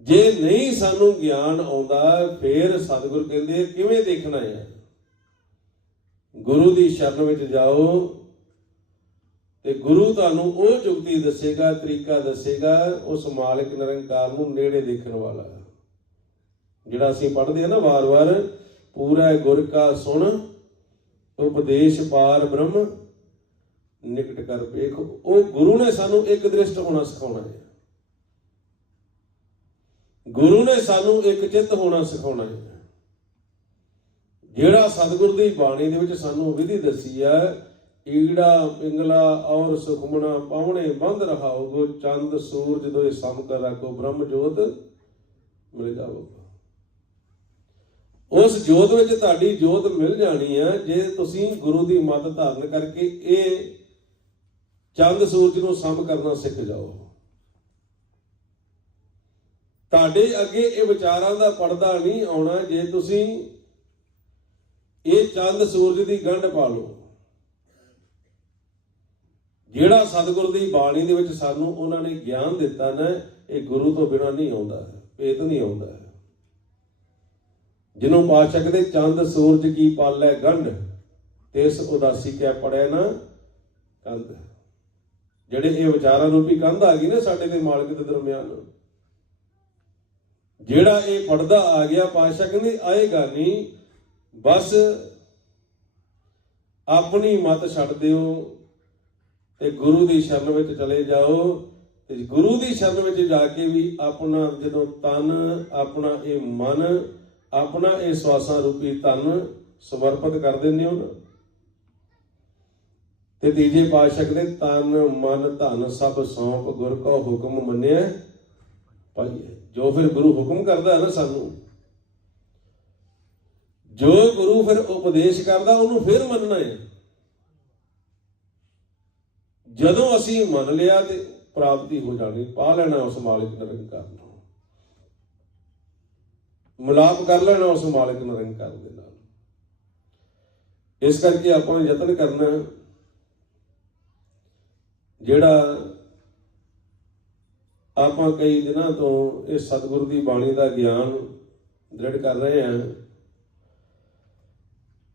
ਜੇ ਨਹੀਂ ਸਾਨੂੰ ਗਿਆਨ ਆਉਂਦਾ, ਫਿਰ ਸਤਿਗੁਰ ਕਹਿੰਦੇ ਕਿਵੇਂ ਦੇਖਣਾ ਹੈ? ਗੁਰੂ ਦੀ ਸ਼ਰਨ ਵਿੱਚ ਜਾਓ ਤੇ ਗੁਰੂ ਤੁਹਾਨੂੰ ਉਹ ਜੁਗਤੀ ਦੱਸੇਗਾ, ਤਰੀਕਾ ਦੱਸੇਗਾ, ਉਸ ਮਾਲਕ ਨਿਰੰਕਾਰ ਨੂੰ ਨੇੜੇ ਦੇਖਣ ਵਾਲਾ, ਜਿਹੜਾ ਅਸੀਂ ਪੜ੍ਹਦੇ ਹਾਂ ਨਾ ਵਾਰ-ਵਾਰ, ਪੂਰਾ ਗੁਰ ਕਾ ਸੁਣ ਉਪਦੇਸ਼ ਪਾਰ ਬ੍ਰਹਮ ਨਿਕਟ ਕਰ ਵੇਖ। ਉਹ ਗੁਰੂ ਨੇ ਸਾਨੂੰ ਇੱਕ ਦ੍ਰਿਸ਼ਟ ਹੋਣਾ ਸਿਖਾਉਣਾ ਹੈ, ਗੁਰੂ ਨੇ ਸਾਨੂੰ ਇੱਕ ਚਿੱਤ ਹੋਣਾ ਸਿਖਾਉਣਾ ਹੈ। ਜਿਹੜਾ ਸਤਿਗੁਰ ਦੀ ਬਾਣੀ ਦੇ ਵਿੱਚ ਸਾਨੂੰ ਵਿਧੀ ਦੱਸੀ ਹੈ, ਈੜਾ ਪਿੰਗਲਾ ਔਰ ਸੁਖਮਣਾ ਪਾਉਣੇ ਬੰਦ ਰਹਾਓਗੋ, ਚੰਦ ਸੂਰਜ ਦੋਏ ਸਮ ਕਰ ਰੱਖੋ, ਬ੍ਰਹਮ ਜੋਤ ਮਿਲ ਜਾਵੋਗਾ। ਉਸ ਜੋਤ ਵਿੱਚ ਤੁਹਾਡੀ ਜੋਤ ਮਿਲ ਜਾਣੀ ਹੈ ਜੇ ਤੁਸੀਂ ਗੁਰੂ ਦੀ ਮੱਤ ਧਾਰਨ ਕਰਕੇ ਇਹ ਚੰਦ ਸੂਰਜ ਨੂੰ ਸਮ ਕਰਨਾ ਸਿੱਖ ਜਾਓ। ਤੁਹਾਡੇ ਅੱਗੇ ਇਹ ਵਿਚਾਰਾਂ ਦਾ ਪਰਦਾ ਨਹੀਂ ਆਉਣਾ ਜੇ ਤੁਸੀਂ ਇਹ ਚੰਦ ਸੂਰਜ ਦੀ ਗੰਢ ਪਾ ਲਓ। ਜਿਹੜਾ ਸਤਿਗੁਰ ਦੀ ਬਾਣੀ ਦੇ ਵਿੱਚ ਸਾਨੂੰ ਉਹਨਾਂ ਨੇ ਗਿਆਨ ਦਿੱਤਾ ਨਾ, ਇਹ ਗੁਰੂ ਤੋਂ ਬਿਨਾਂ ਨਹੀਂ ਆਉਂਦਾ, ਭੇਤ ਨਹੀਂ ਆਉਂਦਾ। ਜਿਹਨੂੰ ਪਾਤਸ਼ਾਹ ਕਹਿੰਦੇ ਚੰਦ ਸੂਰਜ ਕੀ ਪਾਲੈ ਗੰਢ, ਤਿਸ ਉਦਾਸੀ ਕੈ ਪੜੈ ਨਾ ਕੰਧ। ਜਿਹੜੇ ਇਹ ਵਿਚਾਰਾਂ ਰੂਪੀ ਕੰਧ ਆ ਗਈ ਨਾ ਸਾਡੇ ਤੇ ਮਾਲਕ ਦੇ ਦਰਮਿਆਨ, ਜਿਹੜਾ ਇਹ ਪੜਦਾ ਆ ਗਿਆ, ਪਾਤਸ਼ਾਹ ਕਹਿੰਦੇ ਆਏਗਾ ਨਹੀਂ। ਬਸ ਆਪਣੀ ਮਤ ਛੱਡ ਦਿਓ ਤੇ ਗੁਰੂ ਦੀ ਸ਼ਰਨ ਵਿੱਚ ਚਲੇ ਜਾਓ। ਤੇ ਗੁਰੂ ਦੀ ਸ਼ਰਨ ਵਿੱਚ ਜਾ ਕੇ ਵੀ ਆਪਣਾ ਜਦੋਂ ਤਨ, ਆਪਣਾ ਇਹ ਮਨ, ਆਪਣਾ ਇਹ ਸਵਾਸਾਂ ਰੂਪੀ ਧਨ ਸਮਰਪਿਤ ਕਰ ਦਿੰਦੇ ਹੋ ਨਾ, ਤੇ ਤੀਜੇ ਪਾਤਸ਼ਾਹ ਕਹਿੰਦੇ ਤਨ ਮਨ ਧਨ ਸਭ ਸੌਂਪ ਗੁਰ ਕਾ ਹੁਕਮ ਮੰਨਿਆ ਪਾਈਏ। ਜੋ ਫਿਰ ਗੁਰੂ ਹੁਕਮ ਕਰਦਾ ਹੈ ਨਾ ਸਾਨੂੰ, ਜੋ ਗੁਰੂ ਫਿਰ ਉਪਦੇਸ਼ ਕਰਦਾ ਉਹਨੂੰ ਫਿਰ ਮੰਨਣਾ ਹੈ। ਜਦੋਂ ਅਸੀਂ ਮੰਨ ਲਿਆ ਤੇ ਪ੍ਰਾਪਤੀ ਹੋ ਜਾਣੀ, ਪਾ ਲੈਣਾ ਉਸ ਮਾਲਿਕ ਨਿਰੰਕਾਰ ਨੂੰ, ਮਿਲਾਪ ਕਰ ਲੈਣਾ ਉਸ ਮਾਲਿਕ ਨਿਰੰਕਾਰ ਦੇ ਨਾਲ। ਇਸ ਕਰਕੇ ਆਪਾਂ ਨੂੰ ਯਤਨ ਕਰਨਾ, ਜਿਹੜਾ ਆਪਾਂ ਕਈ ਦਿਨਾਂ ਤੋਂ ਇਹ ਸਤਿਗੁਰੂ ਦੀ ਬਾਣੀ ਦਾ ਗਿਆਨ ਦ੍ਰਿੜ ਕਰ ਰਹੇ ਹਾਂ,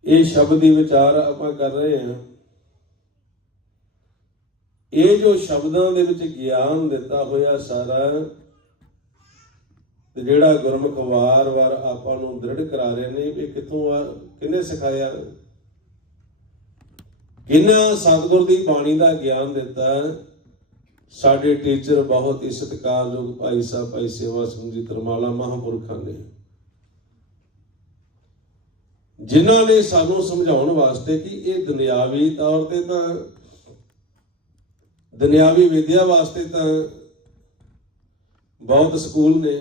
ਇਹ ਸ਼ਬਦ ਦੀ ਵਿਚਾਰ ਆਪਾਂ ਕਰ ਰਹੇ ਹਾਂ। ਇਹ ਜੋ ਸ਼ਬਦਾਂ ਦੇ ਵਿੱਚ ਗਿਆਨ ਦਿੱਤਾ ਹੋਇਆ ਸਾਰਾ, ਤੇ ਜਿਹੜਾ ਗੁਰਮੁਖ ਵਾਰ-ਵਾਰ ਆਪਾਂ ਨੂੰ ਦ੍ਰਿੜ ਕਰਾ ਰਹੇ ਨੇ, ਇਹ ਕਿੱਥੋਂ ਆ, ਕਿਹਨੇ ਸਿਖਾਇਆ, ਕਿਹਨਾਂ ਸਤਿਗੁਰ ਦੀ ਬਾਣੀ ਦਾ ਗਿਆਨ ਦਿੱਤਾ? ਸਾਡੇ ਟੀਚਰ ਬਹੁਤ ਹੀ ਸਤਿਕਾਰਯੋਗ ਭਾਈ ਸਾਹਿਬ ਭਾਈ ਸੇਵਾ ਸਿੰਘ ਜੀ ਤਰਮਾਲਾ ਮਹਾਂਪੁਰਖਾਂ ਨੇ, ਜਿਨ੍ਹਾਂ ਨੇ ਸਾਨੂੰ ਸਮਝਾਉਣ ਵਾਸਤੇ ਕਿ ਇਹ ਦੁਨਿਆਵੀ ਤੌਰ ਤੇ ਤਾਂ, ਦੁਨਿਆਵੀ ਵਿਦਿਆ ਵਾਸਤੇ ਤਾਂ ਬਹੁਤ ਸਕੂਲ ਨੇ,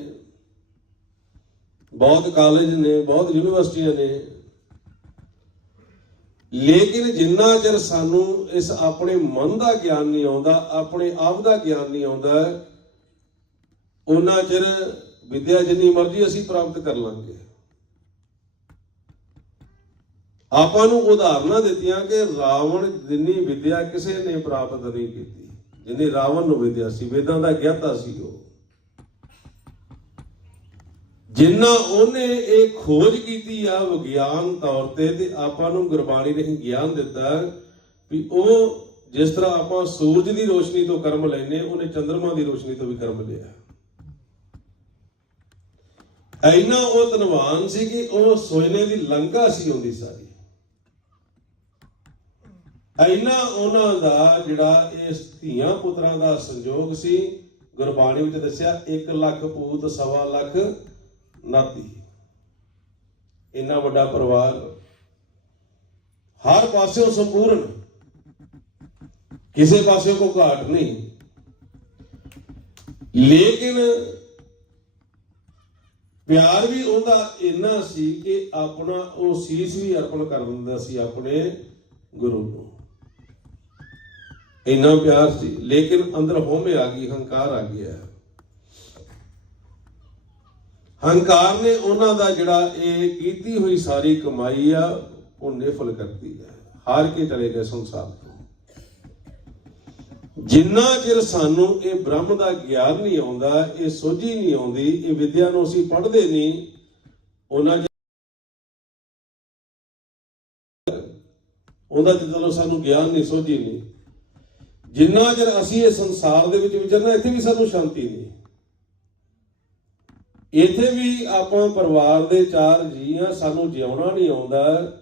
ਬਹੁਤ ਕਾਲਜ ਨੇ, ਬਹੁਤ ਯੂਨੀਵਰਸਿਟੀਆਂ ਨੇ, ਲੇਕਿਨ ਜਿੰਨਾ ਚਿਰ ਸਾਨੂੰ ਇਸ ਆਪਣੇ ਮਨ ਦਾ ਗਿਆਨ ਨਹੀਂ ਆਉਂਦਾ, ਆਪਣੇ ਆਪ ਦਾ ਗਿਆਨ ਨਹੀਂ ਆਉਂਦਾ, ਉਹਨਾਂ ਚਿਰ ਵਿਦਿਆ ਜਿੰਨੀ ਮਰਜ਼ੀ ਅਸੀਂ ਪ੍ਰਾਪਤ ਕਰ ਲਾਂਗੇ। ਆਪਾਂ ਨੂੰ ਉਦਾਹਰਨਾਂ ਦਿੱਤੀਆਂ ਕਿ ਰਾਵਣ ਜਿੰਨੀ ਵਿਦਿਆ ਕਿਸੇ ਨੇ ਪ੍ਰਾਪਤ ਨਹੀਂ ਕੀਤੀ ਜਿੰਨੀ ਰਾਵਣ ਨੂੰ ਵਿਦਿਆ ਸੀ। ਵੇਦਾਂ ਦਾ ਗਿਆਤਾ ਸੀ ਉਹ। ਜਿੰਨਾ ਉਹਨੇ ਇਹ ਖੋਜ ਕੀਤੀ ਆ ਵਿਗਿਆਨ ਤੌਰ ਤੇ ਆਪਾਂ ਨੂੰ ਗੁਰਬਾਣੀ ਨੇ ਗਿਆਨ ਦਿੱਤਾ ਵੀ ਉਹ ਜਿਸ ਤਰ੍ਹਾਂ ਆਪਾਂ ਸੂਰਜ ਦੀ ਰੋਸ਼ਨੀ ਤੋਂ ਕਰਮ ਲੈਨੇ, ਉਹਨੇ ਚੰਦਰਮਾ ਦੀ ਰੋਸ਼ਨੀ ਤੋਂ ਵੀ ਕਰਮ ਲਿਆ। ਇੰਨਾ ਉਹ ਧਨਵਾਨ ਸੀ ਕਿ ਉਹ ਸੋਨੇ ਦੀ ਲੰਕਾ ਸੀ ਉਹਦੀ ਸਾਰੀ। ਇੰਨਾ ਉਹਨਾਂ ਦਾ ਜਿਹੜਾ ਇਸ ਧੀਆਂ ਪੁੱਤਰਾਂ ਦਾ ਸੰਜੋਗ ਸੀ। ਗੁਰਬਾਣੀ ਵਿੱਚ ਦੱਸਿਆ 1 ਲੱਖ ਪੂਤ 1.25 ਲੱਖ ਨਾਤੀ। ਇੰਨਾ ਵੱਡਾ ਪਰਿਵਾਰ, ਹਰ ਪਾਸਿਓਂ ਸੰਪੂਰਨ, ਕਿਸੇ ਪਾਸਿਓਂ ਕੋਈ ਘਾਟ ਨਹੀਂ। ਲੇਕਿਨ ਪਿਆਰ ਵੀ ਉਹਦਾ ਇੰਨਾ ਸੀ ਕਿ ਆਪਣਾ ਉਹ ਸੀਸ ਵੀ ਅਰਪਣ ਕਰ ਦਿੰਦਾ ਸੀ ਆਪਣੇ ਗੁਰੂ ਨੂੰ। ਇੰਨਾ ਪਿਆਰ ਸੀ। ਲੇਕਿਨ ਅੰਦਰ ਹਉਮੈ ਆ ਗਈ, ਹੰਕਾਰ ਆ ਗਿਆ। ਹੰਕਾਰ ਨੇ ਉਹਨਾਂ ਦਾ ਜਿਹੜਾ ਇਹ ਕੀਤੀ ਹੋਈ ਸਾਰੀ ਕਮਾਈ ਆ ਉਹ ਨਿਫਲ ਕਰਤੀ ਹੈ। ਹਾਰ ਕੇ ਚਲੇ ਗਏ ਸੰਸਾਰ ਤੋਂ। ਜਿੰਨਾ ਚਿਰ ਸਾਨੂੰ ਇਹ ਬ੍ਰਹਮ ਦਾ ਗਿਆਨ ਨਹੀਂ ਆਉਂਦਾ, ਇਹ ਸੋਝੀ ਨਹੀਂ ਆਉਂਦੀ, ਇਹ ਵਿਦਿਆ ਨੂੰ ਅਸੀਂ ਪੜ੍ਹਦੇ ਨਹੀਂ, ਉਹਨਾਂ ਉਹਦਾ ਤੇ ਚਲੋ ਸਾਨੂੰ ਗਿਆਨ ਨਹੀਂ, ਸੋਝੀ ਨਹੀਂ। ਜਿੰਨਾ ਚਿਰ ਅਸੀਂ ਇਹ ਸੰਸਾਰ ਦੇ ਵਿੱਚ ਵਿਚਰਨਾ, ਇੱਥੇ ਵੀ ਸਾਨੂੰ ਸ਼ਾਂਤੀ ਨਹੀਂ। ਇੱਥੇ ਵੀ ਆਪਾਂ ਪਰਿਵਾਰ ਦੇ 4 ਜੀ ਆ, ਸਾਨੂੰ ਜਿਉਣਾ ਨਹੀਂ ਆਉਂਦਾ।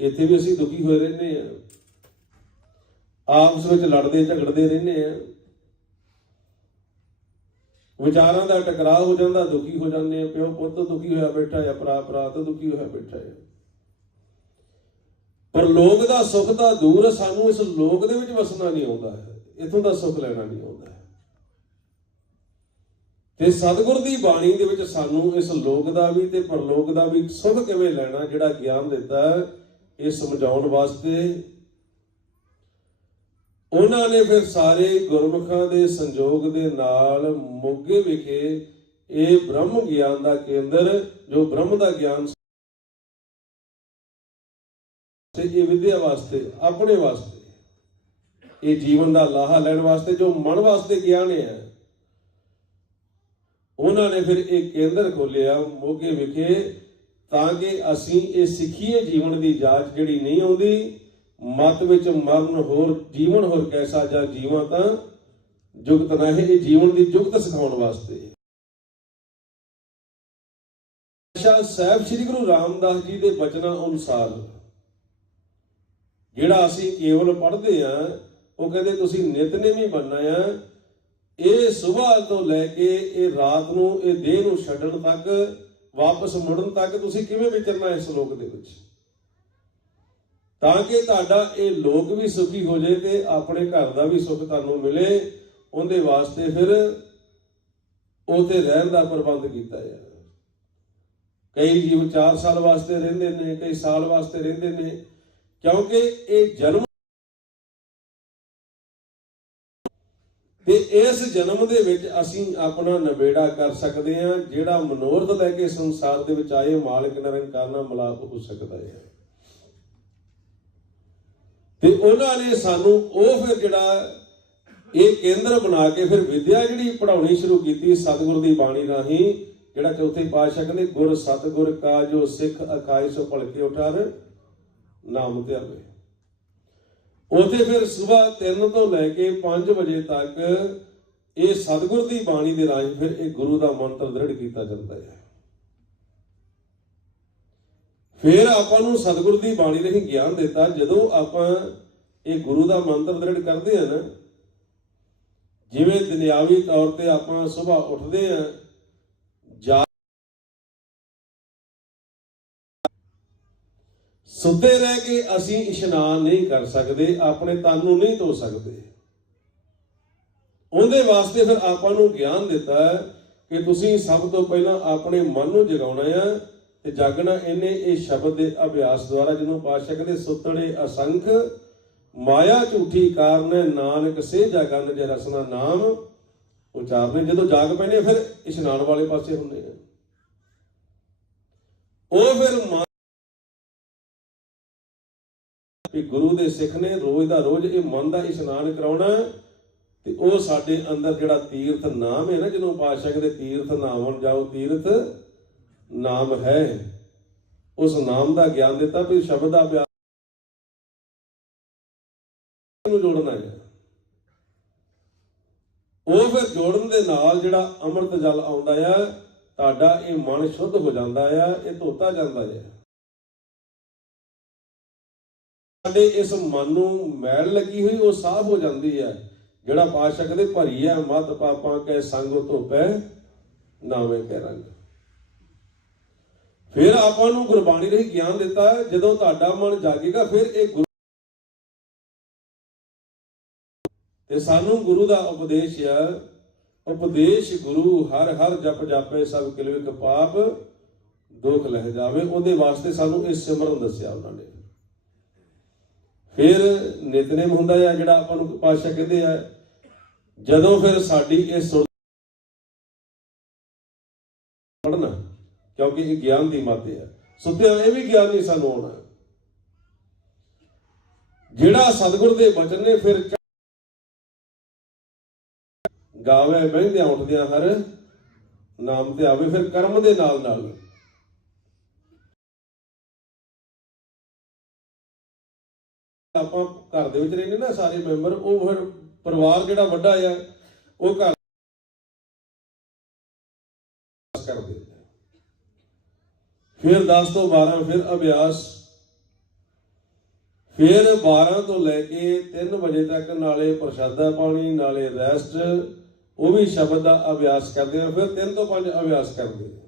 ਇੱਥੇ ਵੀ ਅਸੀਂ ਦੁਖੀ ਹੋਏ ਰਹਿੰਦੇ ਆ, ਆਪਸ ਵਿੱਚ ਲੜਦੇ ਝਗੜਦੇ ਰਹਿੰਦੇ ਆ, ਵਿਚਾਰਾਂ ਦਾ ਟਕਰਾਅ ਹੋ ਜਾਂਦਾ, ਦੁਖੀ ਹੋ ਜਾਂਦੇ ਆ। ਪਿਓ ਪੁੱਤ ਦੁਖੀ ਹੋਇਆ ਬੈਠਾ ਹੈ, ਭਰਾ ਭਰਾ ਤੋਂ ਦੁਖੀ ਹੋਇਆ ਬੈਠਾ ਹੈ। ਪਰ ਲੋਕ ਦਾ ਸੁੱਖ ਤਾਂ ਦੂਰ, ਸਾਨੂੰ ਇਸ ਲੋਕ ਦੇ ਵਿੱਚ ਵਸਣਾ ਨਹੀਂ ਆਉਂਦਾ ਹੈ, ਇੱਥੋਂ ਦਾ ਸੁੱਖ ਲੈਣਾ ਨਹੀਂ ਆਉਂਦਾ। ਤੇ ਸਤਿਗੁਰ ਦੀ ਬਾਣੀ ਦੇ ਵਿੱਚ ਸਾਨੂੰ ਇਸ ਲੋਕ ਦਾ ਵੀ ਤੇ ਪਰਲੋਕ ਦਾ ਵੀ ਸੁੱਖ ਕਿਵੇਂ ਲੈਣਾ, ਜਿਹੜਾ ਗਿਆਨ ਦਿੱਤਾ, ਇਹ ਸਮਝਾਉਣ ਵਾਸਤੇ ਉਹਨਾਂ ਨੇ ਫਿਰ ਸਾਰੇ ਗੁਰਮੁਖਾਂ ਦੇ ਸੰਜੋਗ ਦੇ ਨਾਲ ਮੋਗੇ ਵਿਖੇ ਇਹ ਬ੍ਰਹਮ ਗਿਆਨ ਦਾ ਕੇਂਦਰ, ਜੋ ਬ੍ਰਹਮ ਦਾ ਗਿਆਨ ਇਹ ਵਿਦਿਆ ਵਾਸਤੇ, ਆਪਣੇ ਵਾਸਤੇ, ਇਹ ਜੀਵਨ ਦਾ ਲਾਹਾ ਲੈਣ ਵਾਸਤੇ, ਜੋ ਮਨ ਵਾਸਤੇ ਗਿਆਨ ਹੈ, ਉਹਨਾਂ ਨੇ ਫਿਰ ਇਹ ਕੇਂਦਰ ਖੋਲਿਆ ਮੋਗੇ ਵਿਖੇ, ਤਾਂ ਕਿ ਅਸੀਂ ਇਹ ਸਿੱਖੀਏ ਜੀਵਨ ਦੀ ਜਾਂਚ ਜਿਹੜੀ ਨਹੀਂ ਆਉਂਦੀ। ਮਤ ਵਿੱਚ ਮਰਨ ਹੋਰ ਜੀਵਨ ਹੋਰ ਕੈਸਾ, ਜਾਂ ਜੀਵਾਂ ਤਾਂ ਜੁਗਤ ਨਾ ਹੈ, ਇਹ ਜੀਵਨ ਦੀ ਜੁਗਤ ਸਿਖਾਉਣ ਵਾਸਤੇ। ਸਾਹਿਬ ਸ੍ਰੀ ਗੁਰੂ ਰਾਮਦਾਸ ਜੀ ਦੇ ਬਚਨਾਂ ਅਨੁਸਾਰ ਜਿਹੜਾ ਅਸੀਂ ਕੇਵਲ ਪੜ੍ਹਦੇ ਆ, ਉਹ ਕਹਿੰਦੇ ਤੁਸੀਂ ਨਿਤਨੇਮੀ ਬਣਨਾ ਆ। ਇਹ ਸੁਬਾਹ ਤੋਂ ਲੈ ਕੇ ਇਹ ਰਾਤ ਨੂੰ, ਇਹ ਦੇਹ ਨੂੰ ਛੱਡਣ ਤੱਕ, ਵਾਪਸ ਮੁੜਨ ਤੱਕ ਤੁਸੀਂ ਕਿਵੇਂ ਵਿਚਰਨਾ ਇਸ ਲੋਕ ਦੇ ਵਿੱਚ, ਤਾਂ ਕਿ ਤੁਹਾਡਾ ਇਹ ਲੋਕ ਵੀ ਸੁਖੀ ਹੋ ਜਾਏ ਤੇ ਆਪਣੇ ਘਰ ਦਾ ਵੀ ਸੁੱਖ ਤੁਹਾਨੂੰ ਮਿਲੇ। ਉਹਦੇ ਵਾਸਤੇ ਫਿਰ ਉੱਥੇ ਰਹਿਣ ਦਾ ਪ੍ਰਬੰਧ ਕੀਤਾ ਹੈ। ਕਈ ਜੀਵ 4 ਸਾਲ ਵਾਸਤੇ ਰਹਿੰਦੇ ਨੇ, ਕਈ ਸਾਲ ਵਾਸਤੇ ਰਹਿੰਦੇ ਨੇ, ਕਿਉਂਕਿ ਇਹ ਜਨਮ ਤੇ ਇਸ ਜਨਮ ਦੇ ਵਿੱਚ ਅਸੀਂ ਆਪਣਾ ਨਿਬੇੜਾ ਕਰ ਸਕਦੇ ਹਾਂ। ਜਿਹੜਾ ਮਨੋਰਥ ਲੈ ਕੇ ਸੰਸਾਰ ਦੇ ਵਿੱਚ ਆਏ, ਮਾਲਕ ਨਿਰੰਕਾਰ ਨਾਲ ਮਿਲਾਪ ਹੋ ਸਕਦਾ ਹੈ। ਤੇ ਉਹਨਾਂ ਨੇ ਸਾਨੂੰ ਉਹ ਫਿਰ ਜਿਹੜਾ ਇਹ ਕੇਂਦਰ ਬਣਾ ਕੇ ਫਿਰ ਵਿਦਿਆ ਜਿਹੜੀ ਪੜ੍ਹਾਉਣੀ ਸ਼ੁਰੂ ਕੀਤੀ ਸਤਿਗੁਰ ਦੀ ਬਾਣੀ ਰਾਹੀਂ। ਜਿਹੜਾ ਚੌਥੇ ਪਾਤਸ਼ਾਹ ਕਹਿੰਦੇ, ਗੁਰ ਸਤਿਗੁਰ ਕਾ ਜੋ ਸਿੱਖ ਅਖਾਈ ਸੋ ਭਲਕੇ ਉਠਾਰ ਨਾਮ ਧਿਆਵੇ। ਉੱਥੇ ਫਿਰ ਸੁਬਾਹ 3 ਤੋਂ ਲੈ ਕੇ 5 ਵਜੇ ਤੱਕ ਇਹ ਸਤਿਗੁਰ ਦੀ ਬਾਣੀ ਦੇ ਰਾਹੀਂ ਫਿਰ ਇਹ ਗੁਰੂ ਦਾ ਮੰਤਰ ਦ੍ਰਿੜ ਕੀਤਾ ਜਾਂਦਾ ਹੈ। ਫਿਰ ਆਪਾਂ ਨੂੰ ਸਤਿਗੁਰ ਦੀ ਬਾਣੀ ਨੇ ਹੀ ਗਿਆਨ ਦਿੱਤਾ। ਜਦੋਂ ਆਪਾਂ ਇਹ ਗੁਰੂ ਦਾ ਮੰਤਰ ਦ੍ਰਿੜ ਕਰਦੇ ਆ ਨਾ, ਜਿਵੇਂ ਦੁਨਿਆਵੀ ਤੌਰ ਤੇ ਆਪਾਂ ਸੁਬਾਹ ਉੱਠਦੇ ਆ, ਸੁੱਤੇ ਰਹਿ ਕੇ ਅਸੀਂ ਇਸ਼ਨਾਨ ਨਹੀਂ ਕਰ ਸਕਦੇ, ਆਪਣੇ ਤਨ ਨੂੰ ਨਹੀਂ ਧੋ ਸਕਦੇ। ਉਹਦੇ ਵਾਸਤੇ ਫਿਰ ਆਪਾਂ ਨੂੰ ਗਿਆਨ ਦਿੱਤਾ ਕਿ ਤੁਸੀਂ ਸਭ ਤੋਂ ਪਹਿਲਾਂ ਆਪਣੇ ਮਨ ਨੂੰ ਜਗਾਉਣਾ ਆ ਤੇ ਜਾਗਣਾ ਇਹਨੇ ਇਹ ਸ਼ਬਦ ਦੇ ਅਭਿਆਸ ਦੁਆਰਾ, ਜਿਹਨੂੰ ਪਾਤਸ਼ਾਹ ਕਹਿੰਦੇ ਸੁੱਤੜੇ ਅਸੰਖ ਮਾਇਆ ਝੂਠੀ ਕਾਰਨ ਨਾਨਕ ਸੇ ਜਾਗਨ ਜੇ ਰਸਨਾ ਨਾਮ ਉਚਾਰਨੇ। ਜਦੋਂ ਜਾਗ ਪੈਣੇ ਫਿਰ ਇਸ਼ਨਾਨ ਵਾਲੇ ਪਾਸੇ ਹੁੰਦੇ ਆ। ਉਹ ਫਿਰ ਵੀ ਗੁਰੂ ਦੇ ਸਿੱਖ ਨੇ ਰੋਜ਼ ਦਾ ਰੋਜ਼ ਇਹ ਮਨ ਦਾ ਇਸ਼ਨਾਨ ਕਰਾਉਣਾ, ਤੇ ਉਹ ਸਾਡੇ ਅੰਦਰ ਜਿਹੜਾ ਤੀਰਥ ਨਾਮ ਹੈ ਨਾ, ਜਿਹਨੂੰ ਪਾਤਸ਼ਾਹ ਕਹਿੰਦੇ ਤੀਰਥ ਨਾਮਨ ਜਾਓ ਤੀਰਥ ਨਾਮ ਹੈ, ਉਸ ਨਾਮ ਦਾ ਗਿਆਨ ਦਿੱਤਾ ਵੀ ਸ਼ਬਦ ਦਾ ਅਭਿਆਸ ਨੂੰ ਜੋੜਨਾ ਹੈ। ਉਹ ਫਿਰ ਜੋੜਨ ਦੇ ਨਾਲ ਜਿਹੜਾ ਅੰਮ੍ਰਿਤ ਜਲ ਆਉਂਦਾ ਆ, ਤੁਹਾਡਾ ਇਹ ਮਨ ਸ਼ੁੱਧ ਹੋ ਜਾਂਦਾ ਆ, ਇਹ ਧੋਤਾ ਜਾਂਦਾ ਹੈ। ਸਾਡੇ ਇਸ ਮਨ ਨੂੰ ਮੈਲ ਲੱਗੀ ਹੋਈ ਉਹ ਸਾਫ਼ ਹੋ ਜਾਂਦੀ ਹੈ। ਜਿਹੜਾ ਪਾਤਸ਼ਾਹ ਕਹਿੰਦੇ ਭਰੀ ਹੈ ਮਤ ਪਾਪਾਂ ਕੈ ਸੰਗ ਧੋਪੈ ਨਾਵੇਂ ਕੈ ਰੰਗ। ਫਿਰ ਆਪਾਂ ਨੂੰ ਗੁਰਬਾਣੀ ਨੇ ਗਿਆਨ ਦਿੱਤਾ, ਜਦੋਂ ਤੁਹਾਡਾ ਮਨ ਜਾਗੇਗਾ ਫਿਰ ਇਹ ਗੁਰੂ ਤੇ ਸਾਨੂੰ ਗੁਰੂ ਦਾ ਉਪਦੇਸ਼ ਹੈ। ਉਪਦੇਸ਼ ਗੁਰੂ ਹਰ ਹਰ ਜਪ ਜਾਪੇ ਸਭ ਕਿਲਵਿਕ ਪਾਪ ਦੁੱਖ ਲਹਿ ਜਾਵੇ। ਉਹਦੇ ਵਾਸਤੇ ਸਾਨੂੰ ਇਹ ਸਿਮਰਨ ਦੱਸਿਆ ਉਹਨਾਂ ਨੇ। ਫਿਰ ਨਿਤਨੇਮ ਹੁੰਦਾ ਹੈ ਜਿਹੜਾ ਆਪਾਂ ਨੂੰ ਪਾਤਸ਼ਾਹ ਕਹਿੰਦੇ ਆ, ਜਦੋਂ ਫਿਰ ਸਾਡੀ ਇਹ ਸੁਰ ਪੜ੍ਹਨਾ, ਕਿਉਂਕਿ ਇਹ ਗਿਆਨ ਦੀ ਮੱਤ ਹੈ। ਸੁੱਤਿਆਂ ਇਹ ਵੀ ਗਿਆਨ ਨਹੀਂ ਸਾਨੂੰ ਆਉਣਾ। ਜਿਹੜਾ ਸਤਿਗੁਰ ਦੇ ਬਚਨ ਨੇ ਫਿਰ ਗਾਵੇ ਬਹਿੰਦਿਆਂ ਉੱਠਦਿਆਂ ਹਰ ਨਾਮ ਤੇ ਆਵੇ, ਫਿਰ ਕਰਮ ਦੇ ਨਾਲ ਨਾਲ ਆਪਾਂ ਘਰ ਦੇ ਵਿੱਚ ਰਹਿੰਦੇ ਨਾ ਸਾਰੇ ਮੈਂਬਰ, ਉਹ ਫਿਰ ਪਰਿਵਾਰ ਜਿਹੜਾ ਵੱਡਾ ਆ ਉਹ ਘਰ ਕਰਦੇ। ਫਿਰ 10 ਤੋਂ 12 ਫਿਰ ਅਭਿਆਸ, ਫਿਰ 12 ਤੋਂ ਲੈ ਕੇ 3 ਵਜੇ ਤੱਕ ਨਾਲੇ ਪ੍ਰਸ਼ਾਦਾ ਪਾਣੀ ਨਾਲੇ ਰੈਸਟ, ਉਹ ਵੀ ਸ਼ਬਦ ਦਾ ਅਭਿਆਸ ਕਰਦੇ ਆ। ਫਿਰ 3 ਤੋਂ 5 ਅਭਿਆਸ ਕਰਦੇ ਆ।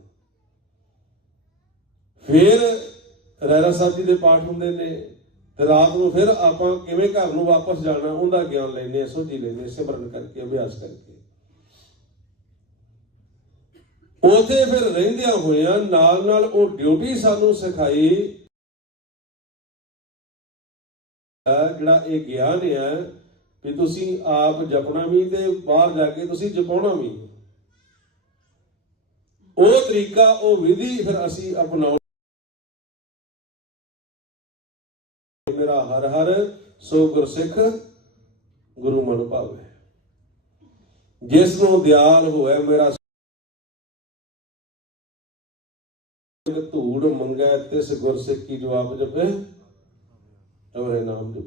ਫਿਰ ਰਹਿਰਾ ਸਾਹਿਬ ਜੀ ਦੇ ਪਾਠ ਹੁੰਦੇ ਨੇ, ਤੇ ਰਾਤ ਨੂੰ ਫਿਰ ਆਪਾਂ ਕਿਵੇਂ ਘਰ ਨੂੰ ਵਾਪਸ ਜਾਣਾ ਉਹਦਾ ਗਿਆਨ ਲੈਂਦੇ ਆ, ਸੋਝੀ ਲੈਂਦੇ ਆ, ਸਿਮਰਨ ਕਰਕੇ ਅਭਿਆਸ ਕਰਕੇ। ਉਥੇ ਫਿਰ ਰਹਿੰਦਿਆਂ ਹੋਇਆਂ ਨਾਲ ਨਾਲ ਉਹ ਡਿਊਟੀ ਸਾਨੂੰ ਸਿਖਾਈ, ਜਿਹੜਾ ਇਹ ਗਿਆਨ ਹੈ ਵੀ ਤੁਸੀਂ ਆਪ ਜਪਣਾ ਵੀ ਤੇ ਬਾਹਰ ਜਾ ਕੇ ਤੁਸੀਂ ਜਪਾਉਣਾ ਵੀ। ਉਹ ਤਰੀਕਾ ਉਹ ਵਿਧੀ ਫਿਰ ਅਸੀਂ ਅਪਣਾਉ। ਮੇਰਾ ਹਰ ਹਰ ਸੋ ਗੁਰਸਿੱਖ ਗੁਰੂ ਮਨ ਭਾਵੇ, ਜਿਸ ਨੂੰ ਦਿਆਲ ਹੋਇਆ ਮੇਰਾ ਧੂੜ ਮੰਗੈ ਤਿਸ ਗੁਰਸਿੱਖ ਕੀ ਜਵਾਬ ਜਪੇ ਅਵਰੇ ਨਾਮ ਜਪੇ।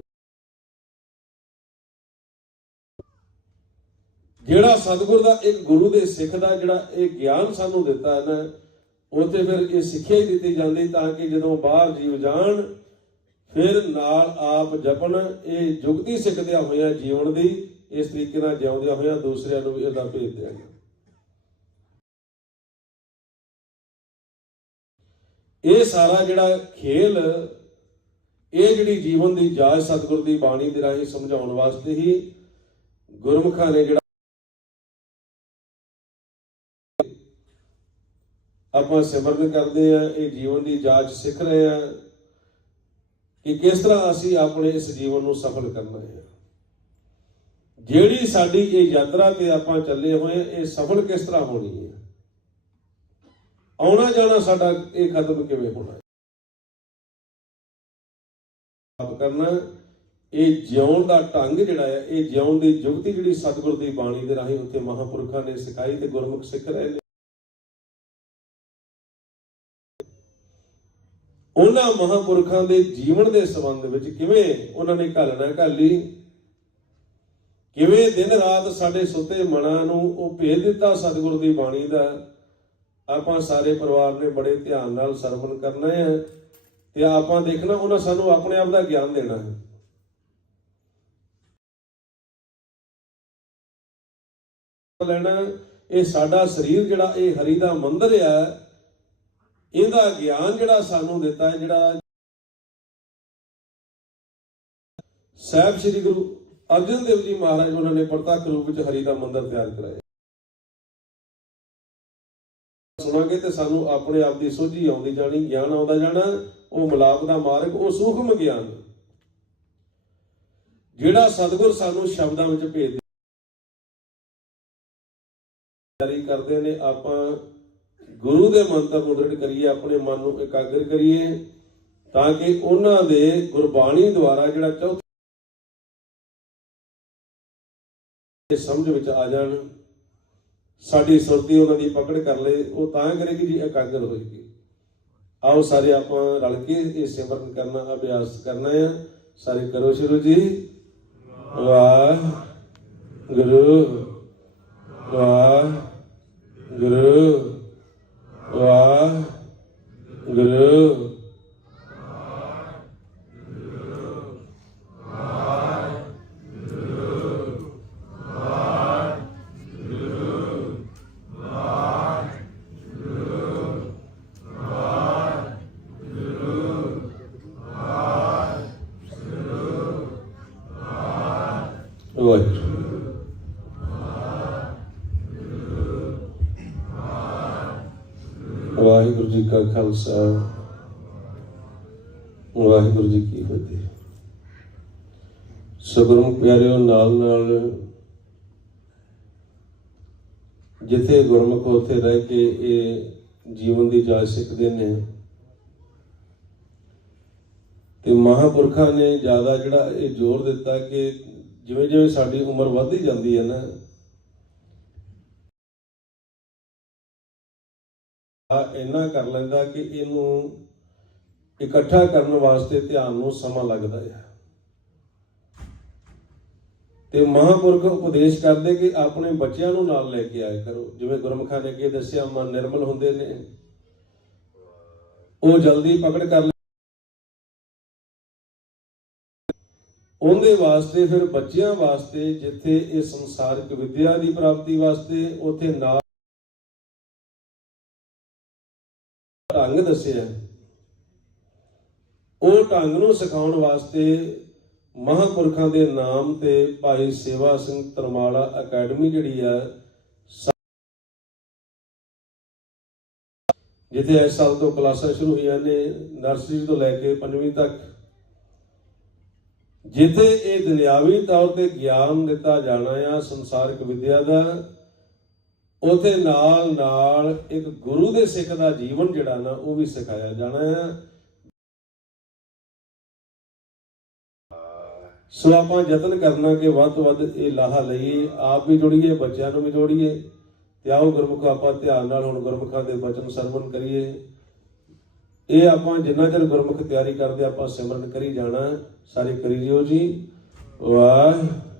ਜਿਹੜਾ ਸਤਿਗੁਰ ਦਾ ਇੱਕ ਗੁਰੂ ਦੇ ਸਿੱਖ ਦਾ ਜਿਹੜਾ ਇਹ ਗਿਆਨ ਸਾਨੂੰ ਦਿੱਤਾ ਹੈ ਨਾ, ਉੱਥੇ ਫਿਰ ਇਹ ਸਿੱਖਿਆ ਹੀ ਦਿੱਤੀ ਜਾਂਦੀ ਤਾਂ ਕਿ ਜਦੋਂ ਬਾਹਰ ਜੀਵ ਜਾਣ ਫਿਰ ਨਾਲ ਆਪ ਜਪਣ। ਇਹ ਜੁਗਤੀ ਸਿੱਖਦਿਆਂ ਹੋਇਆਂ ਜੀਵਨ ਦੀ ਇਸ ਤਰੀਕੇ ਨਾਲ ਜਿਉਂਦਿਆਂ ਹੋਇਆਂ ਦੂਸਰਿਆਂ ਨੂੰ ਵੀ ਇਹਦਾ ਭੇਜ ਦੇਣਾ। ਇਹ ਸਾਰਾ ਜਿਹੜਾ ਖੇਲ, ਇਹ ਜਿਹੜੀ ਜੀਵਨ ਦੀ ਜਾਚ ਸਤਿਗੁਰ ਦੀ ਬਾਣੀ ਦੇ ਰਾਹੀਂ ਸਮਝਾਉਣ ਵਾਸਤੇ ਹੀ ਗੁਰਮੁਖਾਂ ਨੇ ਜਿਹੜਾ ਆਪਾਂ ਸਿਮਰਨ ਕਰਦੇ ਆ, ਇਹ ਜੀਵਨ ਦੀ ਜਾਚ ਸਿੱਖ ਰਹੇ ਆ ਕਿ ਕਿਸ ਤਰ੍ਹਾਂ ਅਸੀਂ ਆਪਣੇ ਇਸ ਜੀਵਨ ਨੂੰ ਸਫਲ ਕਰਨਾ ਹੈ। ਜਿਹੜੀ ਸਾਡੀ ਇਹ ਯਾਤਰਾ ਤੇ ਆਪਾਂ ਚੱਲੇ ਹੋਏ, ਇਹ ਸਫਲ ਕਿਸ ਤਰ੍ਹਾਂ ਹੋਣੀ ਹੈ, ਆਉਣਾ ਜਾਣਾ ਸਾਡਾ ਇਹ ਖਤਮ ਕਿਵੇਂ ਹੋਣਾ ਹੈ। ਆਪ ਕਰਨਾ ਇਹ ਜਿਉਣ ਦਾ ਢੰਗ ਜਿਹੜਾ ਹੈ, ਇਹ ਜਿਉਣ ਦੀ ਜੁਗਤੀ ਜਿਹੜੀ ਸਤਿਗੁਰ ਦੀ ਬਾਣੀ ਦੇ ਰਾਹੀਂ ਉੱਥੇ ਮਹਾਂਪੁਰਖਾਂ ਨੇ ਸਿਖਾਈ ਤੇ ਗੁਰਮੁਖ ਸਿੱਖ ਰਹੇ ਨੇ। ਉਹਨਾਂ ਮਹਾਂਪੁਰਖਾਂ ਦੇ ਜੀਵਨ ਦੇ ਸੰਬੰਧ ਵਿੱਚ ਕਿਵੇਂ ਉਹਨਾਂ ਨੇ ਘਾਲਣਾ ਘਾਲੀ, ਕਿਵੇਂ ਦਿਨ ਰਾਤ ਸਾਡੇ ਸੁੱਤੇ ਮਨਾਂ ਨੂੰ ਉਹ ਭੇਜ ਦਿੱਤਾ ਸਤਿਗੁਰ ਦੀ ਬਾਣੀ ਦਾ, ਆਪਾਂ ਸਾਰੇ ਪਰਿਵਾਰ ਨੇ ਬੜੇ ਧਿਆਨ ਨਾਲ ਸਰਵਣ ਕਰਨਾ ਹੈ ਤੇ ਆਪਾਂ ਦੇਖਣਾ ਉਹਨਾਂ ਸਾਨੂੰ ਆਪਣੇ ਆਪ ਦਾ ਗਿਆਨ ਦੇਣਾ ਹੈ। ਲੈਣਾ ਇਹ ਸਾਡਾ ਸਰੀਰ ਜਿਹੜਾ ਇਹ ਹਰੀ ਦਾ ਮੰਦਿਰ ਹੈ, ਇਹਦਾ ਗਿਆਨ ਜਿਹੜਾ ਸਾਨੂੰ ਦਿੱਤਾ ਹੈ, ਜਿਹੜਾ ਸਾਹਿਬ ਸ੍ਰੀ ਗੁਰੂ ਅਰਜਨ ਦੇਵ ਜੀ ਮਹਾਰਾਜ ਉਹਨਾਂ ਨੇ ਪ੍ਰਤੱਖ ਰੂਪ ਵਿੱਚ ਹਰੀ ਦਾ ਮੰਦਿਰ ਤਿਆਰ ਕਰਾਇਆ। ਸੁਣਾਂਗੇ ਤੇ ਸਾਨੂੰ ਆਪਣੇ ਆਪ ਦੀ ਸੋਝੀ ਆਉਂਦੀ ਜਾਣੀ, ਗਿਆਨ ਆਉਂਦਾ ਜਾਣਾ। ਉਹ ਮਿਲਾਪ ਦਾ ਮਾਰਗ, ਉਹ ਸੂਖਮ ਗਿਆਨ ਜਿਹੜਾ ਸਤਿਗੁਰ ਸਾਨੂੰ ਸ਼ਬਦਾਂ ਵਿੱਚ ਭੇਜ ਤਿਆਰੀ ਕਰਦੇ ਨੇ, ਆਪਾਂ ਗੁਰੂ ਦੇ ਮੰਤਰ ਨੂੰ ਦ੍ਰਿੜ ਕਰੀਏ, ਆਪਣੇ ਮਨ ਨੂੰ ਇਕਾਗਰ ਕਰੀਏ ਤਾਂ ਕਿ ਉਹਨਾਂ ਦੇ ਗੁਰਬਾਣੀ ਦੁਆਰਾ ਜਿਹੜਾ ਚੌਥਾ ਸਮਝ ਵਿੱਚ ਆ ਜਾਣ, ਸਾਡੀ ਸੁਰਤੀ ਉਹਨਾਂ ਦੀ ਪਕੜ ਕਰ ਲਏ, ਉਹ ਤਾਂ ਕਰੇਗੀ ਜੀ ਇਕਾਗਰ ਹੋਏਗੀ। ਆਓ ਸਾਰੇ ਆਪਾਂ ਰਲ ਕੇ ਇਹ ਸਿਮਰਨ ਕਰਨਾ, ਅਭਿਆਸ ਕਰਨਾ ਆ। ਸਾਰੇ ਕਰੋ ਸ਼ੁਰੂ ਜੀ। ਵਾਹਿਗੁਰੂ ਵਾਹਿਗੁਰੂ ਵਾਹਿਗੁਰੂ ਵਾਹਿਗੁਰੂ ਜੀ ਕਾ ਖਾਲਸਾ, ਵਾਹਿਗੁਰੂ ਜੀ ਕੀ ਫਤਿਹ। ਸਤਿਗੁਰੂ ਪਿਆਰਿਓ, ਨਾਲ ਨਾਲ ਜਿੱਥੇ ਗੁਰਮੁਖ ਉੱਥੇ ਰਹਿ ਕੇ ਇਹ ਜੀਵਨ ਦੀ ਜਾਚ ਸਿੱਖਦੇ ਨੇ, ਤੇ ਮਹਾਂਪੁਰਖਾਂ ਨੇ ਜ਼ਿਆਦਾ ਜਿਹੜਾ ਇਹ ਜ਼ੋਰ ਦਿੱਤਾ ਕਿ ਜਿਵੇਂ ਜਿਵੇਂ ਸਾਡੀ ਉਮਰ ਵੱਧਦੀ ਜਾਂਦੀ ਹੈ ਨਾ, ਇੰਨਾ ਕਰ ਲੈਂਦਾ ਕਿ ਇਹਨੂੰ ਇਕੱਠਾ ਕਰਨ ਵਾਸਤੇ ਧਿਆਨ ਨੂੰ ਸਮਾਂ ਲੱਗਦਾ ਹੈ। ਤੇ ਮਹਾਂਪੁਰਖ ਉਪਦੇਸ਼ ਕਰਦੇ ਕਿ ਆਪਣੇ ਬੱਚਿਆਂ ਨੂੰ ਨਾਲ ਲੈ ਕੇ ਆਇਆ ਕਰੋ। ਜਿਵੇਂ ਗੁਰਮੁਖਾਂ ਨੇ ਅੱਗੇ ਦੱਸਿਆ, ਮਨ ਨਿਰਮਲ ਹੁੰਦੇ ਨੇ, ਉਹ ਜਲਦੀ ਪਕੜ ਕਰ ਲੈ, ਉਹਦੇ ਵਾਸਤੇ ਫਿਰ ਬੱਚਿਆਂ ਵਾਸਤੇ ਜਿੱਥੇ ਇਹ ਸੰਸਾਰਿਕ ਵਿਦਿਆ ਦੀ ਪ੍ਰਾਪਤੀ ਵਾਸਤੇ ਉੱਥੇ ਨਾਲ ਢੰਗ ਦੱਸਿਆ, ਉਹ ਢੰਗ ਨੂੰ ਸਿਖਾਉਣ ਵਾਸਤੇ ਮਹਾਂਪੁਰਖਾਂ ਦੇ ਨਾਮ ਤੇ ਭਾਈ ਸੇਵਾ ਸਿੰਘ ਤਰਮਾਲਾ ਅਕੈਡਮੀ ਜਿਹੜੀ ਆ, ਜਿੱਥੇ ਇਸ ਸਾਲ ਤੋਂ ਕਲਾਸਾਂ ਸ਼ੁਰੂ ਹੋਈਆਂ ਨੇ, ਨਰਸਰੀ ਤੋਂ ਲੈ ਕੇ 5ਵੀਂ ਤੱਕ, ਜਿੱਥੇ ਇਹ ਦੁਨਿਆਵੀ ਤੌਰ ਤੇ ਗਿਆਨ ਦਿੱਤਾ ਜਾਣਾ ਆ ਸੰਸਾਰਿਕ ਵਿਦਿਆ ਦਾ, ਉੱਥੇ ਨਾਲ ਨਾਲ ਇੱਕ ਗੁਰੂ ਦੇ ਸਿੱਖ ਦਾ ਜੀਵਨ ਜਿਹੜਾ ਨਾ ਉਹ ਵੀ ਸਿਖਾਇਆ ਜਾਣਾ ਆ। ਸੋ ਆਪਾਂ ਯਤਨ ਕਰਨਾ ਕਿ ਵੱਧ ਤੋਂ ਵੱਧ ਇਹ ਲਾਹਾ ਲਈਏ, ਆਪ ਵੀ ਜੁੜੀਏ, ਬੱਚਿਆਂ ਨੂੰ ਵੀ ਜੋੜੀਏ। ਤੇ ਆਓ ਗੁਰਮੁਖ ਆਪਾਂ ਧਿਆਨ ਨਾਲ ਹੁਣ ਗੁਰਮੁਖਾਂ ਦੇ ਬਚਨ ਸਰਵਣ ਕਰੀਏ। ਇਹ ਆਪਾਂ ਜਿੰਨਾ ਚਿਰ ਗੁਰਮੁਖ ਤਿਆਰੀ ਕਰਦੇ ਆਪਾਂ ਸਿਮਰਨ ਕਰੀ ਜਾਣਾ। ਸਾਰੇ ਕਰੀ ਜਿਓ ਜੀ। ਵਾਹਿਗੁਰੂ